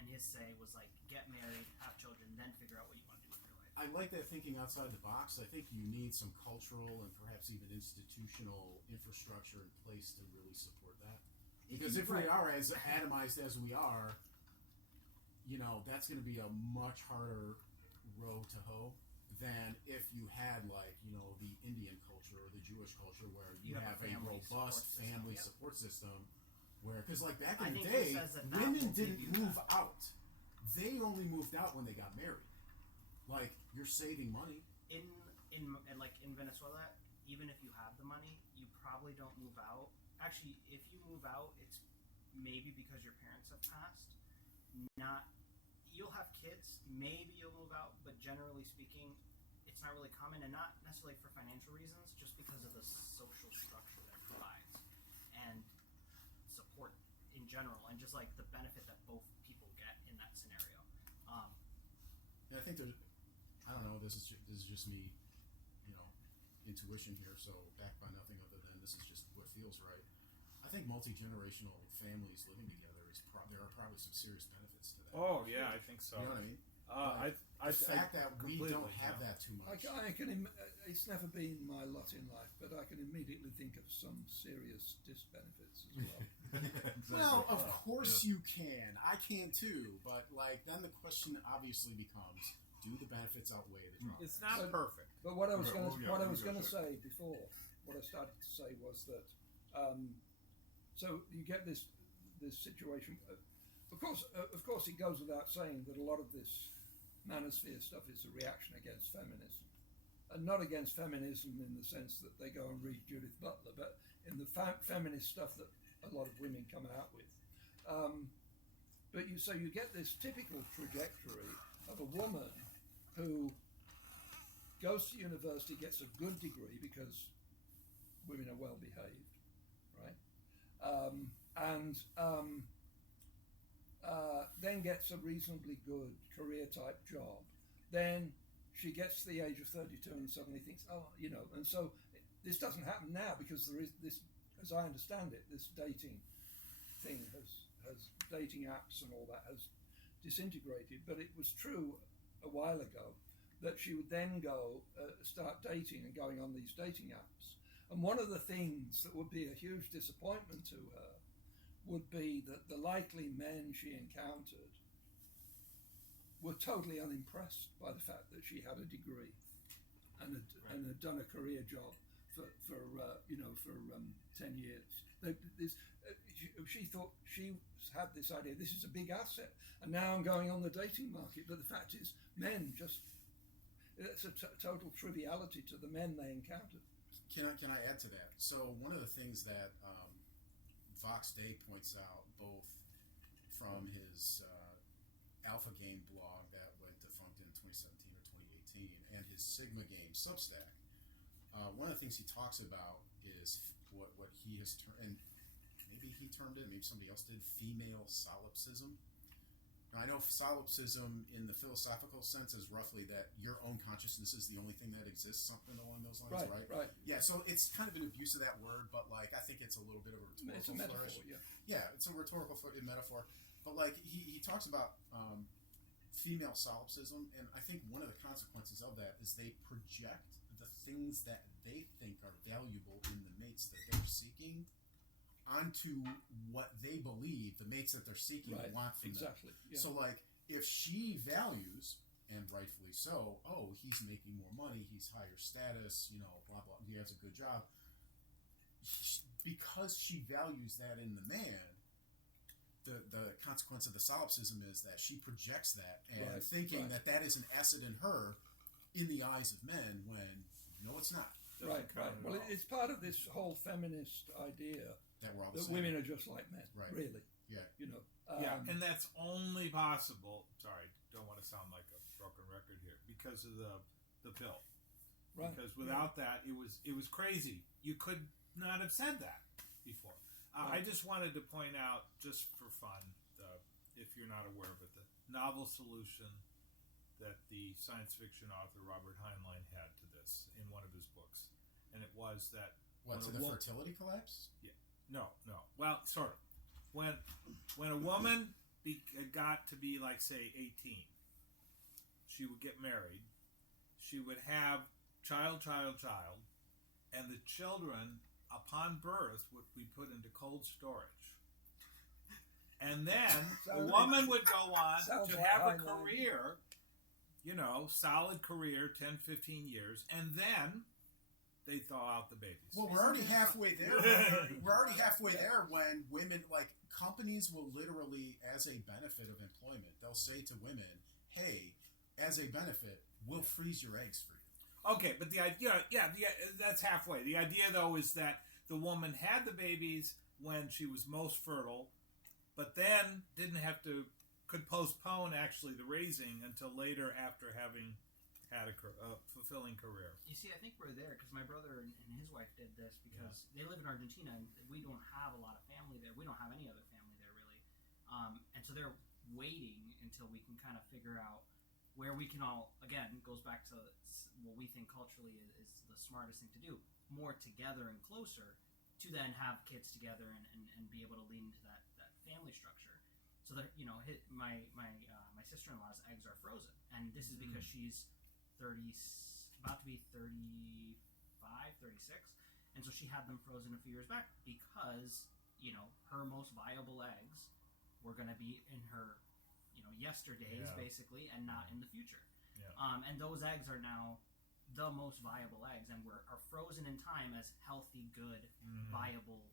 And his say was like, get married, have children, then figure out what you want to do with your life. I like that thinking outside the box. I think you need some cultural and perhaps even institutional infrastructure in place to really support that. Because if we are as atomized as we are, you know, that's going to be a much harder row to hoe than if you had, like, you know, the Indian culture or the Jewish culture where you have a robust family support system where, because like back in the day, women didn't move out. They only moved out when they got married. Like, you're saving money. In Venezuela, even if you have the money, you probably don't move out. Actually, if you move out, it's maybe because your parents have passed. You'll have kids, maybe you'll move out, but generally speaking, it's not really common, and not necessarily for financial reasons, just because of the social structure that it provides and support in general, and just like the benefit that both people get in that scenario. I think there's, I don't know, this is just me, you know, intuition here, so backed by nothing other than this is just what feels right. I think multi-generational families living together there are probably some serious benefits to that. Oh yeah, I think so. You know what I mean? The fact that we don't have that too much. It's never been my lot in life, but I can immediately think of some serious disbenefits as well. Exactly. Well, of course you can. I can too, but like then the question obviously becomes: do the benefits outweigh the drawbacks? It's not perfect. But what I was going to say before, what I started to say was that so you get this situation. Of course, it goes without saying that a lot of this manosphere stuff is a reaction against feminism, and not against feminism in the sense that they go and read Judith Butler, but in the feminist stuff that a lot of women come out with. So you get this typical trajectory of a woman who goes to university, gets a good degree because women are well behaved, right? then gets a reasonably good career type job, then she gets to the age of 32 and suddenly thinks, and so this doesn't happen now because there is this, as I understand it, this dating thing has dating apps and all that has disintegrated. But it was true a while ago that she would then go start dating and going on these dating apps. And one of the things that would be a huge disappointment to her would be that the likely men she encountered were totally unimpressed by the fact that she had a degree and had done a career job for 10 years. She thought she had this idea, this is a big asset, and now I'm going on the dating market. But the fact is, men just, it's a total triviality to the men they encountered. Can I add to that? So one of the things that Vox Day points out, both from his Alpha Game blog that went defunct in 2017 or 2018, and his Sigma Game Substack, one of the things he talks about is what he has termed, and maybe he termed it, maybe somebody else did, female solipsism. Now, I know solipsism in the philosophical sense is roughly that your own consciousness is the only thing that exists, something along those lines, right? Right. Yeah, so it's kind of an abuse of that word, but like I think it's a little bit of a rhetorical It's a metaphor, flourish. yeah. It's a rhetorical metaphor. But like he talks about female solipsism, and I think one of the consequences of that is they project the things that they think are valuable in the mates that they're seeking onto what they believe the mates that they're seeking want from them. Yeah. So like if she values, and rightfully so, he's making more money, he's higher status, blah blah, he has a good job, because she values that in the man, the consequence of the solipsism is that she projects that and thinking that is an asset in her in the eyes of men, when no, it's not. Right. Well, it's part of this whole feminist idea that we're all that women are just like men. Right. Really. Yeah. And that's only possible. Sorry, don't want to sound like a broken record here, because of the pill. Right. Because without that, it was crazy. You could not have said that before. I just wanted to point out, just for fun, if you're not aware of it, the novel solution that the science fiction author Robert Heinlein had to this in one of his books, and it was that to the fertility collapse. Yeah, no. Well, sort of. When a woman got to be like, say, 18, she would get married. She would have child, and the children, upon birth, would be put into cold storage. And then the woman would go on to have a career, solid career, 10, 15 years, and then they thaw out the babies. Well, we're already halfway there. We're already halfway there when women, like, companies will literally, as a benefit of employment, they'll say to women, hey, as a benefit, we'll freeze your eggs for you. Okay, but the idea, that's halfway. The idea, though, is that the woman had the babies when she was most fertile, but then could postpone actually the raising until later after having had a fulfilling career. You see, I think we're there because my brother and his wife did this because they live in Argentina and we don't have a lot of family there. We don't have any other family there really. And so they're waiting until we can kind of figure out where we can all, again, goes back to what we think culturally is the smartest thing to do, more together and closer to then have kids together and be able to lean into that family structure. So that, my sister-in-law's eggs are frozen, and this is because she's about to be 35, 36, and so she had them frozen a few years back because, her most viable eggs were going to be in her, yesterdays basically, and not in the future. Yeah. And those eggs are now the most viable eggs, and are frozen in time as healthy, good, viable,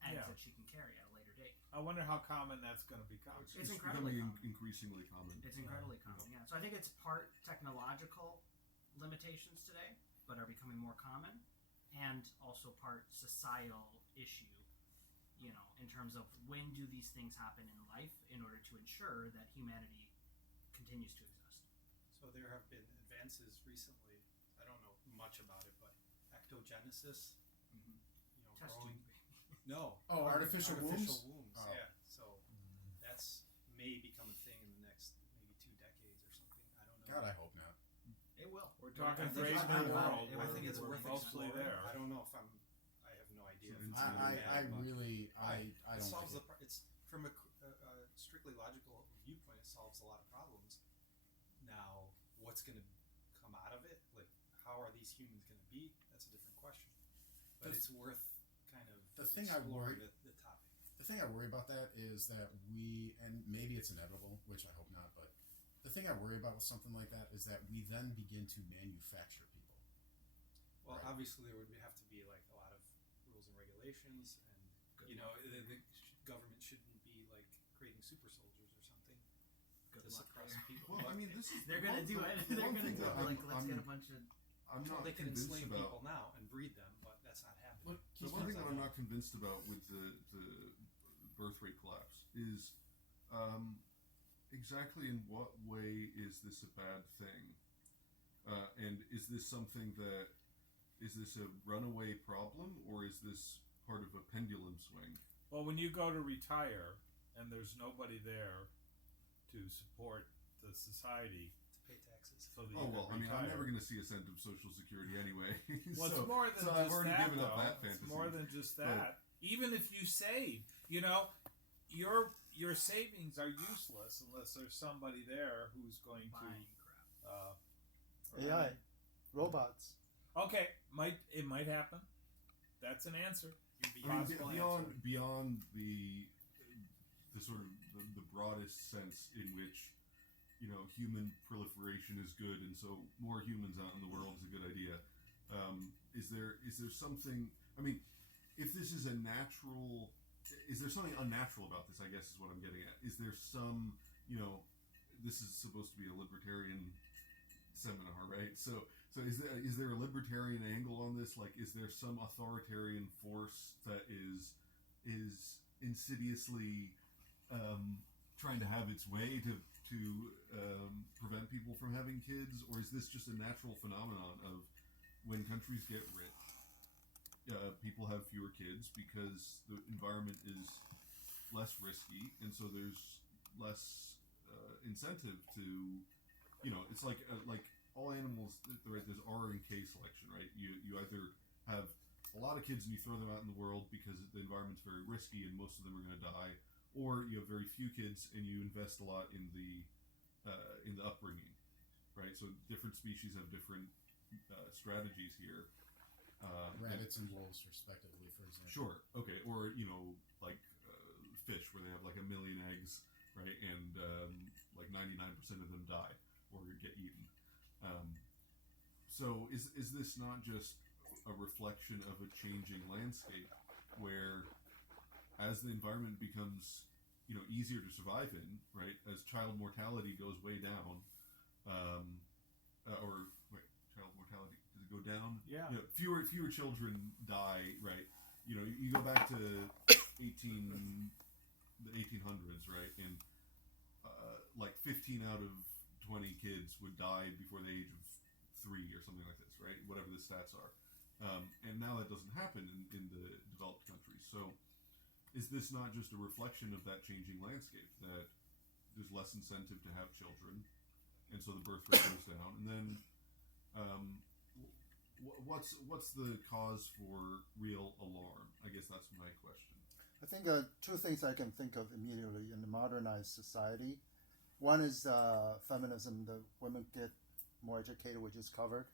eggs that she can carry at a later date. I wonder how common that's going to become. It's incredibly common. Increasingly common. It's incredibly common, yeah. So I think it's part technological limitations today, but are becoming more common, and also part societal issue, in terms of when do these things happen in life in order to ensure that humanity continues to exist. So there have been advances recently, I don't know much about it, but ectogenesis, growing... No. Artificial wombs? Yeah. So that's maybe God, I hope not. It will. We're talking I think Brave it's New worth- World. I think it's we're worth mostly exploring. there. I don't know if I have no idea. If it's I gonna be bad, but I it don't solves think it's from a strictly logical viewpoint. It solves a lot of problems. Now, what's going to come out of it? Like, how are these humans going to be? That's a different question. But it's worth kind of the thing I exploring worry- the topic. The thing I worry about that is that and maybe it's inevitable, which I hope not, but the thing I worry about with something like that is that we then begin to manufacture people. Well, Right. obviously there would have to be like a lot of rules and regulations, and the government shouldn't be like creating super soldiers or something Good to luck suppress there. people. Well, I mean, this is They're gonna do it. the They're one gonna thing do that it. Like, I'm- let's get a bunch of. I'm Well, not they can convinced enslave about. people now and breed them, but that's not happening. Look, The keep one thing in that I'm not convinced about with the birth rate collapse is exactly in what way is this a bad thing, and is this something that is this a runaway problem, or is this part of a pendulum swing? Well, when you go to retire and there's nobody there to support the society, To pay taxes. so that Oh you well, I can mean, retire. I'm never going to see a cent of Social Security anyway. Well, it's so, more than so just I've already that, given up though. that fantasy. It's more than just But- that. Even if you save, your savings are useless unless there's somebody there who's going Buying to. crap. AI, robots. Okay, it might happen. That's an answer. I mean, Possible beyond the sort of the broadest sense in which human proliferation is good, and so more humans out in the world is a good idea. Is there something? I mean, if this is is there something unnatural about this? I guess is what I'm getting at. Is there some this is supposed to be a libertarian seminar, right? So is there a libertarian angle on this? Like, is there some authoritarian force that is insidiously trying to have its way to prevent people from having kids, or is this just a natural phenomenon of when countries get rich, people have fewer kids because the environment is less risky, and so there's less incentive to, it's like all animals, right? There's R and K selection, right? You either have a lot of kids and you throw them out in the world because the environment's very risky and most of them are going to die, or you have very few kids and you invest a lot in the upbringing, right? So different species have different strategies here. rabbits and wolves, respectively, for example. Sure. Okay. Or like fish, where they have like 1 million eggs, right? And like 99% of them die or get eaten. So is this not just a reflection of a changing landscape, where as the environment becomes easier to survive in, right? As child mortality goes way down, or wait, child mortality, does it go down? Yeah. Fewer children die, right? You go back to the 1800s, right? And like 15 out of 20 kids would die before the age of 3 or something like this, right? Whatever the stats are. And now that doesn't happen in the developed countries. So is this not just a reflection of that changing landscape, that there's less incentive to have children, and so the birth rate goes down? And then what's the cause for real alarm? I guess that's my question. I think two things I can think of immediately in the modernized society. One is feminism. The women get more educated, which is covered.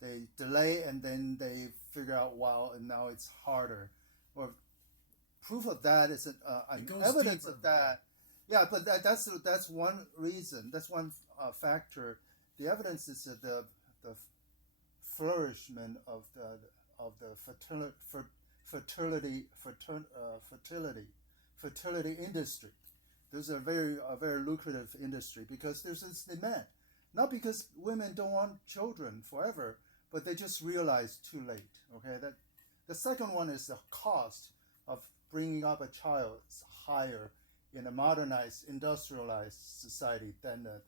They delay and then they figure out, wow, and now it's harder. Or proof of that is evidence deeper. of that. Yeah, but that's one reason. That's one factor. The evidence is that the flourishment of the fertility industry. There's a very lucrative industry because there's this demand, not because women don't want children forever, but they just realize too late. Okay, that the second one is the cost of bringing up a child is higher in a modernized, industrialized society than the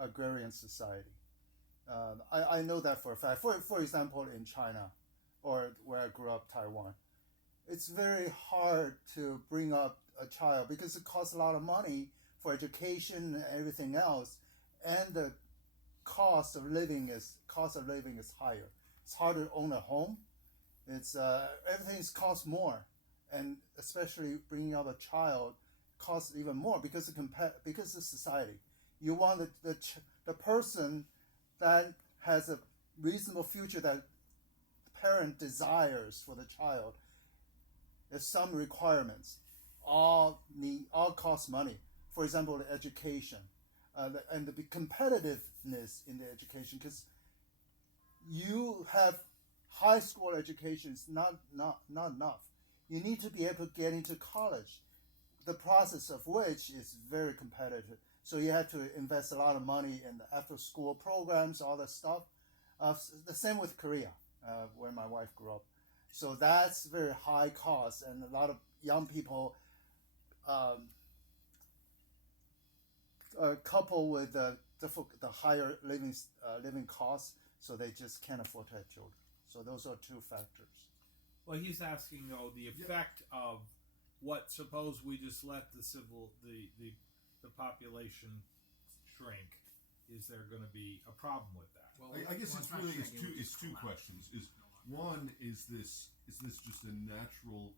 agrarian society. I know that for a fact. For example, in China, or where I grew up, Taiwan, it's very hard to bring up a child because it costs a lot of money for education and everything else, and the cost of living is higher. It's harder to own a home. It's everything's cost more, and especially bringing up a child costs even more because of society. You want the person that has a reasonable future that the parent desires for the child. There's some requirements. All cost money. For example, the education, and the competitiveness in the education, because you have high school education is not enough. You need to be able to get into college, the process of which is very competitive. So you have to invest a lot of money in the after-school programs, all that stuff. The same with Korea, where my wife grew up. So that's very high cost, and a lot of young people couple with the higher living costs, so they just can't afford to have children. So those are two factors. Well, he's asking though the effect of what. Suppose we just let the population shrink. Is there going to be a problem with that? Well, I guess it's two questions. One is this just a natural?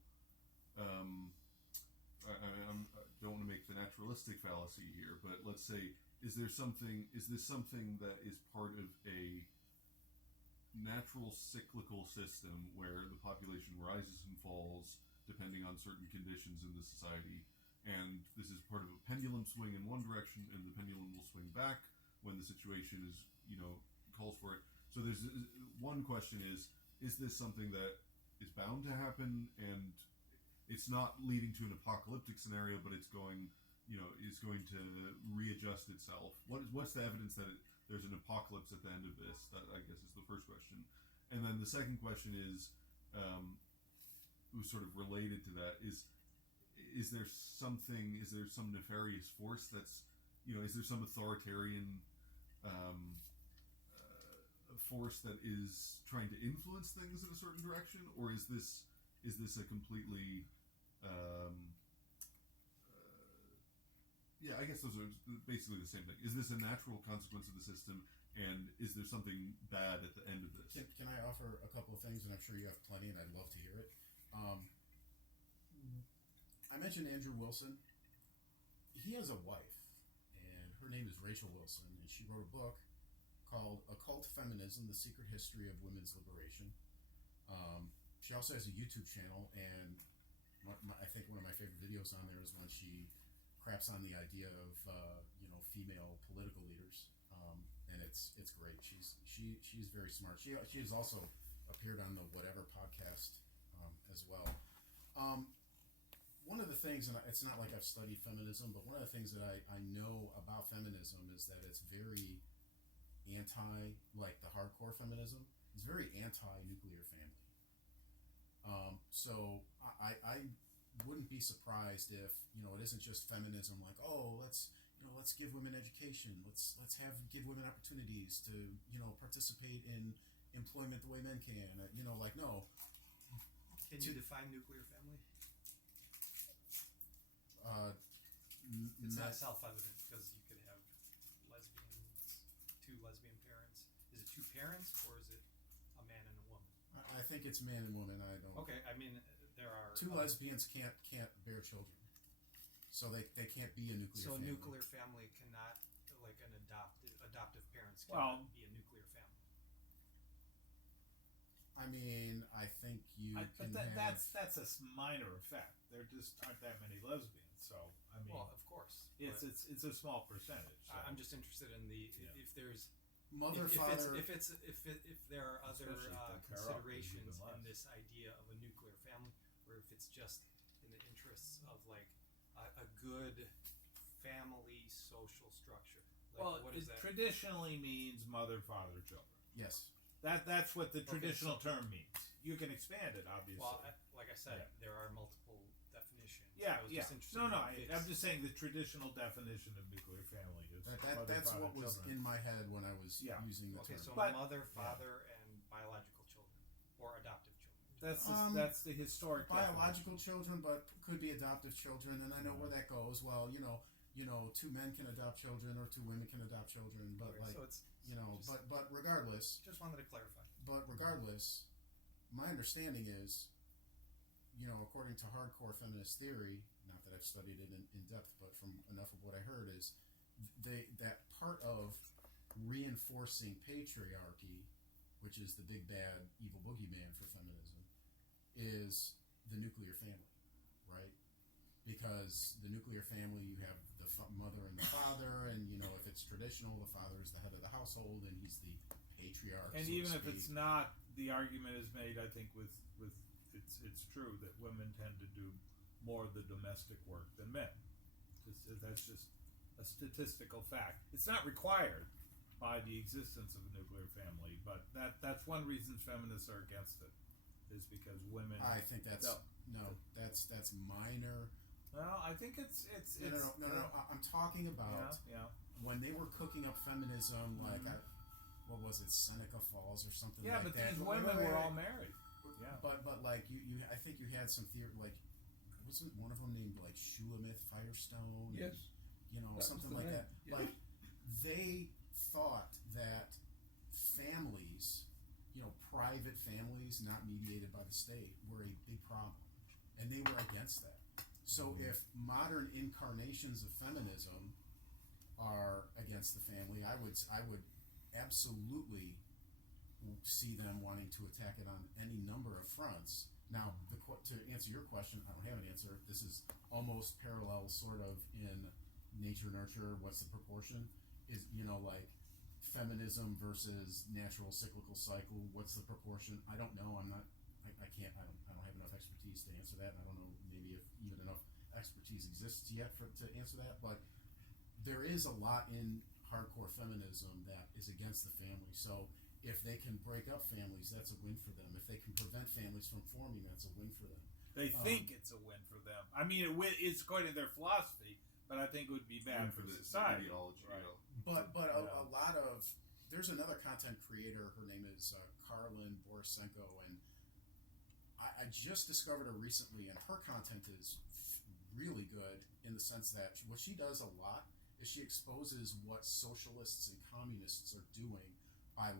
I don't want to make the naturalistic fallacy here, but let's say is this something that is part of a natural cyclical system where the population rises and falls depending on certain conditions in the society, and this is part of a pendulum swing in one direction, and the pendulum will swing back when the situation is calls for it. So there's one question is this something that is bound to happen, and it's not leading to an apocalyptic scenario, but it's going to readjust itself. What's the evidence that there's an apocalypse at the end of this? That, I guess, is the first question. And then the second question is, sort of related to that, is there some nefarious force that's, is there some authoritarian force that is trying to influence things in a certain direction, or is this a completely I guess those are basically the same thing. Is this a natural consequence of the system, and is there something bad at the end of this? Can I offer a couple of things, and I'm sure you have plenty, and I'd love to hear it. I mentioned Andrew Wilson. He has a wife, and her name is Rachel Wilson, and she wrote a book called Occult Feminism, The Secret History of Women's Liberation. She also has a YouTube channel, and I think one of my favorite videos on there is when she craps on the idea of female political leaders, and it's great. She's very smart. She has also appeared on the Whatever podcast as well. One of the things, and it's not like I've studied feminism, but one of the things that I know about feminism is that it's very anti, like the hardcore feminism, it's very anti-nuclear family. So I wouldn't be surprised if it isn't just feminism, like, oh, let's give women education, let's give women opportunities to participate in employment the way men can, like, no. Can you define nuclear family? It's not self-evident, because you could have two lesbian parents. Is it two parents, or is it a man and a woman? I think it's man and woman. I don't. Okay, I mean, there are two lesbians can't bear children, so they can't be a nuclear. So family. Nuclear family cannot, like an adoptive parents cannot be a nuclear family. I mean, I think that's a minor effect. There just aren't that many lesbians, so I mean, well, of course, it's a small percentage. So. I'm just interested in if there's father. If there are other considerations in this idea of a nuclear family, or if it's just in the interests of like a good family social structure. Like, well, what is it that? Traditionally means mother, father, children. Yes. That's what the traditional term means. You can expand it, obviously. Well, like I said, there are multiple definitions. Yeah, I'm just saying the traditional definition of nuclear family is that's mother, what father, was children. in my head when I was using the term. So mother, father, and biological children, or adoptive children. That's the historic biological definition. children, but could be adoptive children, and I know where that goes. Well, two men can adopt children or two women can adopt children, but Okay, like so it's but regardless, just wanted to clarify. but regardless, my understanding is, according to hardcore feminist theory, not that I've studied it in depth, but from enough of what I heard is that part of reinforcing patriarchy, which is the big bad evil boogeyman for feminism, is the nuclear family, right? Because the nuclear family, you have the mother and the father, and if it's traditional, the father is the head of the household and he's the patriarch. And so even to if speak. it's not, the argument is made, I think, with it's true that women tend to do more of the domestic work than men. That's just a statistical fact. It's not required by the existence of a nuclear family, but that's one reason feminists are against it, is because women. I think that's that's minor. Well, I think it's No. I'm talking about when they were cooking up feminism, like what was it, Seneca Falls or something like that. Yeah, but these women were all married. Yeah, but like you I think you had some theory, like wasn't one of them named like Shulamith Firestone? Yes. Something like that. Yeah. Like they thought that families, private families not mediated by the state, were a big problem, and they were against that. So if modern incarnations of feminism are against the family, I would absolutely see them wanting to attack it on any number of fronts. Now, to answer your question, I don't have an answer. This is almost parallel, sort of, in nature nurture. What's the proportion? Is like feminism versus natural cyclical cycle. What's the proportion? I don't know. I can't. I don't have enough expertise to answer that. And I don't know maybe if even enough expertise exists yet to answer that. But there is a lot in hardcore feminism that is against the family. So if they can break up families, that's a win for them. If they can prevent families from forming, that's a win for them. They think it's a win for them. I mean, it's according to their philosophy, but I think it would be bad for the society. ideology, Right. But a lot of there's another content creator. Her name is Karlin Borisenko, and I just discovered her recently, and her content is really good in the sense that what she does a lot is she exposes what socialists and communists are doing by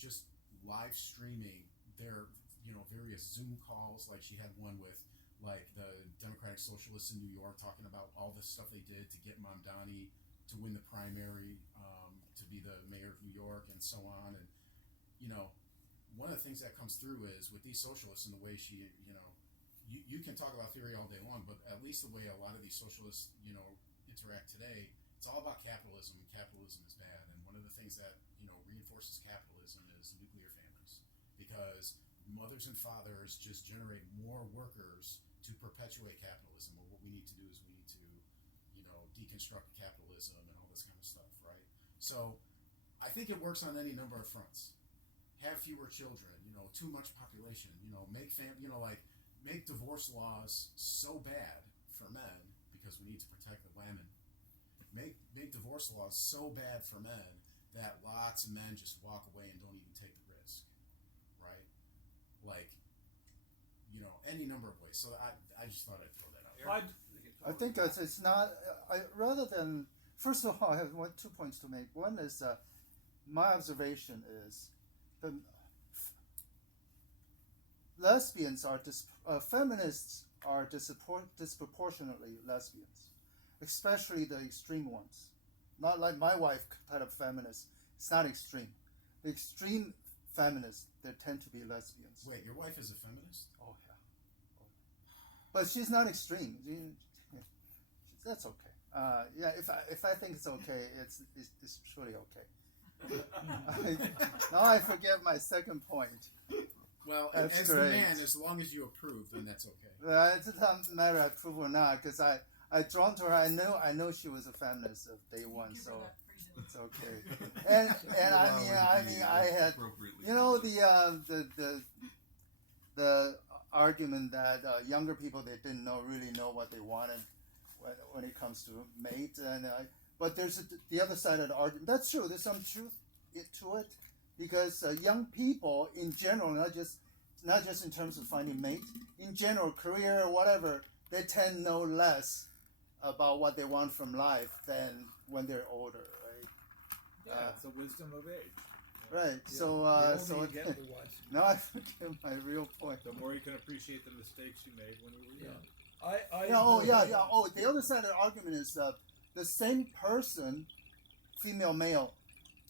just live streaming their various Zoom calls. Like she had one with the Democratic Socialists in New York talking about all the stuff they did to get Mamdani to win the primary to be the mayor of New York and so on. And one of the things that comes through is with these socialists and the way she you can talk about theory all day long, but at least the way a lot of these socialists interact today, it's all about capitalism, and capitalism is bad. And one of the things that reinforces capitalism is nuclear families, because mothers and fathers just generate more workers to perpetuate capitalism. Well, what we need to do is we need to deconstruct capitalism and all this kind of stuff, right? So I think it works on any number of fronts. Have fewer children, too much population, make divorce laws so bad for men because we need to protect the women. Make divorce laws so bad for men that lots of men just walk away and don't even take the risk, right? Any number of ways. So I just thought I'd throw that out. I think it's not. Rather than, first of all, I have 2 points to make. One is my observation is the lesbians are feminists are disproportionately lesbians, especially the extreme ones. Not like my wife type of feminist. It's not extreme. The extreme feminists, they tend to be lesbians. Wait, your wife is a feminist? Oh yeah. But she's not extreme. That's okay. Yeah, if I think it's okay, it's surely okay. Now I forget my second point. Well, That's as great. the man, as long as you approve, then that's okay. It doesn't matter I approve or not, because I drawn to her. I know she was a feminist of day one, Give her so that freedom. it's okay. And I mean I had the argument that younger people, they didn't really know what they wanted when it comes to mate, and but there's the other side of the argument. That's true. There's some truth to it, because young people in general, not just in terms of finding mate, in general, career or whatever, they tend to know less about what they want from life than when they're older, right? Yeah, it's the wisdom of age. Right. Yeah. So The so older you it- get, the wiser. now I forget my real point. The more you can appreciate the mistakes you made when you were young. Oh, the other side of the argument is the same person, female, male,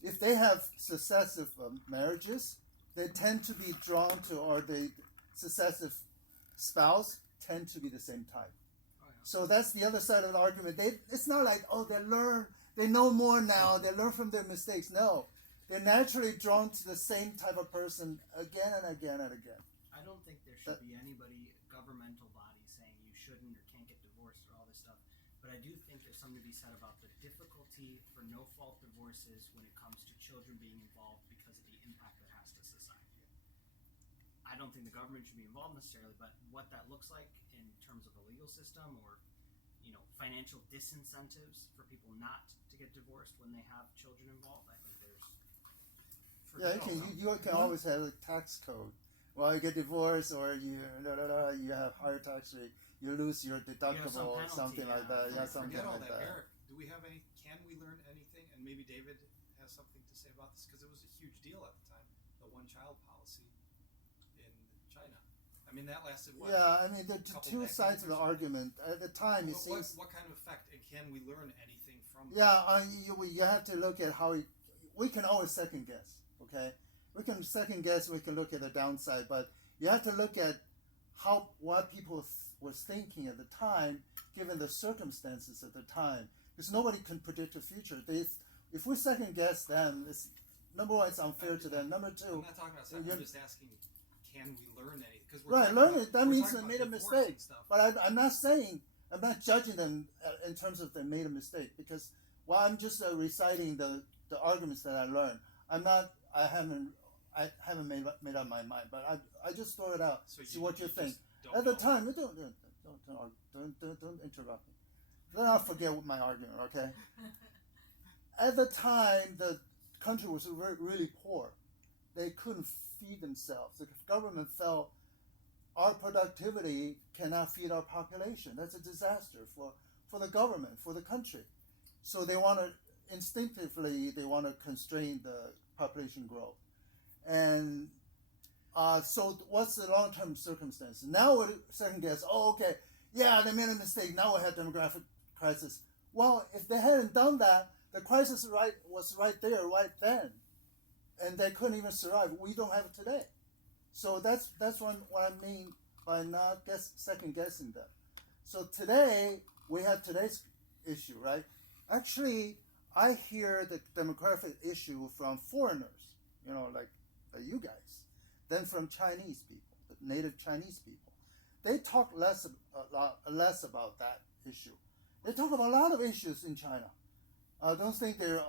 if they have successive marriages, they tend to be drawn to, or the successive spouse tend to be the same type. So that's the other side of the argument. It's not like, they know more now, they learn from their mistakes. No, they're naturally drawn to the same type of person again and again and again. I don't think there should be anybody, governmental body, saying you shouldn't or can't get divorced or all this stuff. But I do think there's something to be said about the difficulty for no-fault divorces when it comes to children being involved because of the impact it has to society. I don't think the government should be involved necessarily, but what that looks like in terms of the legal system or, financial disincentives for people not to get divorced when they have children involved, I think there's... You can always have a tax code. Well, you get divorced or you have higher tax rate, you lose your deductible or something like that. Yeah, something Forget all like that. that. Eric, do we have any? Can we learn anything? And maybe David has something to say about this because it was a huge deal at the time. The one-child policy in China. I mean, that lasted what? Yeah, I mean, the two decades sides of the or so? argument. At the time, it seems... What kind of effect, and can we learn anything from Yeah, you have to look at how... We can always second guess, okay? We can second guess, we can look at the downside, but you have to look at what people was thinking at the time, given the circumstances at the time. Because nobody can predict the future. If we second guess them, number one, it's unfair to them. Number two... I'm not talking about second, I'm just asking, can we learn anything? Learn it. That means they made a mistake. But I'm not judging them in terms of they made a mistake, because I'm just reciting the arguments that I learned. I haven't made up my mind, but I just throw it out. See what you think. At the time, don't interrupt me. Then I'll forget my argument. Okay. At the time, the country was really poor. They couldn't feed themselves. The government felt our productivity cannot feed our population. That's a disaster for the government, for the country. So they want to instinctively constrain the population growth. And so what's the long-term circumstance? Now we second guess, they made a mistake. Now we have demographic crisis. Well, if they hadn't done that, the crisis was right there, right then. And they couldn't even survive. We don't have it today. So that's what I mean by not second guessing them. So today, we have today's issue, right? Actually, I hear the demographic issue from foreigners, like you guys, than from Chinese people, the native Chinese people. They talk less about that issue. They talk about a lot of issues in China. Don't think they're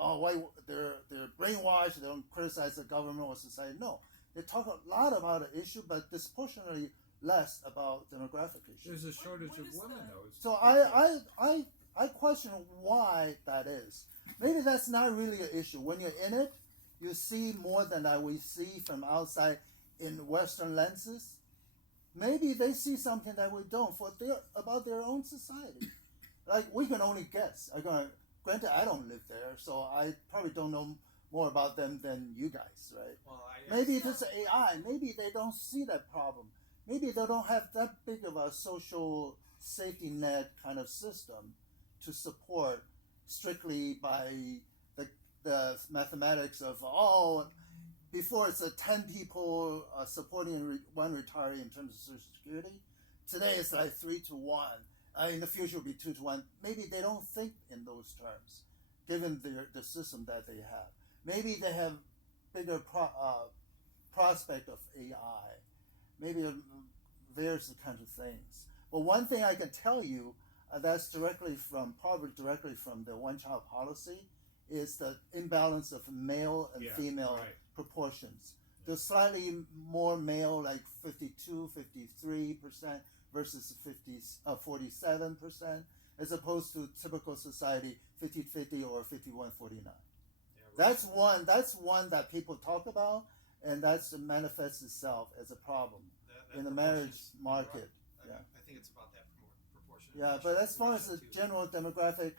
brainwashed. They don't criticize the government or society. No, they talk a lot about an issue, but disproportionately less about demographic issues. There's a shortage of women, though. So I question why that is. Maybe that's not really an issue. When you're in it, you see more than we see from outside in Western lenses. Maybe they see something that we don't about their own society. Like, we can only guess. Granted, I don't live there, so I probably don't know more about them than you guys, right? Well, maybe it's AI. Maybe they don't see that problem. Maybe they don't have that big of a social safety net kind of system to support strictly by the mathematics of, before it's 10 people supporting one retiree in terms of Social Security. Today it's like 3 to 1. In the future, it'll be 2 to 1. Maybe they don't think in those terms, given the system that they have. Maybe they have bigger prospect of AI. Maybe various kinds of things. But one thing I can tell you that's probably directly from the one-child policy is the imbalance of male and female proportions. There's slightly more male, like 52, 53%, versus 47%, as opposed to typical society 50-50 or 51-49. That's one that people talk about, and that manifests itself as a problem in the marriage market. I think it's about that proportion. Yeah, but as far as the general demographic,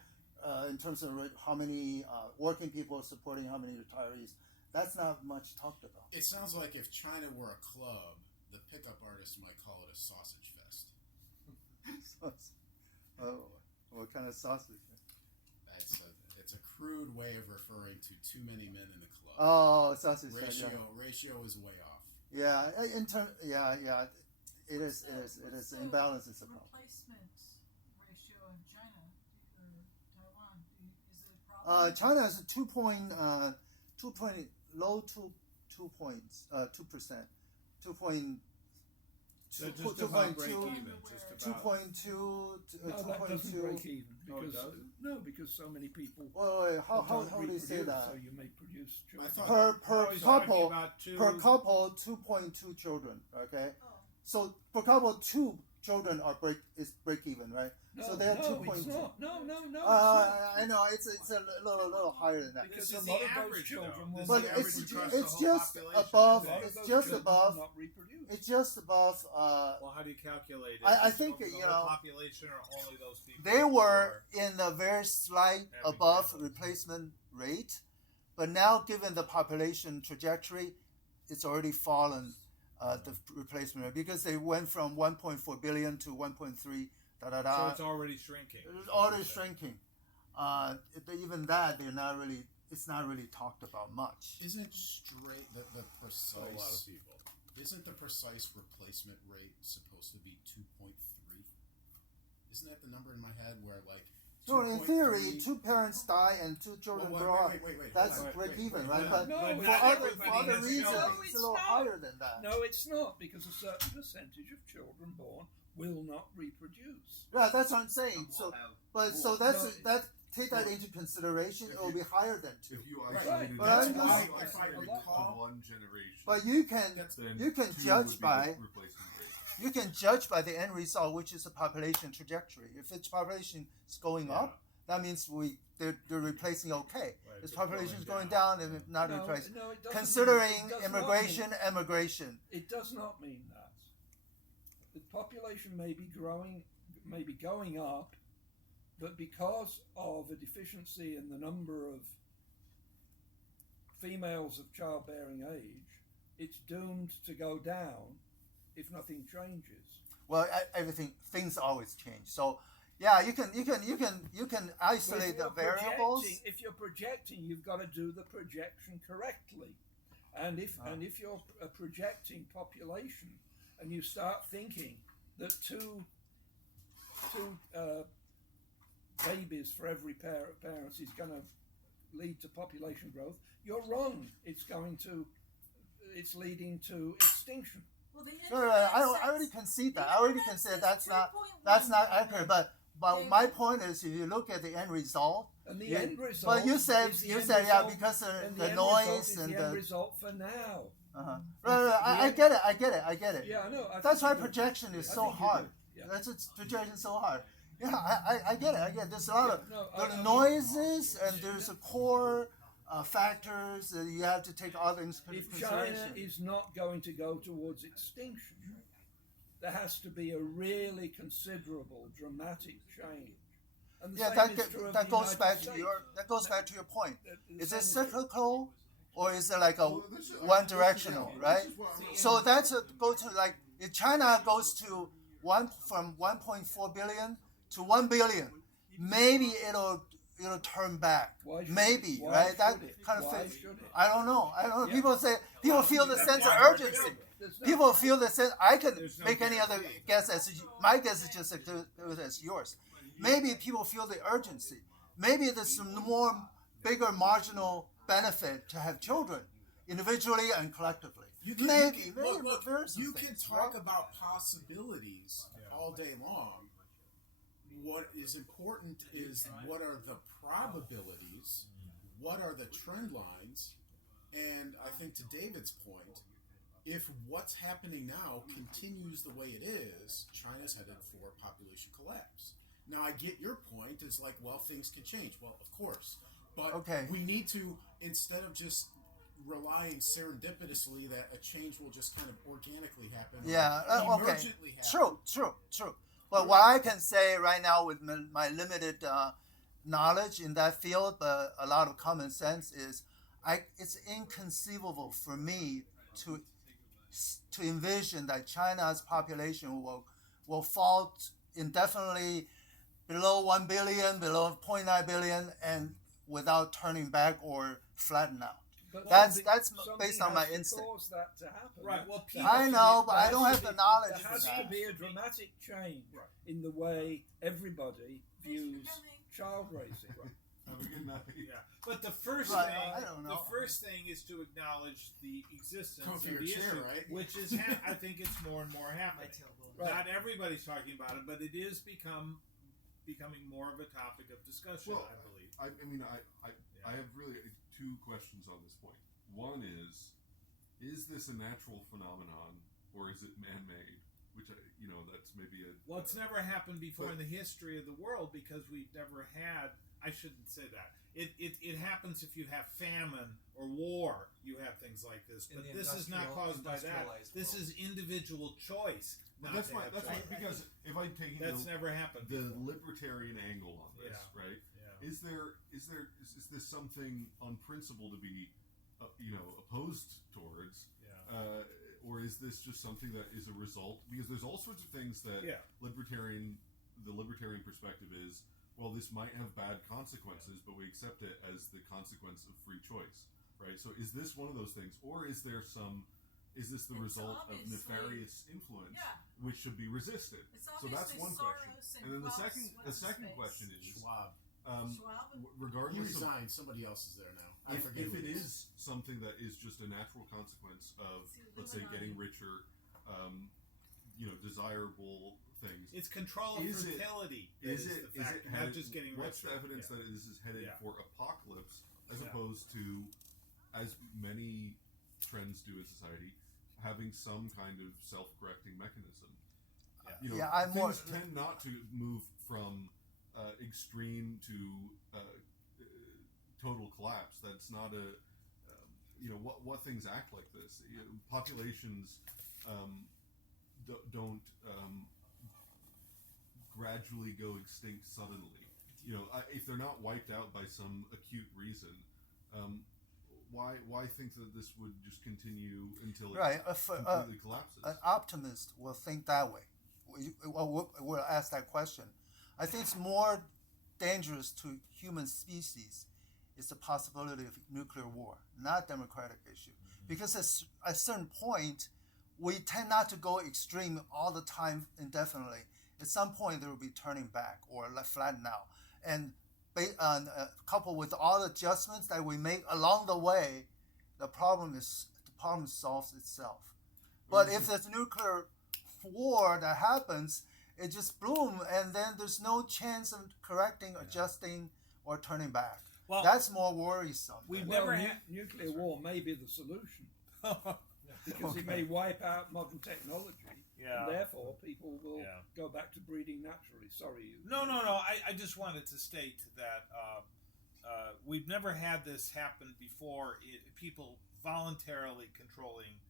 in terms of how many working people are supporting how many retirees, that's not much talked about. It sounds like if China were a club, the pickup artists might call it a sausage fest. What kind of sausage? It's a crude way of referring to too many men in the club. Oh, sausage fest. Ratio is way off. Yeah, it is. The imbalance is a problem. Replacement ratio in China or Taiwan, is it a problem? China has a 2%, 2.2. So just about break even. Just about. 2.2. No, that doesn't break even because because so many people. Wait, how don't do you say reproduce, that? So you may produce children. Per couple, 2.2 children. Okay, Oh. so per couple, 2 children are break even, right? No, so they're no, 2.2. it's not. No, it's not. I know it's a little higher than that. Because This a is lot the of those average, children though. will But This is the it's average across the it's whole just population. above. A lot of It's those just children above. will not reproduce. It's just above. Well, how do you calculate it? I Is it think, over you the whole know, population or only those people. They were who in a very slight Having above families. replacement rate, but now given the population trajectory, it's already fallen the replacement rate because they went from 1.4 billion to 1.3. So it's already shrinking. It's already shrinking. Even that they're not really. It's not really talked about much. Isn't straight the precise? A lot of people. Isn't the precise replacement rate supposed to be 2.3? Isn't that the number in my head where like? So in 2.3 theory, 2 parents die and 2 children grow up. Wait, That's wait, break wait, even, wait, right? wait. But No, for not other everybody has reasons, children. it's a little higher than that. No, it's not because a certain percentage of children born will not reproduce. Yeah, that's what I'm saying. So, but so that's No, that. Take that into consideration. It will be higher than 2. If you Right. isolated But that's I'm just- why if I isolated recall- on one generation, But you can then you can 2 judge would be by the replacement rate. you can judge by the end result, which is the population trajectory. If its population is going up, that means they're replacing okay. Right, If but population is going going down, down, they're not No, replacing. no, it doesn't Considering mean- it does not immigration, mean- emigration. It does not mean that. The population may be going up, but because of a deficiency in the number of females of childbearing age, it's doomed to go down if nothing changes. Well, things always change. So, yeah, you can isolate the variables. If you're projecting, you've got to do the projection correctly. And if you're projecting population, and you start thinking that two babies for every pair of parents is going to lead to population growth, you're wrong. It's leading to extinction. Well, the No, internet I says- already concede that. the I already internet concede says that's not 3.1 accurate. But David. my point is, if you look at the end result, And the Yeah, end result. but you said is the you end said yeah result- because and of the the end noise result is and the end the. result for now. I get it. Yeah, I know. That's why projection is I so think you do. hard. Yeah. That's what's projection is so hard. Yeah, I get it. There's a lot of No, there I are mean- noises and there's a core factors that you have to take all into If consideration. China is not going to go towards extinction, there has to be a really considerable, dramatic change. And the Yeah, same is true of that the goes United back to States. that goes back to your point. The Is it same true. cyclical or is it like a Well, this is- one directional, this is right? what I'm- So that's go to like if China goes to from 1.4 billion to 1 billion, maybe it'll turn back. Why should Maybe, it? Why right? That should it? kind of Why fits. should it? I don't know. Yeah. People feel the sense of urgency. There's no- People feel the sense. I can There's no make any other guarantee. guess as my guess is just as good as yours. Maybe people feel the urgency. Maybe there's some more bigger marginal benefit to have children, individually and collectively. Maybe Look, there's some you can things, talk right? about possibilities all day long. What is important is what are the probabilities, what are the trend lines, and I think to David's point, if what's happening now continues the way it is, China's headed for population collapse. Now I get your point, it's like, well, things can change. Well, of course. But Okay. we need to, instead of just relying serendipitously that a change will just kind of organically happen. Yeah. or Okay. emergently happen. True. But what I can say right now with my limited knowledge in that field, but a lot of common sense is, it's inconceivable for me to envision that China's population will fall indefinitely below 1 billion, below 0.9 billion, and without turning back or flatten out. But That's somebody based on my has to instinct. cause that to happen. Right, well, There people- has I to know, be- but there I don't has have to the be- knowledge There for has that. to be a dramatic change Right. in the way everybody views coming. child raising. Have a good night. Yeah, but the first Right, thing, I don't know. the first thing is to acknowledge the existence Come of for your the chair, issue, right? which is, I think it's more and more My happening. tailbone. Right. Not everybody's talking about it, but it is becoming more of a topic of discussion. Well, I believe. I mean, I have really two questions on this point. One is this a natural phenomenon or is it man-made? Which that's maybe a. Well, it's never happened before but- in the history of the world because we've never had. I shouldn't say that. It happens if you have famine or war. You have things like this, In but the this is not caused by that. industrialized This world. is individual choice. But Not that's to why. have That's why children. because if I'm taking That's never happened. the before. libertarian angle on this, Yeah. right? Yeah. Is this something on principle to be, opposed towards, Yeah. or is this just something that is a result? Because there's all sorts of things that Yeah. the libertarian perspective is. Well, this might have bad consequences, but we accept it as the consequence of free choice, right? So, is this one of those things, or is there is this the It's result of obviously- nefarious influence, Yeah. which should be resisted? It's So that's obviously one question. Soros And then the Klaus, second what's his face? question is, Schwab. Schwab? He regardless of resigned. Somebody else is there now. I forget if who it it is something that is just a natural consequence of, It's let's say, Illuminati. getting richer, desirable things. It's control of Is it- fertility. that Is the it fact, not headed, just getting what's richer. the evidence Yeah. that this is headed Yeah. for apocalypse as Yeah. opposed to, as many trends do in society, having some kind of self-correcting mechanism? Yeah. Yeah, I'm more- things tend not to move from extreme to total collapse. That's not a what things act like this. Populations don't gradually go extinct suddenly. If they're not wiped out by some acute reason, why think that this would just continue until it Right, completely collapses? an optimist will think that way. We'll ask that question. I think it's more dangerous to human species is the possibility of nuclear war, not democratic issue. Because at a certain point, we tend not to go extreme all the time indefinitely. At some point, there will be turning back or flatten out. And coupled with all the adjustments that we make along the way, the problem solves itself. But if there's nuclear war that happens, it just boom, and then there's no chance of correcting, adjusting, or turning back. Well, That's more worrisome. we've Well, never had. nuclear war may be the solution because it may wipe out modern technology, Yeah. and therefore people will Yeah. go back to breeding naturally. Sorry, you. No. I just wanted to state that we've never had this happen before. People voluntarily controlling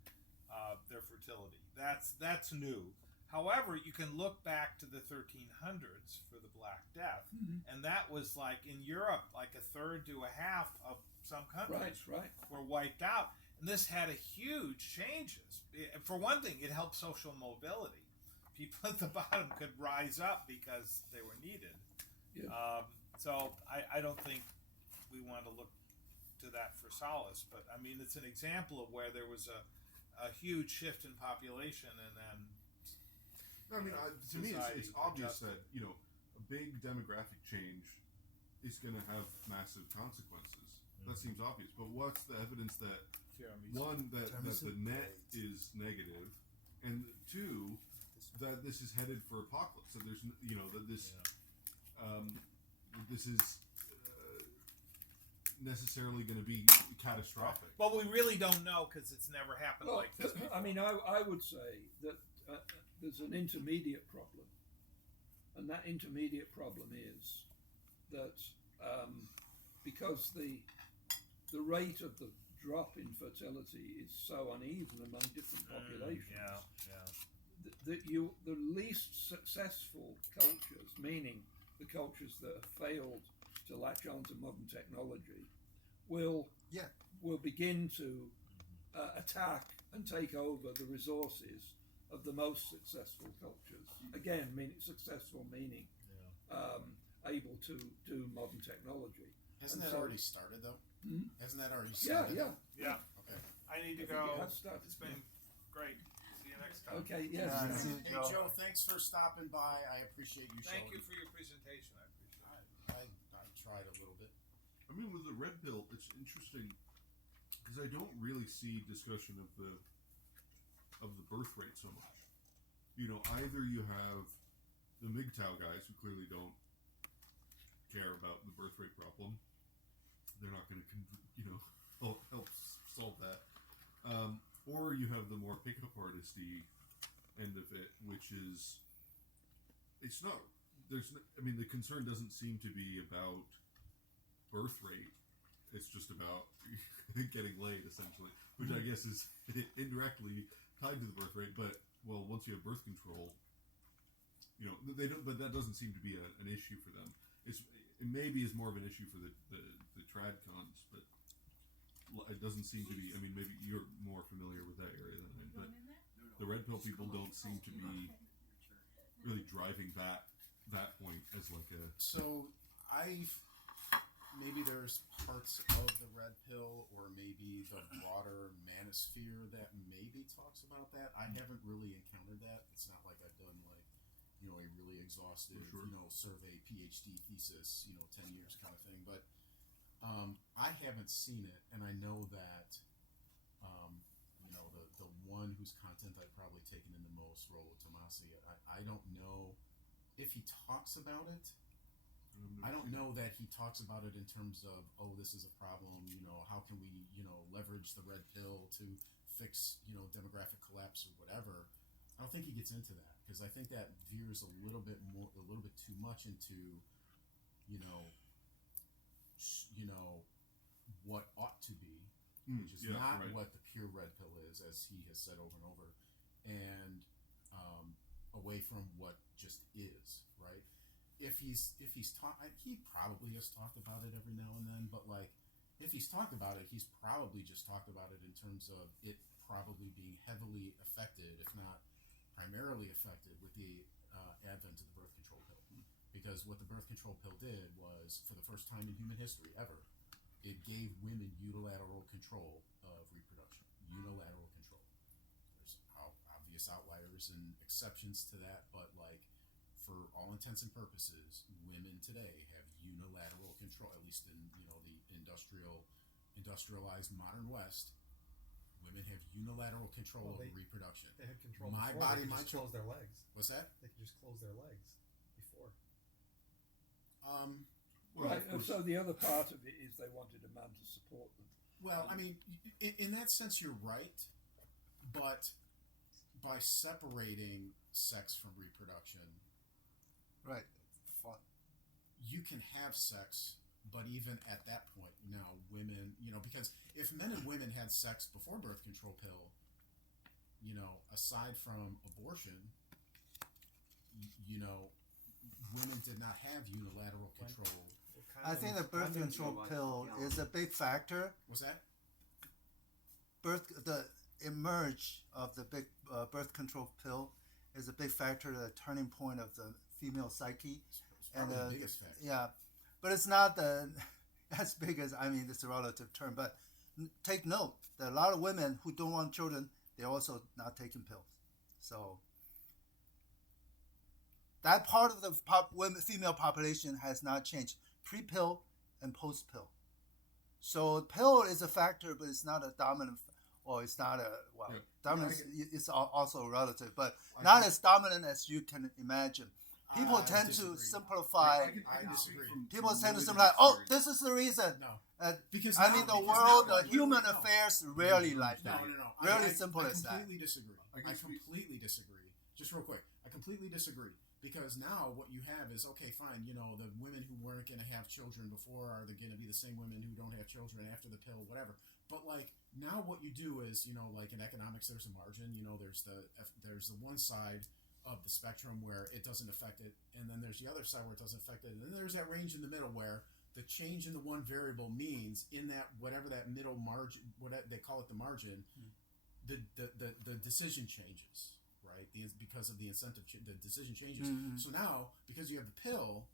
their fertility. That's new. However, you can look back to the 1300s for the Black Death, and that was like in Europe, like a third to a half of some countries Right. were wiped out, and this had a huge changes. For one thing, it helped social mobility. People at the bottom could rise up because they were needed. Yeah. So I don't think we want to look to that for solace, but I mean it's an example of where there was a huge shift in population, and then I mean, to me, society it's obvious adjusted. that a big demographic change is going to have massive consequences. That seems obvious. But what's the evidence that one that the net is negative, and two that this is headed for apocalypse? That there's that this is necessarily going to be catastrophic. Well, we really don't know because it's never happened Well, like this before. I mean, I would say that there's an intermediate problem, and that intermediate problem is that because the rate of the drop in fertility is so uneven among different populations, the least successful cultures, meaning the cultures that have failed to latch on to modern technology, will begin to attack and take over the resources of the most successful cultures. Again, successful meaning able to do modern technology. Hasn't that already started, though? Hasn't that already Yeah, started? Yeah. Okay. I need to go. It's been great. See you next time. Okay, yes. Hey, Joe, thanks for stopping by. I appreciate you Thank showing you for your presentation. I appreciate it. I tried a little bit. I mean, with the red pill, it's interesting because I don't really see discussion of the birth rate so much. You know, either you have the MGTOW guys who clearly don't care about the birth rate problem. They're not going to, help solve that. Or you have the more pickup artisty end of it, which is, it's not. The concern doesn't seem to be about birth rate. It's just about getting laid, essentially, which I guess is indirectly tied to the birth rate. But once you have birth control, they don't. But that doesn't seem to be an issue for them. It maybe is more of an issue for the trad cons, but it doesn't seem to be. I mean, maybe you're more familiar with that area than I am, but the red pill people don't seem to be really driving that point as like a. So maybe there's parts of the red pill or maybe the broader manosphere that maybe talks about that. I haven't really encountered that. It's not like I've done a really exhaustive, survey PhD thesis, 10 years kind of thing. But I haven't seen it, and I know that, the one whose content I've probably taken in the most, Rollo Tomasi, I don't know if he talks about it. I don't know that he talks about it in terms of, this is a problem, how can we, leverage the red pill to fix, demographic collapse or whatever. I don't think he gets into that because I think that veers a little bit too much into, what ought to be, which is not what the pure red pill is, as he has said over and over, and away from what just is, right? If he's taught, he probably has talked about it every now and then, but if he's talked about it, he's probably just talked about it in terms of it probably being heavily affected, if not primarily affected, with the advent of the birth control pill. Because what the birth control pill did was, for the first time in human history ever, it gave women unilateral control of reproduction. Unilateral control. There's obvious outliers and exceptions to that, but for all intents and purposes, women today have unilateral control, at least in the industrialized modern West. Women have unilateral control over reproduction. They had control. My before. body, they could my just close their legs. What's that? They could just close their legs before. Right. So the other part of it is they wanted a man to support them. Well, I mean, in that sense, you're right, but by separating sex from reproduction, right, fun. You can have sex, but even at that point, now women, because if men and women had sex before birth control pill, aside from abortion, women did not have unilateral control. I think the birth control pill is a big factor. What's that? The emerge of the big birth control pill is a big factor, the turning point of the female psyche. It's probably the biggest factor. Yeah, but it's not as big as, it's a relative term, but take note that a lot of women who don't want children, they're also not taking pills. So that part of the female population has not changed, pre-pill and post-pill. So pill is a factor, but it's not a dominant, or it's not dominant. It's also relative, but not as dominant as you can imagine. People tend to simplify. I disagree. People tend to simplify. This is the reason. No, because the world, the human affairs, rarely like that. No. Rarely simple as that. I completely disagree. I completely disagree. Just real quick, I completely disagree. Because now what you have is, okay, fine, the women who weren't going to have children before? Are they going to be the same women who don't have children after the pill? Whatever. But like now, what you do is, you know, like in economics, there's a margin. You know, there's the one side of the spectrum where it doesn't affect it, and then there's the other side where it doesn't affect it, and then there's that range in the middle where the change in the one variable means in that whatever that middle margin, what they call it, the margin, the decision changes, right? Because of the incentive, the decision changes. Mm-hmm. So now, because you have the pill,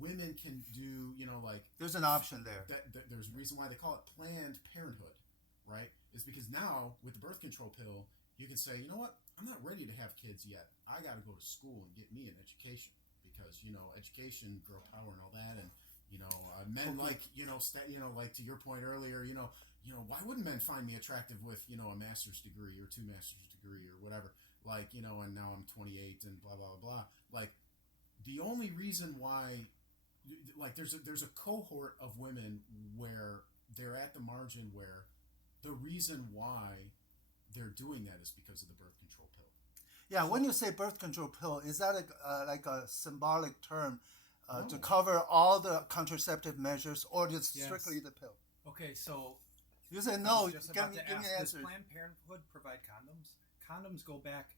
women can do, you know, like there's an option there. There's a reason why they call it Planned Parenthood, right? Is because now with the birth control pill, you can say, you know what, I'm not ready to have kids yet. I got to go to school and get me an education because, you know, education, girl power, and all that, and you know, men like, you know, like to your point earlier, you know, why wouldn't men find me attractive with, you know, a master's degree or 2 master's degree or whatever, like, you know, and now I'm 28 and blah blah blah. Like, the only reason why, like, there's a cohort of women where they're at the margin where the reason why they're doing that is because of the birth control pill. Yeah, when you say birth control pill, is that like a symbolic term to cover all the contraceptive measures, or just strictly the pill? Okay, so you say no. Just Give about me to an ask, answer. does Planned Parenthood provide condoms? Condoms go back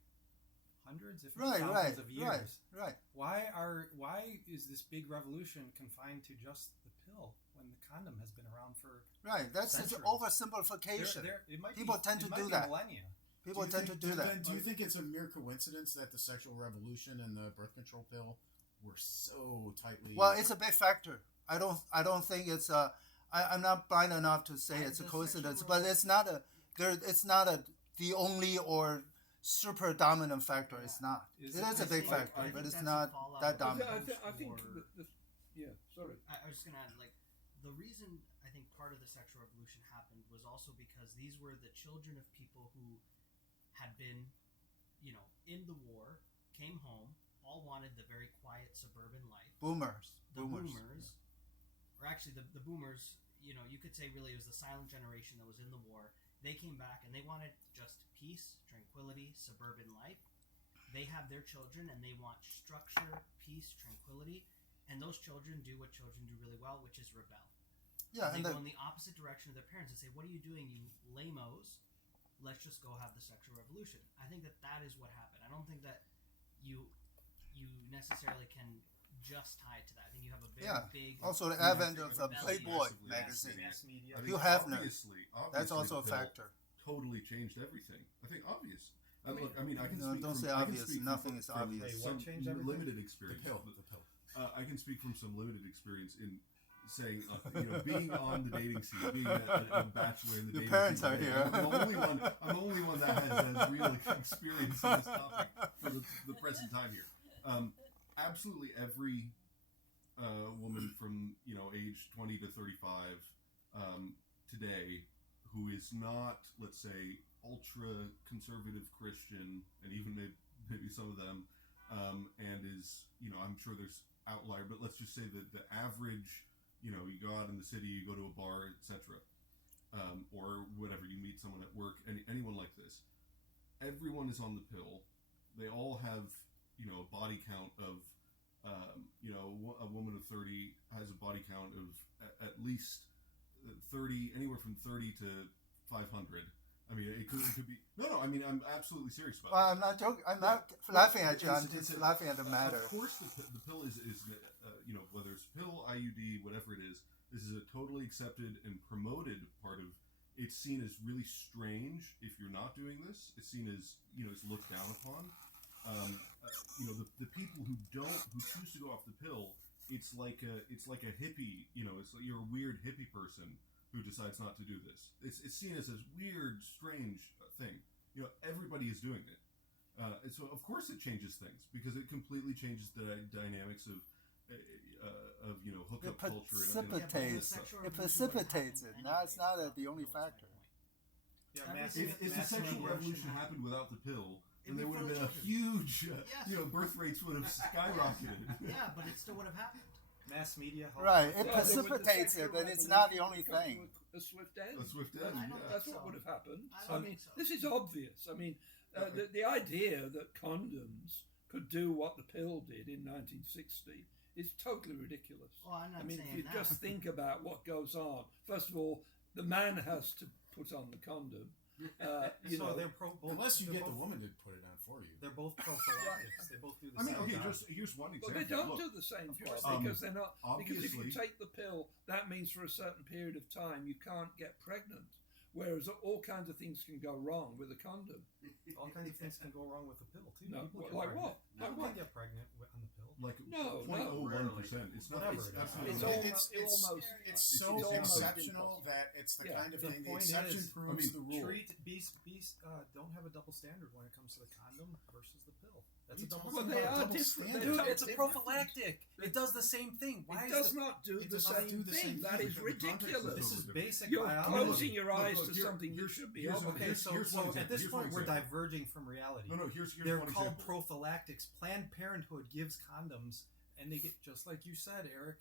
hundreds, if Right, not thousands of years. Right. Why is this big revolution confined to just the pill when the condom has been around for That's an centuries? oversimplification. People tend to do that. Millennia. People tend to do that. Do you think it's a mere coincidence that the sexual revolution and the birth control pill were so tightly? Well, it's a big factor. I don't think it's a. I'm not blind enough to say it's a coincidence, but it's not the only or super dominant factor. It's not. It is a big factor, but it's not that dominant. I think sorry. I was just going to add, like, the reason I think part of the sexual revolution happened was also because these were the children of people who had been, you know, in the war, came home, all wanted the very quiet suburban life. Boomers. Or actually the boomers, you know, you could say really it was the silent generation that was in the war. They came back and they wanted just peace, tranquility, suburban life. They have their children and they want structure, peace, tranquility, and those children do what children do really well, which is rebel. Yeah, and they go in the opposite direction of their parents and say, "What are you doing, you lamos? Let's just go have the sexual revolution." I think that is what happened. I don't think that you necessarily can just tie it to that. I think you have a very big. Also, the advent of the Playboy magazine. Mass media. Hugh Hefner. Obviously, That's also a the pill factor. Totally changed everything. I think obvious. I can No, speak don't from, say I can obvious. speak Nothing from, is from obvious. Hey, some what changed everything? limited experience. The pill. I can speak from some limited experience in saying, being on the dating scene, being a bachelor in the Your dating parents scene. are here. I'm the only one that has real experience in this topic for the present time here. Absolutely every woman from age 20 to 35 today who is not, let's say, ultra conservative Christian, and even maybe some of them, and is, I'm sure there's outlier, but let's just say that the average, you go out in the city, you go to a bar, etc., or whatever, you meet someone at work, anyone like this, everyone is on the pill. They all have, a body count of, a woman of 30 has a body count of at least 30, anywhere from 30 to 500. I mean, it could be. No. I mean, I'm absolutely serious about Well, it. I'm not joking. I'm not laughing at you. I'm just laughing at the matter. Of course, the pill is whether it's pill, IUD, whatever it is, this is a totally accepted and promoted part of. It's seen as really strange if you're not doing this. It's seen as it's looked down upon. The people who choose to go off the pill, it's like a hippie. It's like you're a weird hippie person who decides not to do this. It's seen as this weird, strange thing. Everybody is doing it. And so, of course, it changes things because it completely changes the dynamics of hookup culture. It precipitates it. Now it's not the only factor. If the sexual revolution happened without the pill, then there would have been a huge, birth rates would have skyrocketed. Yeah, but it still would have happened. Mass media helps. Right, it precipitates it, but it's not the only thing. A swift end. That's what would have happened. I mean, this is obvious. I mean, the idea that condoms could do what the pill did in 1960 It's totally ridiculous. Well, I'm not I mean, saying if you that. just think about what goes on, first of all, the man has to put on the condom. You so know, they're Unless you they're get the both- woman to put it on for you. They're both prophylactics. They both do the I mean, same okay, job. here's one well, example. they don't Look, do the same job course. because they're not. Because if you obviously- take the pill, that means for a certain period of time you can't get pregnant. Whereas all kinds of things can go wrong with a condom. All kinds of things can go wrong with the pill too. No, People get like pregnant. what? Like People what? can get pregnant on the pill. like No, 0.01%. It's not. Whatever It's it is. absolutely It's not. all- It's it's so almost exceptional impossible. that it's the Yeah, kind of the thing. The point exception is, proves the rule. Don't have a double standard when it comes to the condom versus the pill. That's What a double are you Well, talking they about? are Double different. standard? Dude, They're it's a different. prophylactic. It does the same thing. Why It is does the not do it the does not do same the thing. same That thing. is The context of ridiculous. This is basic You're biology. closing your eyes Look, to here- something you here's- should be here's open. one- Okay, here's so one at example. this Here's one point we're example. diverging from reality. No, here's They're one called example. prophylactics. Planned Parenthood gives condoms, and they get, just like you said, Eric,